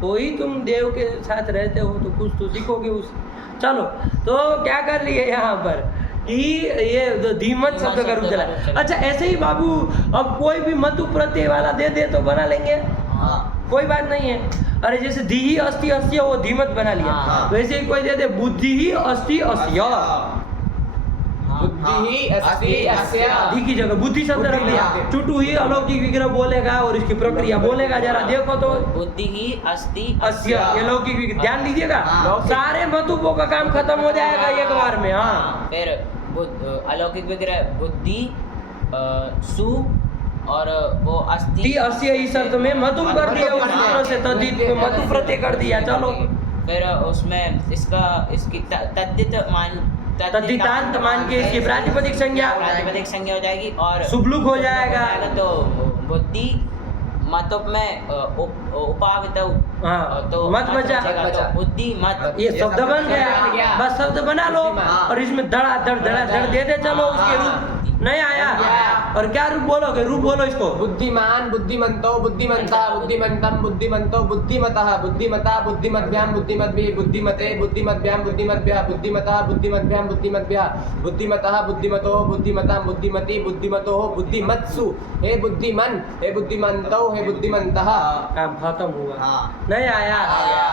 वही तुम देव के साथ रहते हो तो कुछ तो सीखोगे उस। चलो तो क्या कर लिए यहाँ पर कि ये धीमत शब्द का रूप चला। अच्छा ऐसे ही बाबू, अब कोई भी मतु प्रत्यय वाला दे दे तो बना लेंगे, कोई बात नहीं है। अरे जैसे धी ही अस्ति अस्य, वो धीमत बना लिया, वैसे ही कोई दे दे बुद्धि ही अस्ति अस्य, बुद्धि अस्ति अस्य, धी की जगह बुद्धि शब्द रख दिया। चुटू ही अलौकिक विग्रह बोलेगा और इसकी प्रक्रिया बोलेगा, जरा देखो तो। बुद्धि ही अस्ति अस्य, ये लौकिक विग्रह, ध्यान दीजिएगा, सारे मतुपों का काम खत्म हो जाएगा एक बार में। हाँ फिर अलौकिक विग्रह बुद्धि सु और वो अस्ति, ती अस्य इस अर्थ में मधु कर दिया, उस सूत्र से तद्धित को मधु प्रत्यय कर दिया। चलो फिर उसमें इसकी तद्धित मान, तद्धितांत मान के इसकी प्रातिपदिक संज्ञा हो जाएगी और सुबलुक हो जाएगा। तो बुद्धि मतुप में उपावित, तो मत बचा, तो बुद्धि मत, ये शब्द बन गया, बस शब्द बना लो और इसमें धड़ाधड़ धड़ाधड़ दे दे चलो। उसके रूप नहीं आया, और क्या रूप बोलोगे? रूप बोलो इसको। बुद्धिमान, बुद्धिमन्तो, बुद्धिमन्तः, बुद्धिमन्तं, बुद्धिमन्तो, बुद्धिमतः, बुद्धिमता, बुद्धिमद्भ्यां, बुद्धिमद्भिः, बुद्धिमते, बुद्धिमद्भ्यां, बुद्धिमद्भ्यः, बुद्धिमतः, बुद्धिमद्भ्यां, बुद्धिमद्भ्यः, बुद्धिमतः, बुद्धिमतो, बुद्धिमतां, बुद्धिमति, बुद्धिमतोः, बुद्धिमत्सु। हे बुद्धिमन, हे बुद्धिमन्तौ, हे बुद्धिमन्तः। काम खत्म हुआ। नहीं आया?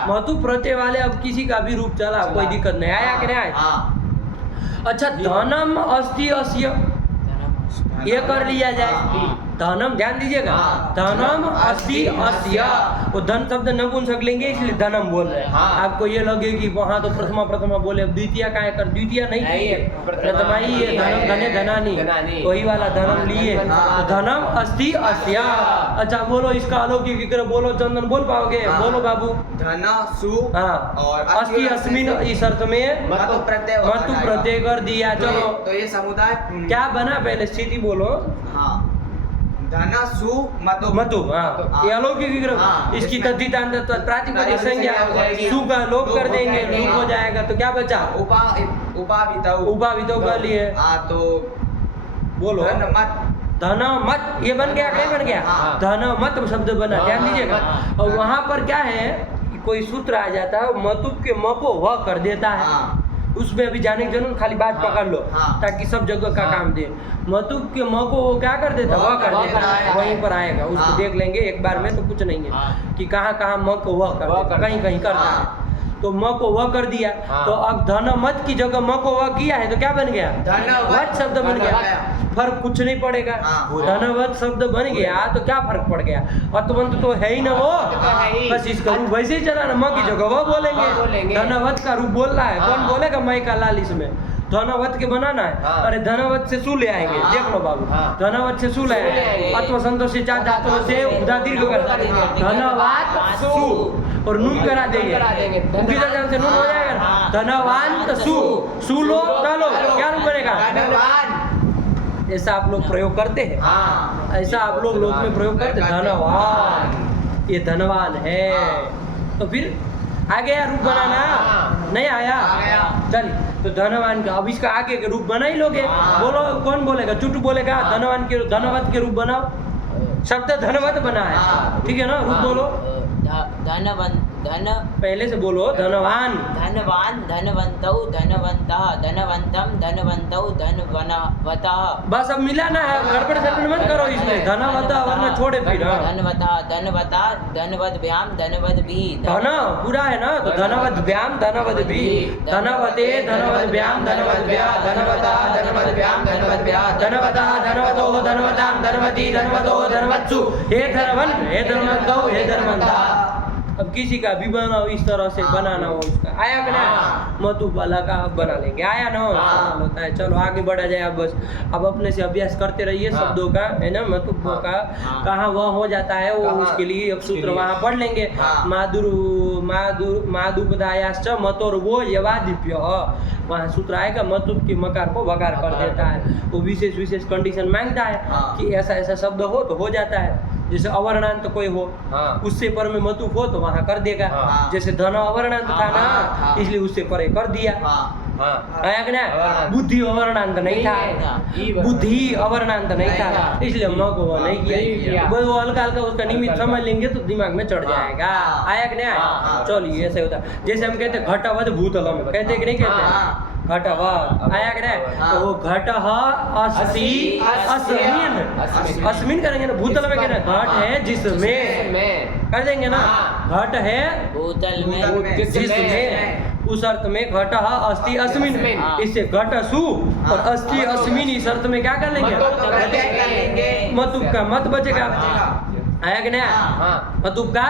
मतु प्रत्यय वाले अब किसी का भी रूप चला, कोई दिक्कत नहीं। आया कि नहीं आया? अच्छा धनम अस्ति अस्य, ये कर लिया जाए। धनम, ध्यान दीजिएगा, हाँ। धनम अस्ति अस्य, वो धन शब्द नपुंसक लेंगे इसलिए धनम बोल रहे हैं। हाँ। आपको ये लगे कि वहाँ तो प्रथमा बोले, अब द्वितीय का है, कर द्वितीय नहीं नहीं, है, प्रथमा ही है, धनम धने धनानी। धनानी, वही वाला धनम लिए, हाँ। तो धनम अस्ति अस्य। अच्छा बोलो इसका अलौकिक विग्रह बोलो, चंदन बोल पाओगे? हाँ। बोलो बाबू। धन सु हाँ, और अस्ति अस्मिन इस अर्थ में मतु प्रत्यय होता मतु जाएगा। प्रत्यय कर दिया। चलो तो ये समुदाय क्या बना पहले स्थिति बोलो। हाँ, धन सु मतु मतु, हाँ, ये अलौकिक विग्रह, हाँ, इसकी इसमें- तद्धितांत प्रातिपदिक संज्ञा हो जाएगी। सु का लोप कर देंगे, देंगे, लोप हो हाँ। जाएगा, तो क्या बचा? उपावितौ उपावितो का लिए हाँ, तो बोलो धन मत धन मत, ये बन गया, क्या बन गया? हाँ। धन मत शब्द बना, ध्यान दीजिएगा। हाँ। और वहां पर क्या है कि कोई सूत्र आ जाता है, मतुब के म को वह कर देता है, हाँ, उसमें अभी जाने की जरूरत, खाली बात हाँ, पकड़ लो हाँ। ताकि सब जगह का हाँ। काम दे। मतुब के म को वो क्या कर देता है? वह कर वह देता कर है, देता है। वहीं पर आएगा, उसको हाँ। देख लेंगे एक बार में, तो कुछ नहीं है हाँ। कि कहाँ कहाँ म को वह कर वह देता है, करता कहीं कहीं करता हाँ। है। तो म को वह कर दिया, हाँ। तो अब धन मत की जगह म को वह किया है, तो क्या बन गया? धनवत शब्द बन गया। गया। फर्क कुछ नहीं पड़ेगा। हाँ। धनवत शब्द बन गया तो क्या फर्क पड़ गया? अतवंत तो है ही ना वो, तो है ही। बस इसका रूप वैसे ही चला ना, म की जगह वह वह बोलेंगे। बोलेंगे। धनवत का रूप बोल रहा है, कौन हाँ। बोलेगा? मैं का लाल इसमें धनवत के बनाना है। हाँ। अरे धनवत से सु ले आएंगे, हाँ। देख लो बाबू, हाँ। धनवत से सु ले ले आएंगे, आएंगे। अत्व संतोष से चार धातुओं से उदा दीर्घ कर धनवात सु, और नून करा देंगे, करा देंगे। उगिता जन से नून हो जाएगा ना। हाँ। धनवान सु लो तलो, क्या रूप बनेगा? धनवान। ऐसा आप लोग प्रयोग करते हैं? हाँ, ऐसा आप लोग लोक में प्रयोग करते हैं, धनवान, ये धनवान है। हाँ। तो फिर आ गया रूप बनाना? हाँ। नहीं आया? आ गया। चल, तो धनवान का अब इसका आगे के रूप बना ही लोगे। हाँ। बोलो कौन बोलेगा? चुटू बोलेगा हाँ। धनवान के, धनवत के रूप बनाओ। शब्द धनवत बना है, हाँ। ठीक है ना? रूप हाँ। बोलो, धन पहले से बोलो, धनवान, धनवान धनवन्तौ धनवन्तः धनवन्तं धनवन्तौ धनवन्तः बस अब मिलाना है, गड़बड़ सड़बड़ मत करो इसमें। धनवता वरना छोड़े फिर। हाँ। धनवतः धनवता धनवद्भ्यां धनवद्भिः धन पूरा है ना, तो धनवद्भ्याम धनवद्भि, धनवते धनवद्भ्याम धनवद्भ्या, धनवता धनवद्भ्याम धनवद्भ्या, धनवता धनवतो धनवताम धनवती धनवतो धनवत्सु, हे धनवन हे धनवन्तौ हे धनवन्ता। अब किसी का भी बनाओ इस तरह से बनाना हो उसका, आया कि हाँ। ना? मतु वाला का आप बना लेंगे, आया ना? हाँ। होता है। चलो आगे बढ़ा जाए, अब बस अब अपने से अभ्यास करते रहिए हाँ। शब्दों का, है ना? मतुब्बों हाँ। का हाँ। कहाँ वह हो जाता है वो, कहाँ? उसके लिए अब सूत्र उसके लिए। वहाँ पढ़ लेंगे। हाँ। मादुपदायाश्च मतोर वो यवादिप्य, वहाँ सूत्र आएगा, मतुब के मकार को वकार कर देता है। वो विशेष कंडीशन मांगता है हाँ। कि ऐसा ऐसा शब्द हो तो हो जाता है। जैसे अवर्णांत कोई हो, हाँ। उससे पर में मतुब हो तो वहाँ कर देगा। हाँ। जैसे धन अवर्णांत था ना, हाँ। इसलिए उससे परे कर दिया। हाँ, हाँ। आया कि ना? अवर्णांत। बुद्धि अवर्णांत नहीं था, ई बराबर। बुद्धि अवर्णांत नहीं नहीं था, था। इसलिए म को वह नहीं नहीं किया। किया। बस वो हल्का हल्का उसका निमित्त हल्का समझ लेंगे तो दिमाग में चढ़ हाँ। जाएगा। हाँ। आया कि नहीं आया? हाँ। चलिए ऐसे होता है। जैसे हम कहते हैं घटवद भूतलम, कहते हैं कि नहीं कहते? हाँ। घटवद, आया कि नहीं? हाँ। तो वो घट अस्सी अस्मिन, अस्मिन। अस्मिन करेंगे ना, भूतल में कहना घट है जिसमें, में कर देंगे ना। हाँ। घट है भूतल भूतल में में। जिसमें, उस अर्थ में घट अस्ति अस्मिन, अस्मिन। इससे घट असु और अस्ति अस्मिन, इस अर्थ में क्या कर लेंगे? मतुब का प्रत्यय कर लेंगे। मतुब का मत बचेगा। बचेगा। आया कि नहीं? हाँ। मतुब का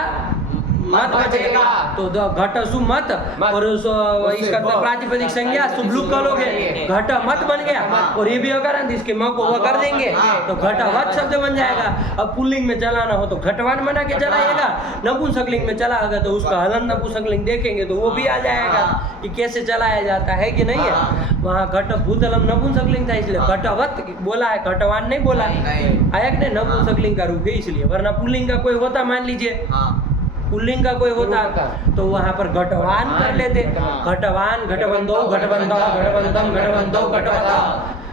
मत बचेगा। तो घट असु मत, मत। और इसका उससे प्रातिपदिक संज्ञा शुभलुक करोगे, घट मत बन गया। और ये भी अगर इसके म को वह कर देंगे तो घटवत शब्द बन जाएगा। अब पुल्लिंग में चलाना हो तो घटवान बना के चलाएगा, नपुंसकलिंग में चलाएगा तो उसका हलन नपुंसकलिंग देखेंगे तो वो भी आ जाएगा कि कैसे चलाया जाता है कि नहीं है। वहाँ घट भूतलम नपुंसकलिंग था इसलिए घटवत बोला है, घटवान नहीं बोला है। नहीं। आया कि नहीं? नपुंसकलिंग का रूप है इसलिए, वरना पुल्लिंग का कोई होता, मान लीजिए हाँ, पुल्लिंग का कोई होता तो वहाँ पर घटवान कर लेते। घटवान घटवंतो घटवंता घटवंतम घटवंतो घटवता,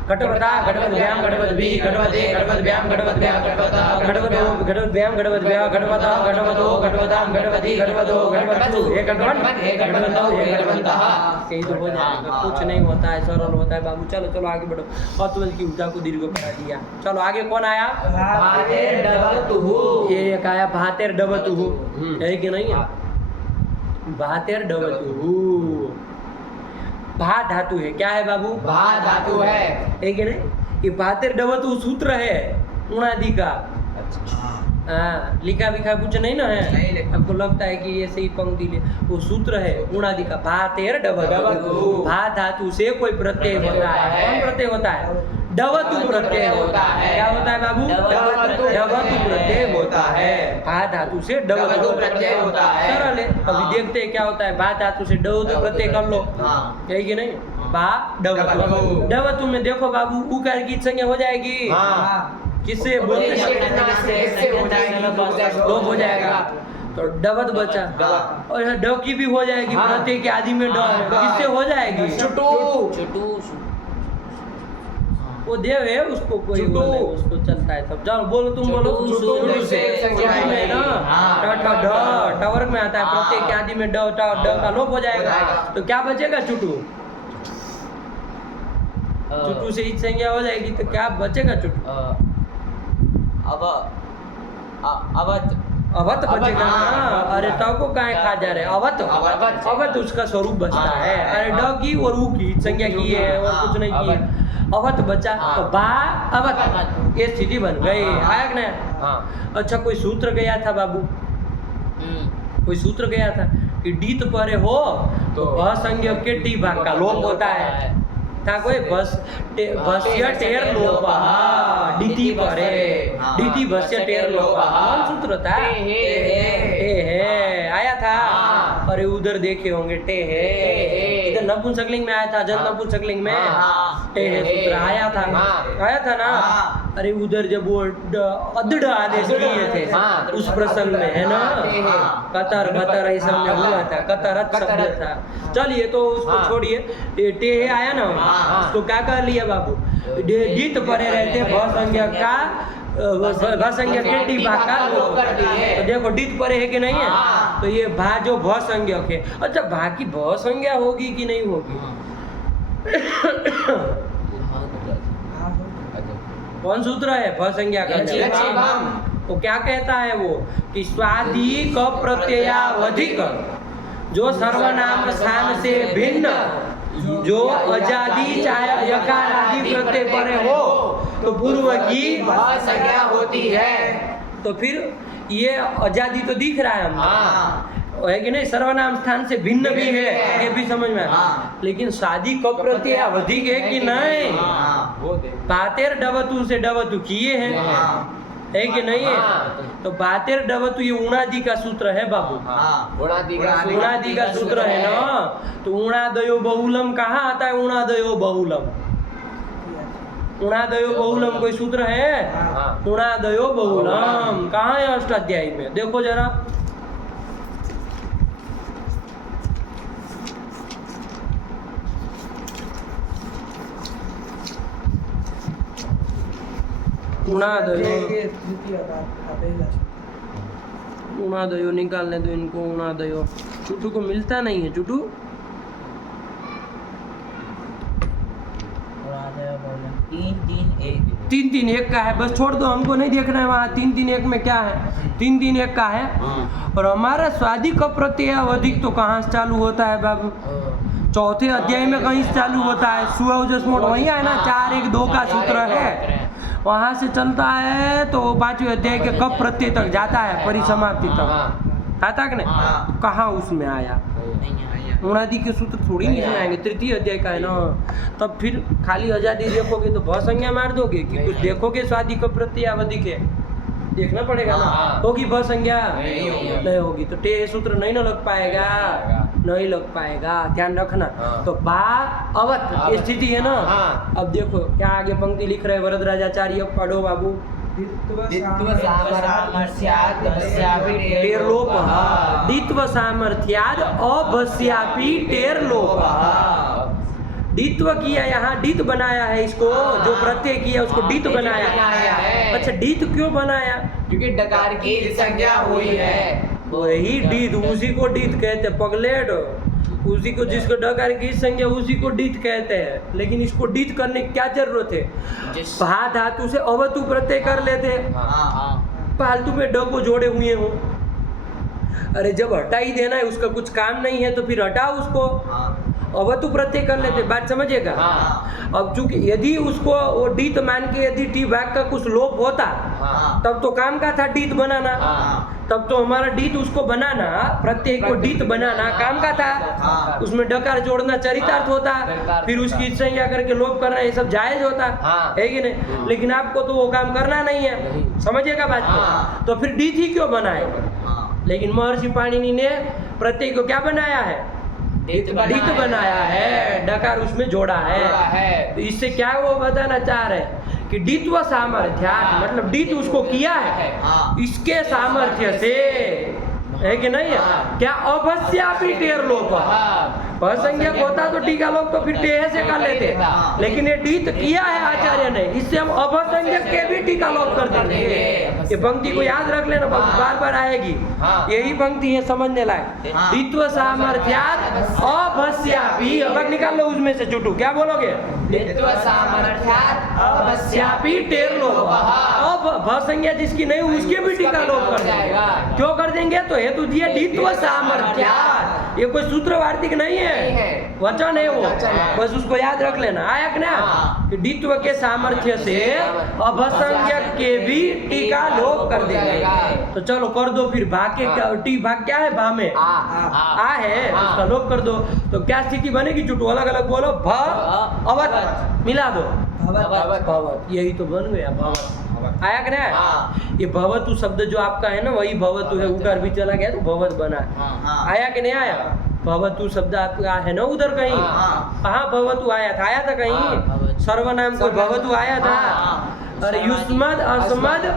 घटवता घटवद्भ्याम घटवद्भि घटवते घटवद्भ्याम घटवद्भ्या घटवता घटवतो घटवद्भ्याम घटवद्भ्या घटवता घटवतो घटवताम घटवति घटवतो घटवतु, हे घटवन हे घटवंतो हे घटवंतः। यही तो हो जाएगा, कुछ नहीं होता है, सरल होता है बाबू। चलो चलो आगे बढ़ो। अत्वल की उदा को दीर्घ करा दिया। चलो आगे कौन आया? ये एक आया भातेर डबतुहु, है कि नहीं है? भातेर डबतुहु, भा धातु है, क्या है बाबू? भा धातु है। कि नहीं? ये भातेर डबतु सूत्र है, उणादि का। हाँ, लिखा विखा कुछ नहीं ना नहीं है, लिखा। आपको लगता है कि ऐसे ही पंक्ति ले, वो सूत्र है उणादि का। भातेर डवतु, डवतु। भा धातु से कोई प्रत्यय होता है। कौन प्रत्यय होता है? डवतु प्रत्यय होता है। क्या होता है बाबू? डवतु डवतु प्रत्यय होता है। भा धातु से डवतु डवतु प्रत्यय होता है। सरल है। अभी हाँ। देखते हैं क्या होता है। भा धातु से डवतु प्रत्यय कर लो, हाँ। है कि नहीं? भा डवतु, डवतु। डवतु में देखो बाबू उकार की संज्ञा हो जाएगी। हाँ। किससे बोलते बोलते लोप हो जाएगा, तो डवत बचा। डवत। और यहाँ ड की भी हो जाएगी, हाँ। प्रत्यय के आदि में ड है, किससे हो जाएगी? चुटू। चुटू वो देव है, उसको कोई चुटू। वो नहीं, उसको चलता है सब। जाओ बोलो, तुम बोलो। चुटू, चुटू से संज्ञा चुटू में ना हाँ। ट ठ ड टावर में आता है, हाँ। प्रत्यय के आदि में ड ट ड का लोप हो जाएगा, जाएगा। तो क्या बचेगा? चुटू। चुटू से ही संज्ञा हो जाएगी, तो क्या बचेगा? चुटू। अब अवध अवत बचेगा ना। अरे तव को काहे खा जा रहे? अवत, अवत। अवत उसका स्वरूप बचता हाँ। है। अरे ड की और ऊ की संज्ञा की है और कुछ नहीं की है। अवत बचा, हाँ। तो बा अवत, अवत। ये स्थिति बन गई। हाँ। आया कि नहीं? हाँ। अच्छा, कोई सूत्र गया था बाबू, कोई सूत्र गया था कि डीत परे हो तो असंज्ञ के टी भाग का लोप होता है। था कोई भस्य टेर लोप, डीति परे, हाँ। डीति भस्य टेर लोप। कौन सूत्र था? टे है, आया था। हाँ। अरे उधर देखे होंगे, टे है। इधर नपुंसकलिंग में आया था, जन नपुंसकलिंग में हाँ। टे है सूत्र आया था। हाँ। आया था ना? हाँ। अरे उधर जब वो अदृढ़ आदेश किए थे हाँ। उस प्रसंग में, है ना? हाँ। कतर बतर ये सब में हुआ था, कतरत शब्द कतरत। था। चलिए, तो उसको हाँ। छोड़िए। टे है आया ना, हाँ। उसको क्या कर लिया बाबू? डीत परे रहते भसंज्ञा का, भसंज्ञा के डी भाग का लोप कर दिए। तो देखो डीत परे है कि नहीं है? हाँ। तो ये भा जो भसंज्ञक है। अच्छा, भा की भसंज्ञा होगी कि नहीं होगी? कौन सूत्र है भसंज्ञा का? लक्षिभम। तो क्या कहता है वो कि स्वादि क प्रत्ययावधिक, जो सर्वनाम स्थान से भिन्न, जो अजादि चाहे यकार आदि प्रत्यय परे हो, तो पूर्व की संज्ञा होती है। तो फिर ये अजादि तो दिख रहा है हमको, हाँ। है कि नहीं? सर्वनाम स्थान से भिन्न भी है, ये भी समझ में आया। हाँ। लेकिन शादी क प्रत्ययावधिक है कि नहीं? हाँ। वो दे। पातेर डवतु से डवतु किए हैं, हाँ। है कि नहीं है? हाँ। तो बातेर डवतु ये उणादि का सूत्र है बाबू। हाँ। उणादि का सूत्र। उणादि का सूत्र है ना। तो उणादयो बहुलम कहाँ आता है? उणादयो बहुलम, उणादयो बहुलम कोई सूत्र है? हाँ। उणादयो बहुलम कहाँ है? अष्टाध्यायी में देखो जरा। उणादयो, तृतीय का पहला उणादयो निकालने दो इनको। उणादयो चुटू को मिलता नहीं है। चुटू 3-3-1 3-3-1 का है, बस छोड़ दो, हमको नहीं देखना है वहाँ 3-3-1 में क्या है। 3-3-1 का है। और हमारा स्वादि का प्रत्ययावधिक तो कहाँ से चालू होता है बाबू? चौथे अध्याय में कहीं से चालू होता है। सुअजस्मोट वही है ना, 4-1-2 का सूत्र है, वहाँ से चलता है। तो 5वें अध्याय के कब प्रत्यय तक जाता है, परिसमाप्ति तक आता कि नहीं? हाँ। कहाँ उसमें आया? उणादि के सूत्र थोड़ी नहीं इसमें आएंगे, तृतीय अध्याय का है ना। तब फिर खाली आजादी देखोगे तो भसंज्ञा मार दोगे कि कुछ देखोगे? स्वादि का प्रत्ययावधिक है, देखना पड़ेगा ना। हाँ। होगी भसंज्ञा? नहीं होगी। नहीं होगी, तो टे सूत्र नहीं ना लग पाएगा, नहीं लग पाएगा, ध्यान रखना। हाँ। तो बा अवत ये स्थिति है ना। हाँ। अब देखो क्या आगे पंक्ति लिख रहे हैं वरदराजाचार्य, पढ़ो बाबू। टेरलोप, दित्व सामर्थ्याद अभस्यापि टेरलोप। डित्व किया, यहाँ डित बनाया है इसको, जो प्रत्यय किया उसको डित बनाया है। अच्छा, डित क्यों बनाया? क्योंकि डकार की संज्ञा हुई है। वही डित, उसी को डित कहते हैं, पगलेट। उसी को, जिसको डकार की संज्ञा उसी को डित कहते हैं। लेकिन इसको डित करने की क्या जरूरत है? भा धातु से अवतु प्रत्यय कर लेते हैं, फालतू में ड को जोड़े हुए हो। अरे जब हटा ही देना है, उसका कुछ काम नहीं है तो फिर हटाओ उसको। अवतु प्रत्यय कर लेते, बात समझिएगा। हाँ। अब चूंकि यदि उसको वो डीत मान के यदि टी भाग का कुछ लोप होता हाँ। तब तो काम का था डीत बनाना, हाँ। तब तो हमारा डीत उसको बनाना, प्रत्यय को डीत बनाना काम का था, हाँ। उसमें डकार जोड़ना चरितार्थ होता, चरितार्थ फिर होता। उसकी संज्ञा करके लोप करना ये सब जायज होता हाँ। है कि नहीं, लेकिन आपको तो वो काम करना नहीं है, नहीं। समझिएगा बात को। हाँ। तो फिर डीत ही क्यों बनाए? हाँ। लेकिन महर्षि पाणिनि ने प्रत्यय को क्या बनाया है? डीत डीत बनाया है, डकार उसमें जोड़ा जोड़ा है। है। तो इससे क्या वो बताना चाह रहे हैं कि डीत्व सामर्थ्यात्, मतलब डीत उसको किया है हाँ। इसके सामर्थ्य से, है कि नहीं है? हाँ। क्या अवश्यापि टेर लोप, हाँ। असंज्ञक होता तो टीका लोग तो फिर टेह से कर लेते, हाँ। लेकिन ये डीत किया है आचार्य ने, इससे हम अभसंज्ञक के भी टीका लोप कर देंगे। ये पंक्ति को याद रख लेना, बार बार आएगी, हाँ। यही पंक्ति है समझने लायक। हाँ। डीत्व सामर्थ्यात् अभस्यापि, अलग निकाल लो उसमें से चुटू, क्या बोलोगे? डीत्व सामर्थ्यात् अभस्यापि टेर लोप, अब भसंज्ञा जिसकी नहीं उसके भी टीका लोप कर देंगे। क्यों कर देंगे? तो हेतु दिए डीत्व सामर्थ्यात्, ये कोई सूत्र वार्तिक नहीं है, नहीं है। वचन है वो, वचन है। बस उसको याद रख लेना। आया कि ना हाँ। कि डीत्व के सामर्थ्य से अभसंज्ञक के भी टीका लोप कर देंगे। तो चलो कर दो फिर, भाग के क्या टी भाग क्या है? भा में आ है, हाँ। उसका लोप कर दो। तो क्या स्थिति बनेगी चुटू? अलग अलग बोलो, भ अवत मिला दो, भवत् भवत, यही तो बन गया भवत। आया कि ना? हाँ। ये भवतु शब्द जो आपका है ना वही भवतु है, उधर भी चला गया तो भवत बना है। हाँ। आया कि नहीं आया? भवतु शब्द आपका है ना उधर कहीं, हाँ। कहाँ भवतु आया था? आया था हाँ, कहीं? भवतु। सर्वनाम कोई भवतु आया था? हाँ। अरे युष्मद अस्मद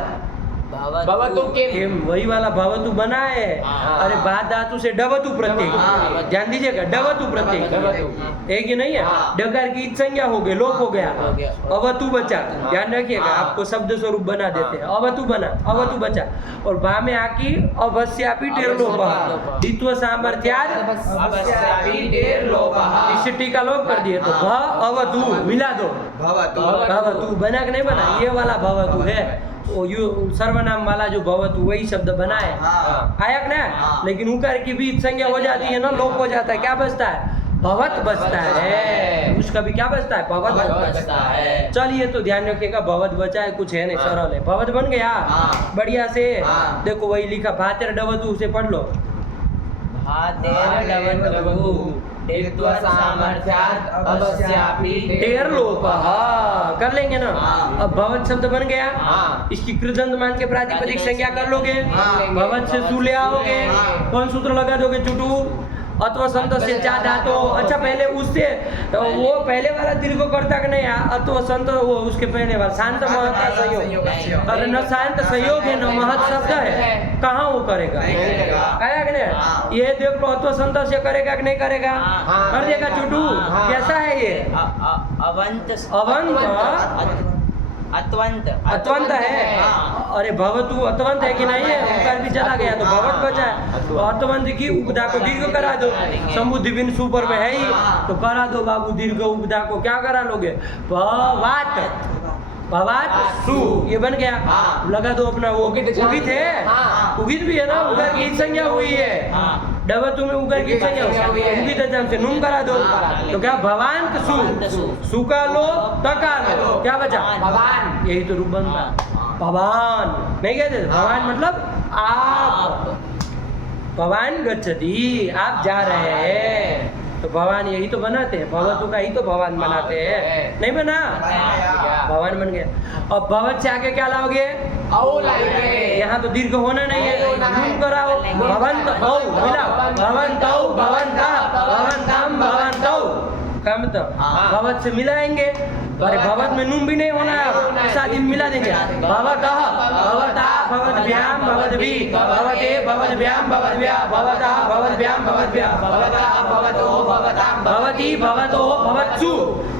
भवतु के एम, वही वाला भवतु बना है। हाँ। अरे बाद धातु से डवतु प्रत्यय, हाँ। ध्यान दीजिएगा, डवतु प्रत्यय डवतु। है कि नहीं है? हाँ। डकार की संज्ञा हो गई, लोप हो गया, हो गया। अवतु बचा, ध्यान रखिएगा, हाँ। आपको शब्द स्वरूप बना देते हैं, अवतु बना, अवतु बचा, और भा में आकी अवश्यापि टेर लोप, डीत्व सामर्थ्यात् अवश्यापि टेर लोपः। इससे टीका लोप कर दिए, तो भ अवतु मिला दो, भवतु। भवतु बना कि नहीं बना? ये वाला भवतु है, वो यू सर्वनाम वाला जो भवतु वही शब्द बना है। हाँ। आया कि ना? हाँ। लेकिन उकार की भी संज्ञा हो जाती है ना, लोप हो जाता है, क्या बचता है? भवत बचता है, उसका भी क्या बचता है? भवत बचता है। चलिए तो ध्यान रखिएगा, भवत बचा है, कुछ है नहीं, हाँ। सरल है, भवत बन गया। हाँ। बढ़िया से हाँ। देखो वही लिखा, भातेर डवतु से पढ़ लो। भातेर डवतु डीत्व सामर्थ्यात् अवश्यापि टेर लोप, हाँ कर लेंगे ना। हाँ। अब भवत शब्द बन गया, हाँ। इसकी कृदंत मान के प्रातिपदिक संज्ञा कर लोगे, हाँ। भवत से सु ले आओगे, हाँ। कौन सूत्र लगा दोगे चुटू? अथवा संत से चा धातो, अच्छा पहले उससे वो पहले वाला दीर्घ करता कि नहीं? अथवा संत वो उसके पहले वाला शांत महत्ता संयोग, अरे न शांत संयोग है न महत् शब्द है, कहाँ वो करेगा? नहीं करेगा। आया कि नहीं? हाँ। ये देख लो, अथवा संत से करेगा कि नहीं करेगा? हाँ। कर देगा चुटू। हाँ। कैसा है ये? अवंत अवंत अत्वंत अत्वंत है। हाँ। अरे भवतु अत्वंत है कि नहीं है? उकार भी चला गया तो भवत बचा है, तो अत्वंत की उपदा को दीर्घ करा दो, समुद्धि बिन सुपर में है ही, तो करा दो बाबू दीर्घ उपदा को, क्या करा लोगे? भवात, भवात सु, ये बन गया। हाँ। लगा दो अपना वो उगित है, हाँ। उगित भी है ना, उगर की संज्ञा हुई है, हाँ। डवतु में उगर की संज्ञा हुई है, उगित अजम से नून करा दो, हाँ। तो क्या भवांत सु, सु का लो तका लो, क्या बचा? भवान। यही तो रूप बनता है। भवान नहीं कहते थे? भवान मतलब आप, भवान गच्छति, आप जा रहे हैं, तो भवान यही तो बनाते हैं, भवतु का ही तो भवान बनाते हैं, नहीं बना? भवान बन गया। अब भवत से आगे क्या लाओगे? औ लाएंगे। यहाँ तो दीर्घ होना नहीं है, नून कराओ, भवंत औ मिलाओ, भवंतौ भवन्तः भवन्तं भवन्तौ, कम तो हाँ। भवत से मिलाएंगे, अरे भवत में नून भी नहीं होना है, साथ ही मिला देंगे, भवतः भवता भवद्भ्याम भवद्भि, भवते भवद्भ्याम भवद्भ्या, भवतः भवद्भ्याम भवद्भ्या, भवतः भवतो भवतां, भवति भवतो भवत्सु,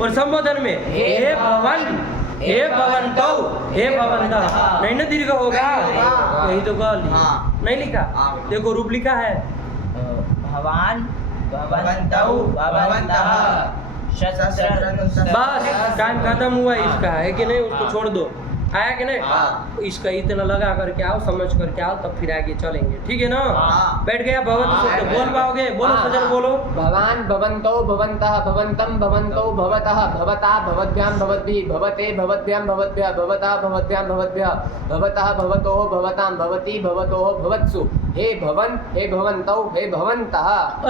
और संबोधन में हे भवन, हे भवन्तौ, हे भवन्तः, नहीं ना दीर्घ होगा? यही तो कह ली, हाँ। नहीं लिखा? हाँ। देखो रूप लिखा है, भवान भवन्तौ भवन्तः बस टाइम खत्म हुआ इसका, है कि नहीं? उसको छोड़ दो, आया कि नहीं? हाँ। इसका इतना लगा करके आओ, समझ करके आओ, तब फिर आगे चलेंगे, ठीक है ना? हाँ। बैठ गया भवतु हाँ, शब्द, बैठ बोल गया। पाओगे? बोलो हाँ, सजन हाँ। बोलो। भवान भवन्तौ भवन्तः भवन्तं भवन्तौ भवतः भवता भवद्भ्यां भवद्भिः भवते भवद्भ्यां भवद्भ्यः भवता भवद्भ्यां भवद्भ्यः भवतः भवतोः भवतां भवति भवतोः भवत्सु। हे भवन, हे भवन्तौ, हे भवन्तः।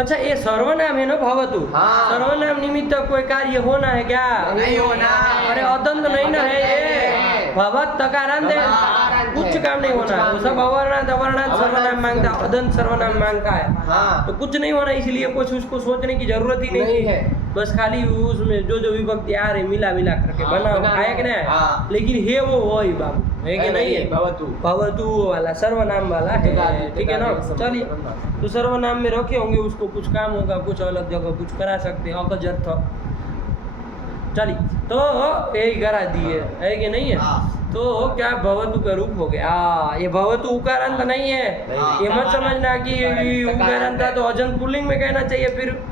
अच्छा, ये सर्वनाम है ना भवतु? हाँ। सर्वनाम निमित्त कोई कार्य होना है क्या? नहीं होना। अरे अदंत नहीं ना है ये, है। भवत तकारांत है, तकारांत कुछ है। काम नहीं कुछ होना, काम वो सब नहीं। अवर्णात अवर्णात सर्वनाम मांगता, अदंत सर्वनाम मांगता है। हाँ। तो कुछ नहीं होना, इसलिए कुछ उसको सोचने की जरूरत ही नहीं नहीं थी। है। बस खाली उसमें जो जो विभक्ति आ रहे मिला मिला करके हाँ, बना बना आया कि नहीं? हाँ। लेकिन है वो वही बाबू, है कि नहीं है? भवतु। भवतु वाला सर्वनाम वाला है, ठीक है ना? चलिए, तो सर्वनाम में रखे होंगे, उसको कुछ काम होगा, कुछ अलग जगह कुछ करा सकते हैं, अकज अर्थ। चलिए, तो यही करा दिए, है कि नहीं है? हाँ। तो क्या भवतु का रूप हो गया? ये भवतु उकारांत नहीं है, नहीं। ये मत समझना कि ये उकारांत था तो अजंत पुल्लिंग में कहना चाहिए, फिर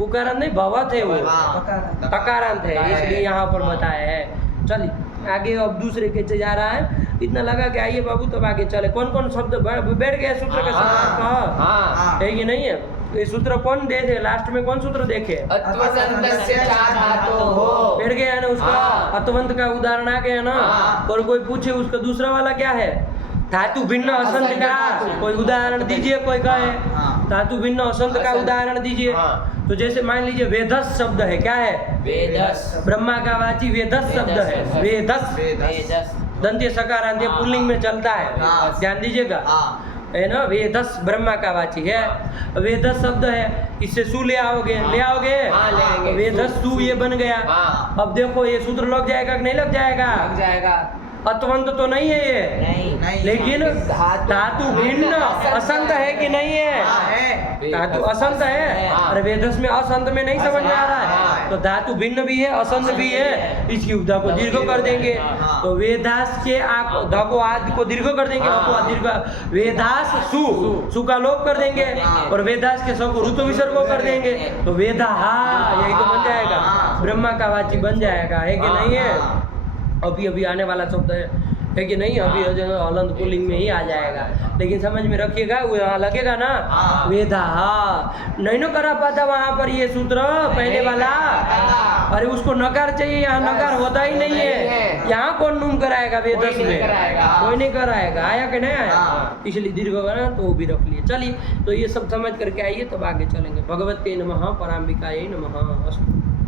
उकारांत नहीं, भवत है वो, हाँ। तकारांत है, इसलिए यहाँ पर बताया है। चलिए आगे, अब दूसरे के जा रहा है, इतना लगा कि आइए बाबू, तब आगे चले। कौन कौन शब्द बैठ गया सूत्र का शब्द? हाँ। है कि नहीं है? ये सूत्र कौन देखे? लास्ट में कौन सूत्र देखे? अत्वसन्तस्य चाधातोः। बैठ गया है ना उसका? हाँ। अतवंत का उदाहरण आ गया ना? हाँ। और कोई पूछे उसका दूसरा वाला क्या है? धातु भिन्न असंत का कोई उदाहरण दीजिए, कोई कहे हाँ। धातु भिन्न असंत का असंत। उदाहरण दीजिए। हाँ। तो जैसे मान लीजिए वेदस शब्द है, क्या है? वेदस। ब्रह्मा का वाची वेदस शब्द है, वेदस वेदस। दंत्य सकारांत हाँ। पुल्लिंग में चलता है, हाँ। ध्यान दीजिएगा, हाँ। है ना? वेदस ब्रह्मा का वाची है, वेदस शब्द है, इससे सु ले आओगे, ले आओगे? हाँ, ले आएंगे। वेदस सु ये बन गया। हाँ। अब देखो ये सूत्र लग जाएगा कि नहीं लग जाएगा? लग जाएगा। अतवंत तो नहीं है ये, नहीं। नहीं। लेकिन धातु- धातु भिन्न असंत है कि नहीं है? हाँ, है। धातु असंत है। हाँ। अरे वेदस में असंत में नहीं समझ में आ रहा है? हाँ। तो धातु भिन्न भी है, असंत भी है, इसकी उदा को दीर्घ कर देंगे। हाँ। तो वेदास के ध को आदि को दीर्घ कर देंगे, हाँ। अ को आदि दीर्घ, वेदास सु का लोप कर देंगे, हाँ। और वेदास के स को ऋतु विसर्ग को कर देंगे, तो वेदा यही तो बन जाएगा, हाँ। ब्रह्मा का वाची बन जाएगा, है कि हाँ, नहीं है? हाँ। अभी अभी आने वाला शब्द है कि नहीं? अभी हलंत पुल्लिंग में ही आ जाएगा, लेकिन समझ में रखिएगा, वो यहाँ लगेगा ना, हाँ। वेदा नहीं ना करा पाता वहाँ पर ये सूत्र पहले वाला। अरे उसको नकार चाहिए, यहाँ नकार होता ही नहीं है। यहाँ कौन नुम कराएगा वेदस कोई नहीं में? कराएगा। कोई नहीं कराएगा। आया कि नहीं आया? हाँ। इसलिए दीर्घ करा तो वो भी रख लिए। चलिए, तो ये सब समझ करके आइए, तब आगे चलेंगे। भगवते नमः, पराम्बिकायै नमः। अस्तु।